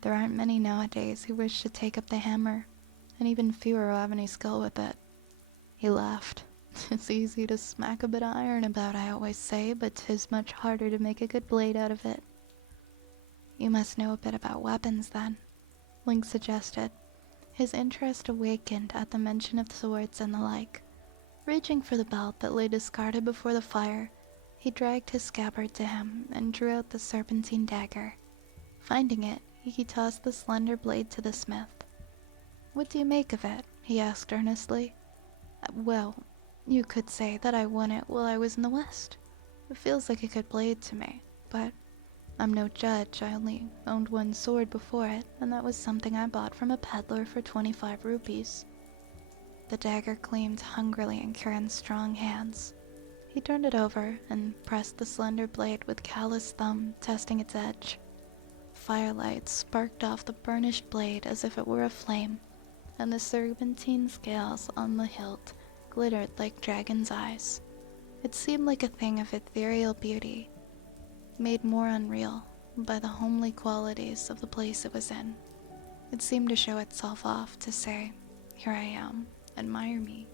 There aren't many nowadays who wish to take up the hammer, and even fewer who have any skill with it. He laughed. It's easy to smack a bit of iron about, I always say, but 'tis much harder to make a good blade out of it. You must know a bit about weapons, then, Link suggested. His interest awakened at the mention of swords and the like. Reaching for the belt that lay discarded before the fire, he dragged his scabbard to him and drew out the serpentine dagger. Finding it, he tossed the slender blade to the smith. What do you make of it? He asked earnestly. Well, you could say that I won it while I was in the West. It feels like a good blade to me, but I'm no judge. I only owned one sword before it, and that was something I bought from a peddler for 25 rupees. The dagger gleamed hungrily in Kieran's strong hands. He turned it over and pressed the slender blade with calloused thumb, testing its edge. Firelight sparked off the burnished blade as if it were aflame, and the serpentine scales on the hilt glittered like dragon's eyes. It seemed like a thing of ethereal beauty, made more unreal by the homely qualities of the place it was in. It seemed to show itself off, to say, here I am, admire me.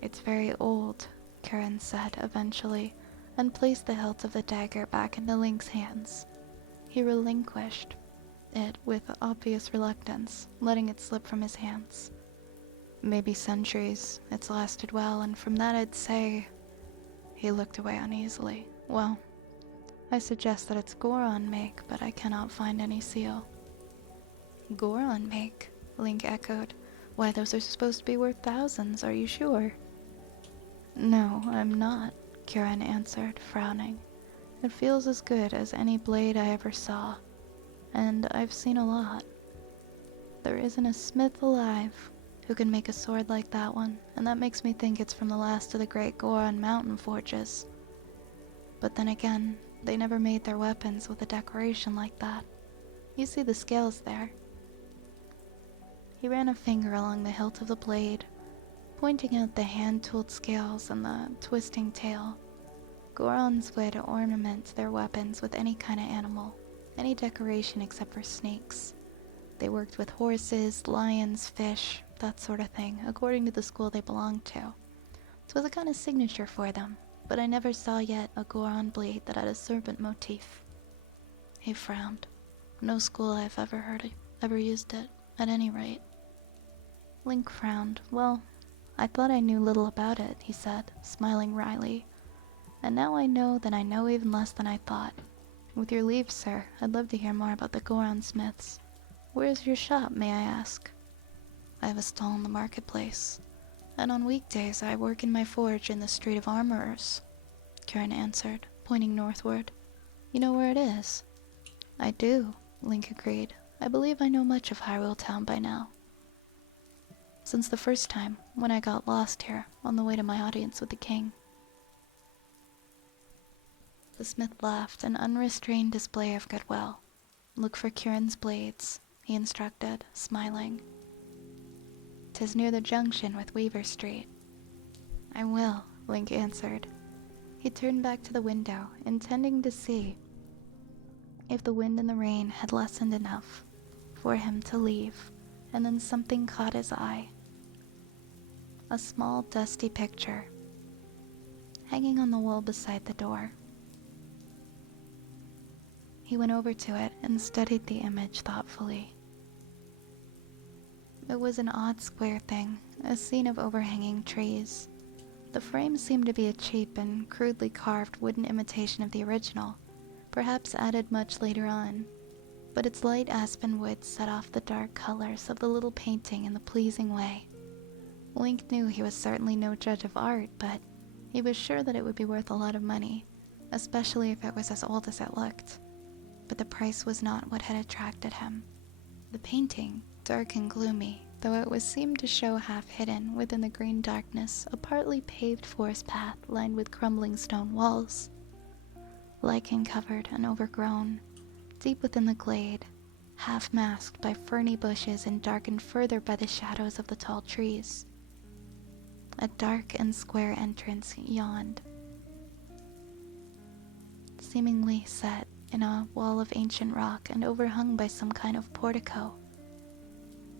It's very old, Kieran said eventually, and placed the hilt of the dagger back into Link's hands. He relinquished it with obvious reluctance, letting it slip from his hands. Maybe centuries, it's lasted well, and from that I'd say... He looked away uneasily. Well, I suggest that it's Goron make, but I cannot find any seal. Goron make? Link echoed. Why, those are supposed to be worth thousands, are you sure? No, I'm not, Kieran answered, frowning. It feels as good as any blade I ever saw, and I've seen a lot. There isn't a smith alive who can make a sword like that one, and that makes me think it's from the last of the great Goron mountain forges. But then again, they never made their weapons with a decoration like that. You see the scales there. He ran a finger along the hilt of the blade, pointing out the hand-tooled scales and the twisting tail. Gorons would ornament their weapons with any kind of animal, any decoration except for snakes. They worked with horses, lions, fish, that sort of thing, according to the school they belonged to. It was a kind of signature for them, but I never saw yet a Goron blade that had a serpent motif. He frowned. No school I've ever heard of ever used it, at any rate. Link frowned. Well, I thought I knew little about it, he said, smiling wryly. And now I know that I know even less than I thought. With your leave, sir, I'd love to hear more about the Goron smiths. Where's your shop, may I ask? I have a stall in the marketplace, and on weekdays I work in my forge in the Street of Armorers, Kieran answered, pointing northward. You know where it is? I do, Link agreed. I believe I know much of Hyrule Town by now. Since the first time, when I got lost here, on the way to my audience with the king. The smith laughed, an unrestrained display of goodwill. Look for Kieran's blades, he instructed, smiling. 'Tis near the junction with Weaver Street. I will, Link answered. He turned back to the window, intending to see if the wind and the rain had lessened enough for him to leave, and then something caught his eye. A small, dusty picture, hanging on the wall beside the door. He went over to it and studied the image thoughtfully. It was an odd square thing, a scene of overhanging trees. The frame seemed to be a cheap and crudely carved wooden imitation of the original, perhaps added much later on, but its light aspen wood set off the dark colors of the little painting in a pleasing way. Link knew he was certainly no judge of art, but he was sure that it would be worth a lot of money, especially if it was as old as it looked. But the price was not what had attracted him. The painting, dark and gloomy, though it was seemed to show half hidden within the green darkness a partly paved forest path lined with crumbling stone walls. Lichen-covered and overgrown, deep within the glade, half masked by ferny bushes and darkened further by the shadows of the tall trees. A dark and square entrance yawned, seemingly set in a wall of ancient rock and overhung by some kind of portico.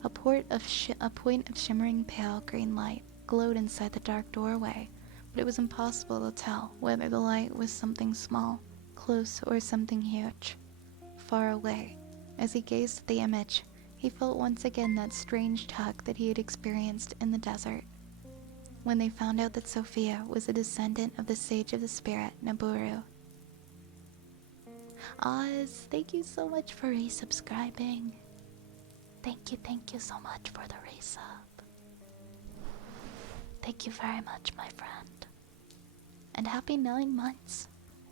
A point of shimmering pale green light glowed inside the dark doorway, but it was impossible to tell whether the light was something small, close, or something huge. Far away, as he gazed at the image, he felt once again that strange tug that he had experienced in the desert, when they found out that Sophia was a descendant of the Sage of the Spirit, Naburu. Oz, thank you so much for resubscribing. Thank you so much for the resub. Thank you very much, my friend. And happy 9 months.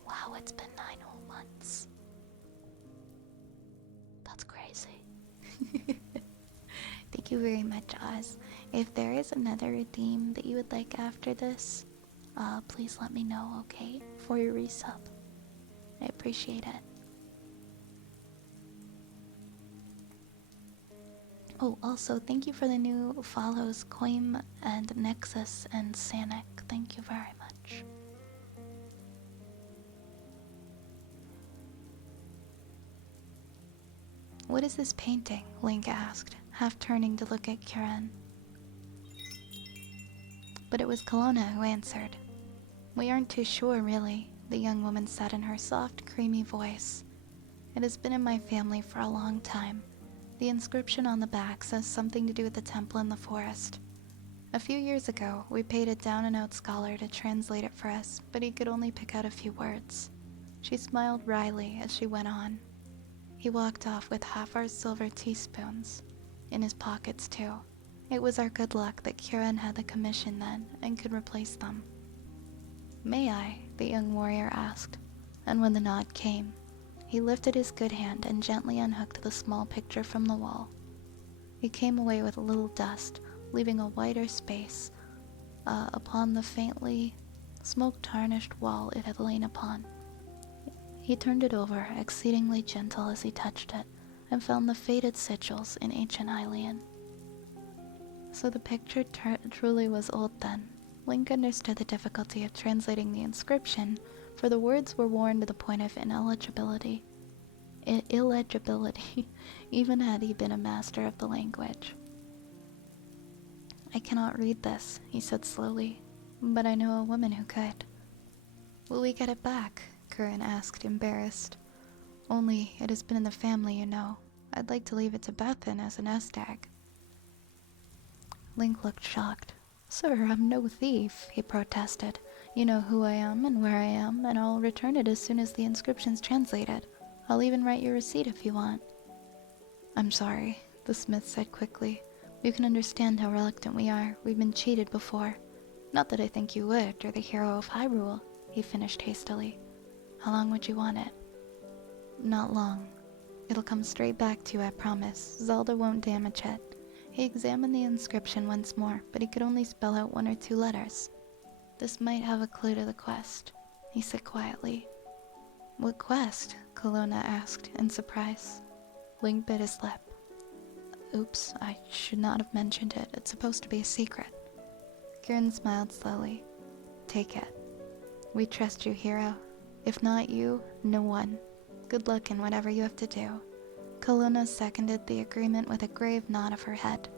Wow, it's been 9 whole months. That's crazy. Thank you very much, Oz. If there is another redeem that you would like after this, please let me know, okay? For your resub. I appreciate it. Oh, also, thank you for the new follows, Coim and Nexus and Sanic. Thank you very much. What is this painting? Link asked, half turning to look at Kieran. But it was Kelowna who answered. We aren't too sure, really, the young woman said in her soft, creamy voice. It has been in my family for a long time. The inscription on the back says something to do with the temple in the forest. A few years ago, we paid a down-and-out scholar to translate it for us, but he could only pick out a few words. She smiled wryly as she went on. He walked off with half our silver teaspoons. In his pockets, too. It was our good luck that Kieran had the commission then and could replace them. May I? The young warrior asked, and when the nod came, he lifted his good hand and gently unhooked the small picture from the wall. It came away with a little dust, leaving a wider space upon the faintly smoke-tarnished wall it had lain upon. He turned it over, exceedingly gentle as he touched it, and found the faded sigils in ancient Hylian. So the picture truly was old then. Link understood the difficulty of translating the inscription, for the words were worn to the point of illegibility, even had he been a master of the language. I cannot read this, he said slowly, but I know a woman who could. Will we get it back? Curran asked, embarrassed. Only, it has been in the family, you know. I'd like to leave it to Bethan as a nest egg. Link looked shocked. Sir, I'm no thief, he protested. You know who I am and where I am, and I'll return it as soon as the inscription's translated. I'll even write you a receipt if you want. I'm sorry, the smith said quickly. You can understand how reluctant we are. We've been cheated before. Not that I think you would, you're the hero of Hyrule, he finished hastily. How long would you want it? Not long. It'll come straight back to you, I promise. Zelda won't damage it. He examined the inscription once more, but he could only spell out 1 or 2 letters. This might have a clue to the quest, he said quietly. What quest? Kelowna asked, in surprise. Link bit his lip. Oops, I should not have mentioned it. It's supposed to be a secret. Kieran smiled slowly. Take it. We trust you, hero. If not you, no one. Good luck in whatever you have to do. Kelowna seconded the agreement with a grave nod of her head.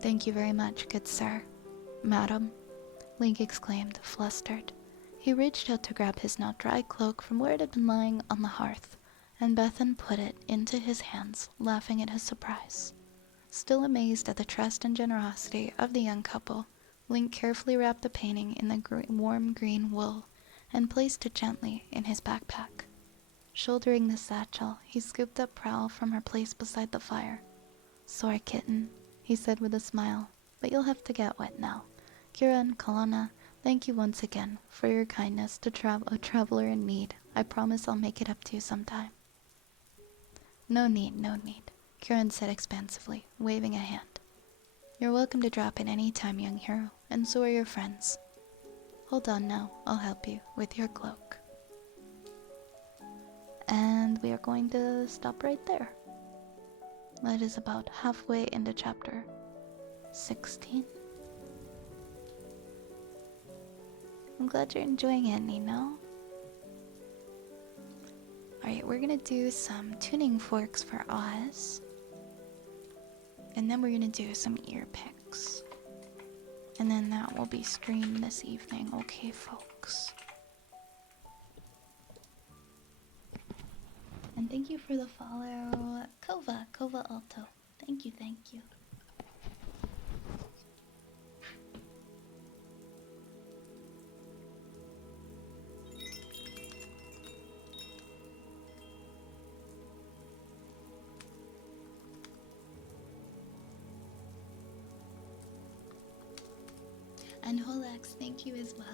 Thank you very much, good sir. Madam, Link exclaimed, flustered. He reached out to grab his now dry cloak from where it had been lying on the hearth, and Bethan put it into his hands, laughing at his surprise. Still amazed at the trust and generosity of the young couple, Link carefully wrapped the painting in the warm green wool and placed it gently in his backpack. Shouldering the satchel, he scooped up Prowl from her place beside the fire. "Sorry, kitten," he said with a smile, "but you'll have to get wet now. Kira and Kalana, thank you once again for your kindness to a traveler in need. I promise I'll make it up to you sometime." No need, no need," Kieran said expansively, waving a hand. "You're welcome to drop in any time, young hero, and so are your friends. Hold on now, I'll help you with your cloak." And we are going to stop right there. That is about halfway into chapter 16. I'm glad you're enjoying it, Nino. Alright, we're gonna do some tuning forks for Oz. And then we're gonna do some ear picks. And then that will be streamed this evening, okay, folks? And thank you for the follow, Kova Alto. Thank you, thank you. And Holex, thank you as well.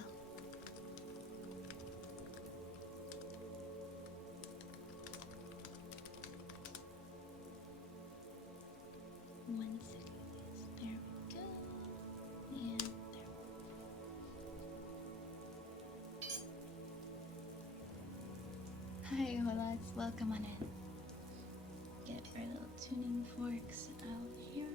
One second, please. There we go. And there. Hi, Holex, welcome on in. Get our little tuning forks out here.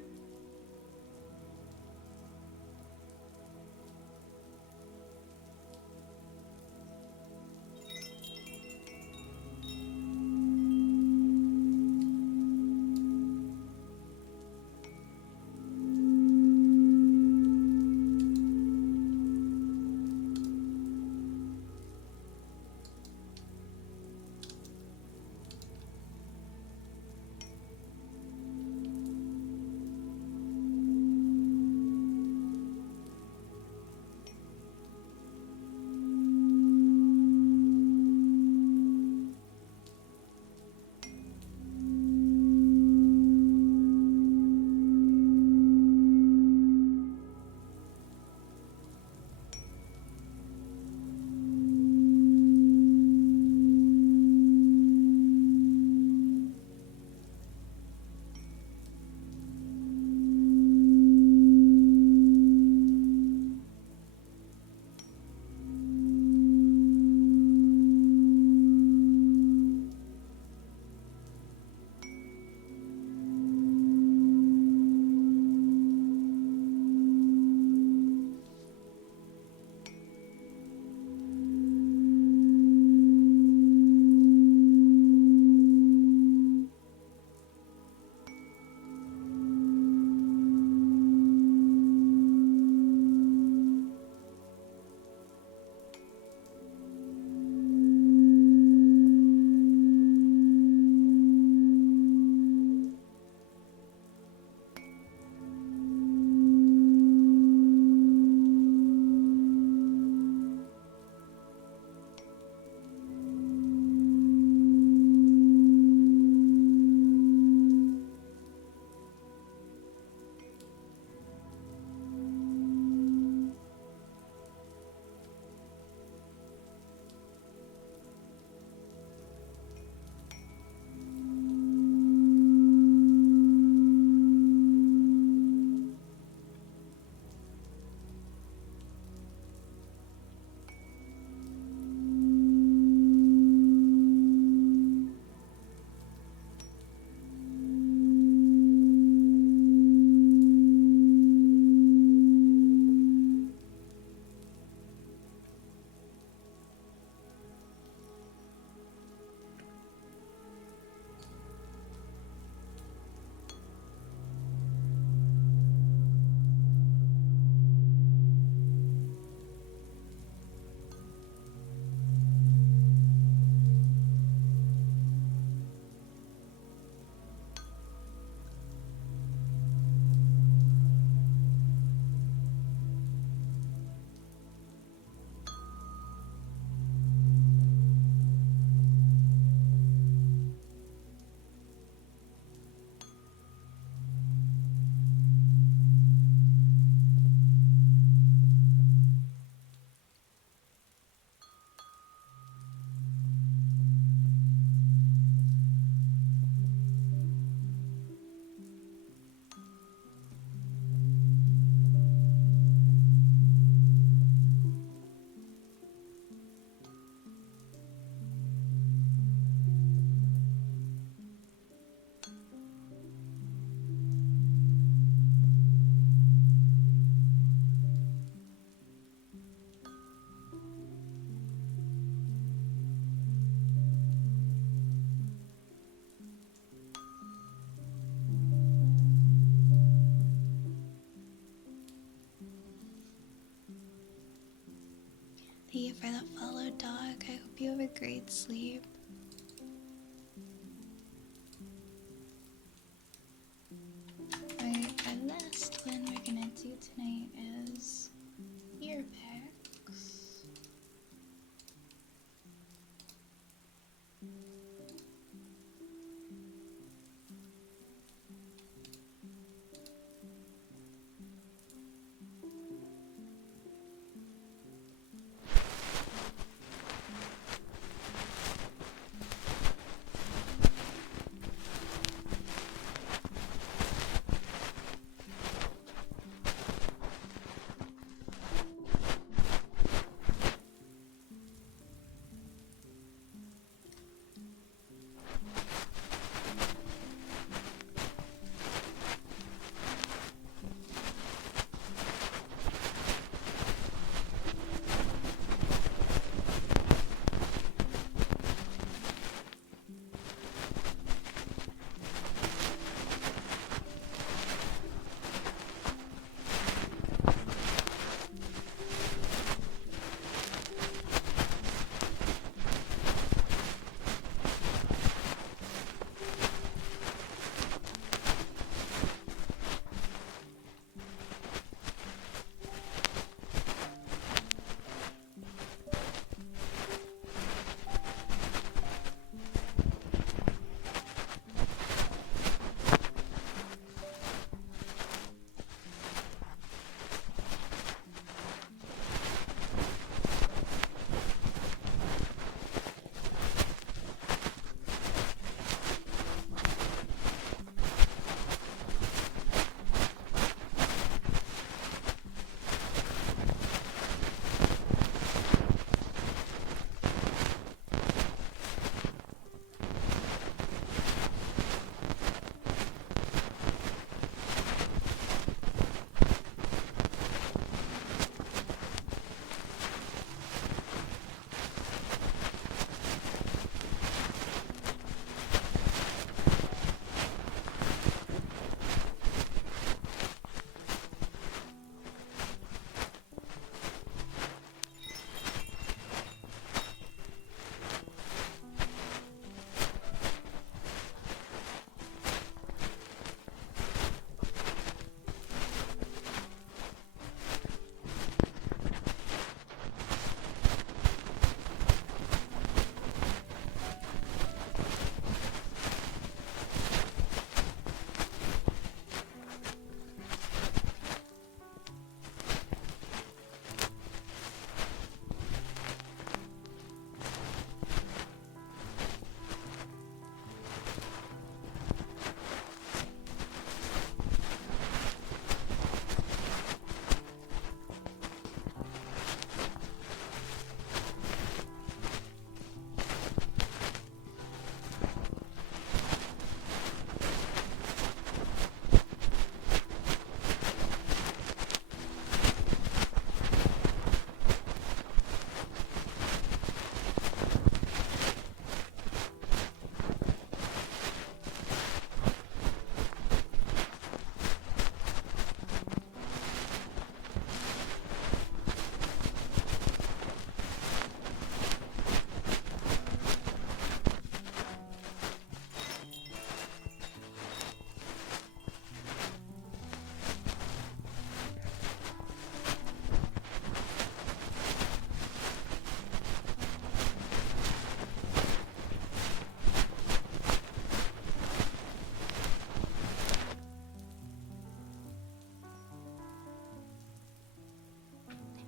for the follow, dog. I hope you have a great sleep. Our last one we're gonna do tonight is ear picks.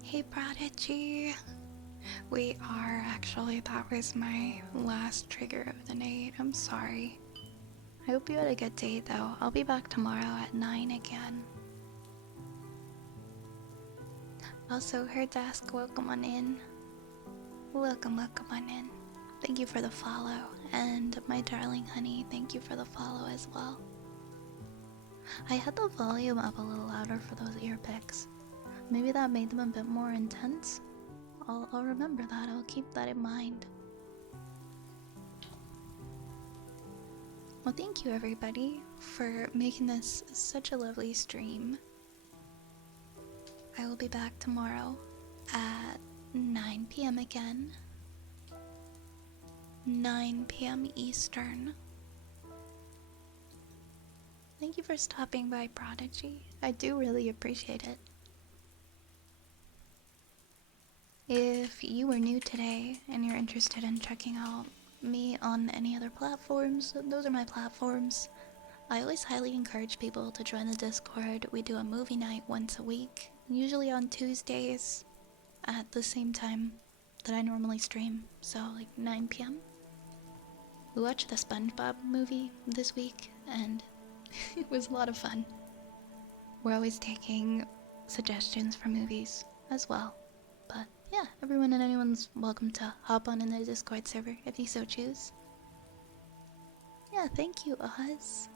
Hey, Prodigy. We are actually, that was my last trigger of the night. I'm sorry. I hope you had a good day, though. I'll be back tomorrow at 9 again. Also, her desk, welcome on in. Welcome on in. Thank you for the follow. And my darling honey, thank you for the follow as well. I had the volume up a little louder for those ear picks. Maybe that made them a bit more intense. I'll remember that. I'll keep that in mind. Well, thank you everybody for making this such a lovely stream. I will be back tomorrow at 9 p.m. again. 9 p.m. Eastern. Thank you for stopping by, Prodigy. I do really appreciate it. If you are new today and you're interested in checking out me on any other platforms, those are my platforms. I always highly encourage people to join the Discord. We do a movie night once a week, usually on Tuesdays at the same time that I normally stream, so like 9 p.m. We watched the SpongeBob movie this week, and it was a lot of fun. We're always taking suggestions for movies as well. But yeah, everyone and anyone's welcome to hop on in the Discord server if you so choose. Yeah, thank you, Oz.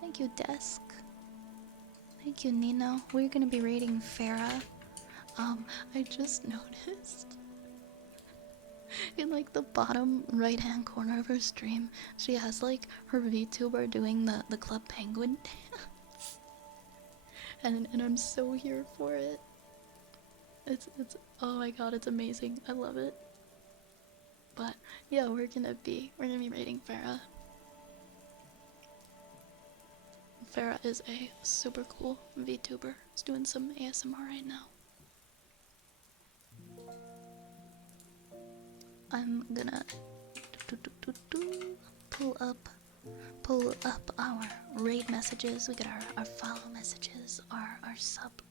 Thank you, Desk. Thank you, Nino. We're gonna be rating Farah. I just noticed in like the bottom right hand corner of her stream, she has like her VTuber doing the Club Penguin dance. And I'm so here for it. It's oh my god, it's amazing. I love it. But yeah, we're gonna be rating Farah. Farah is a super cool VTuber. She's doing some ASMR right now. I'm gonna pull up our raid messages. We got our follow messages, our sub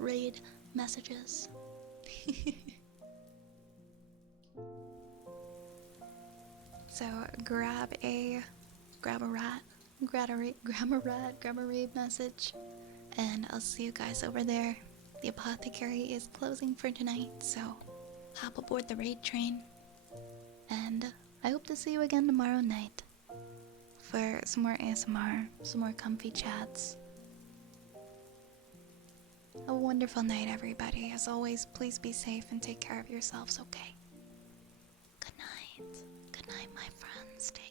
raid messages. So grab a rat, grab a raid message, and I'll see you guys over there. The apothecary is closing for tonight, so hop aboard the raid train. And I hope to see you again tomorrow night for some more ASMR, some more comfy chats. A wonderful night, everybody. As always, please be safe and take care of yourselves, okay? Good night. Good night, my friends. Take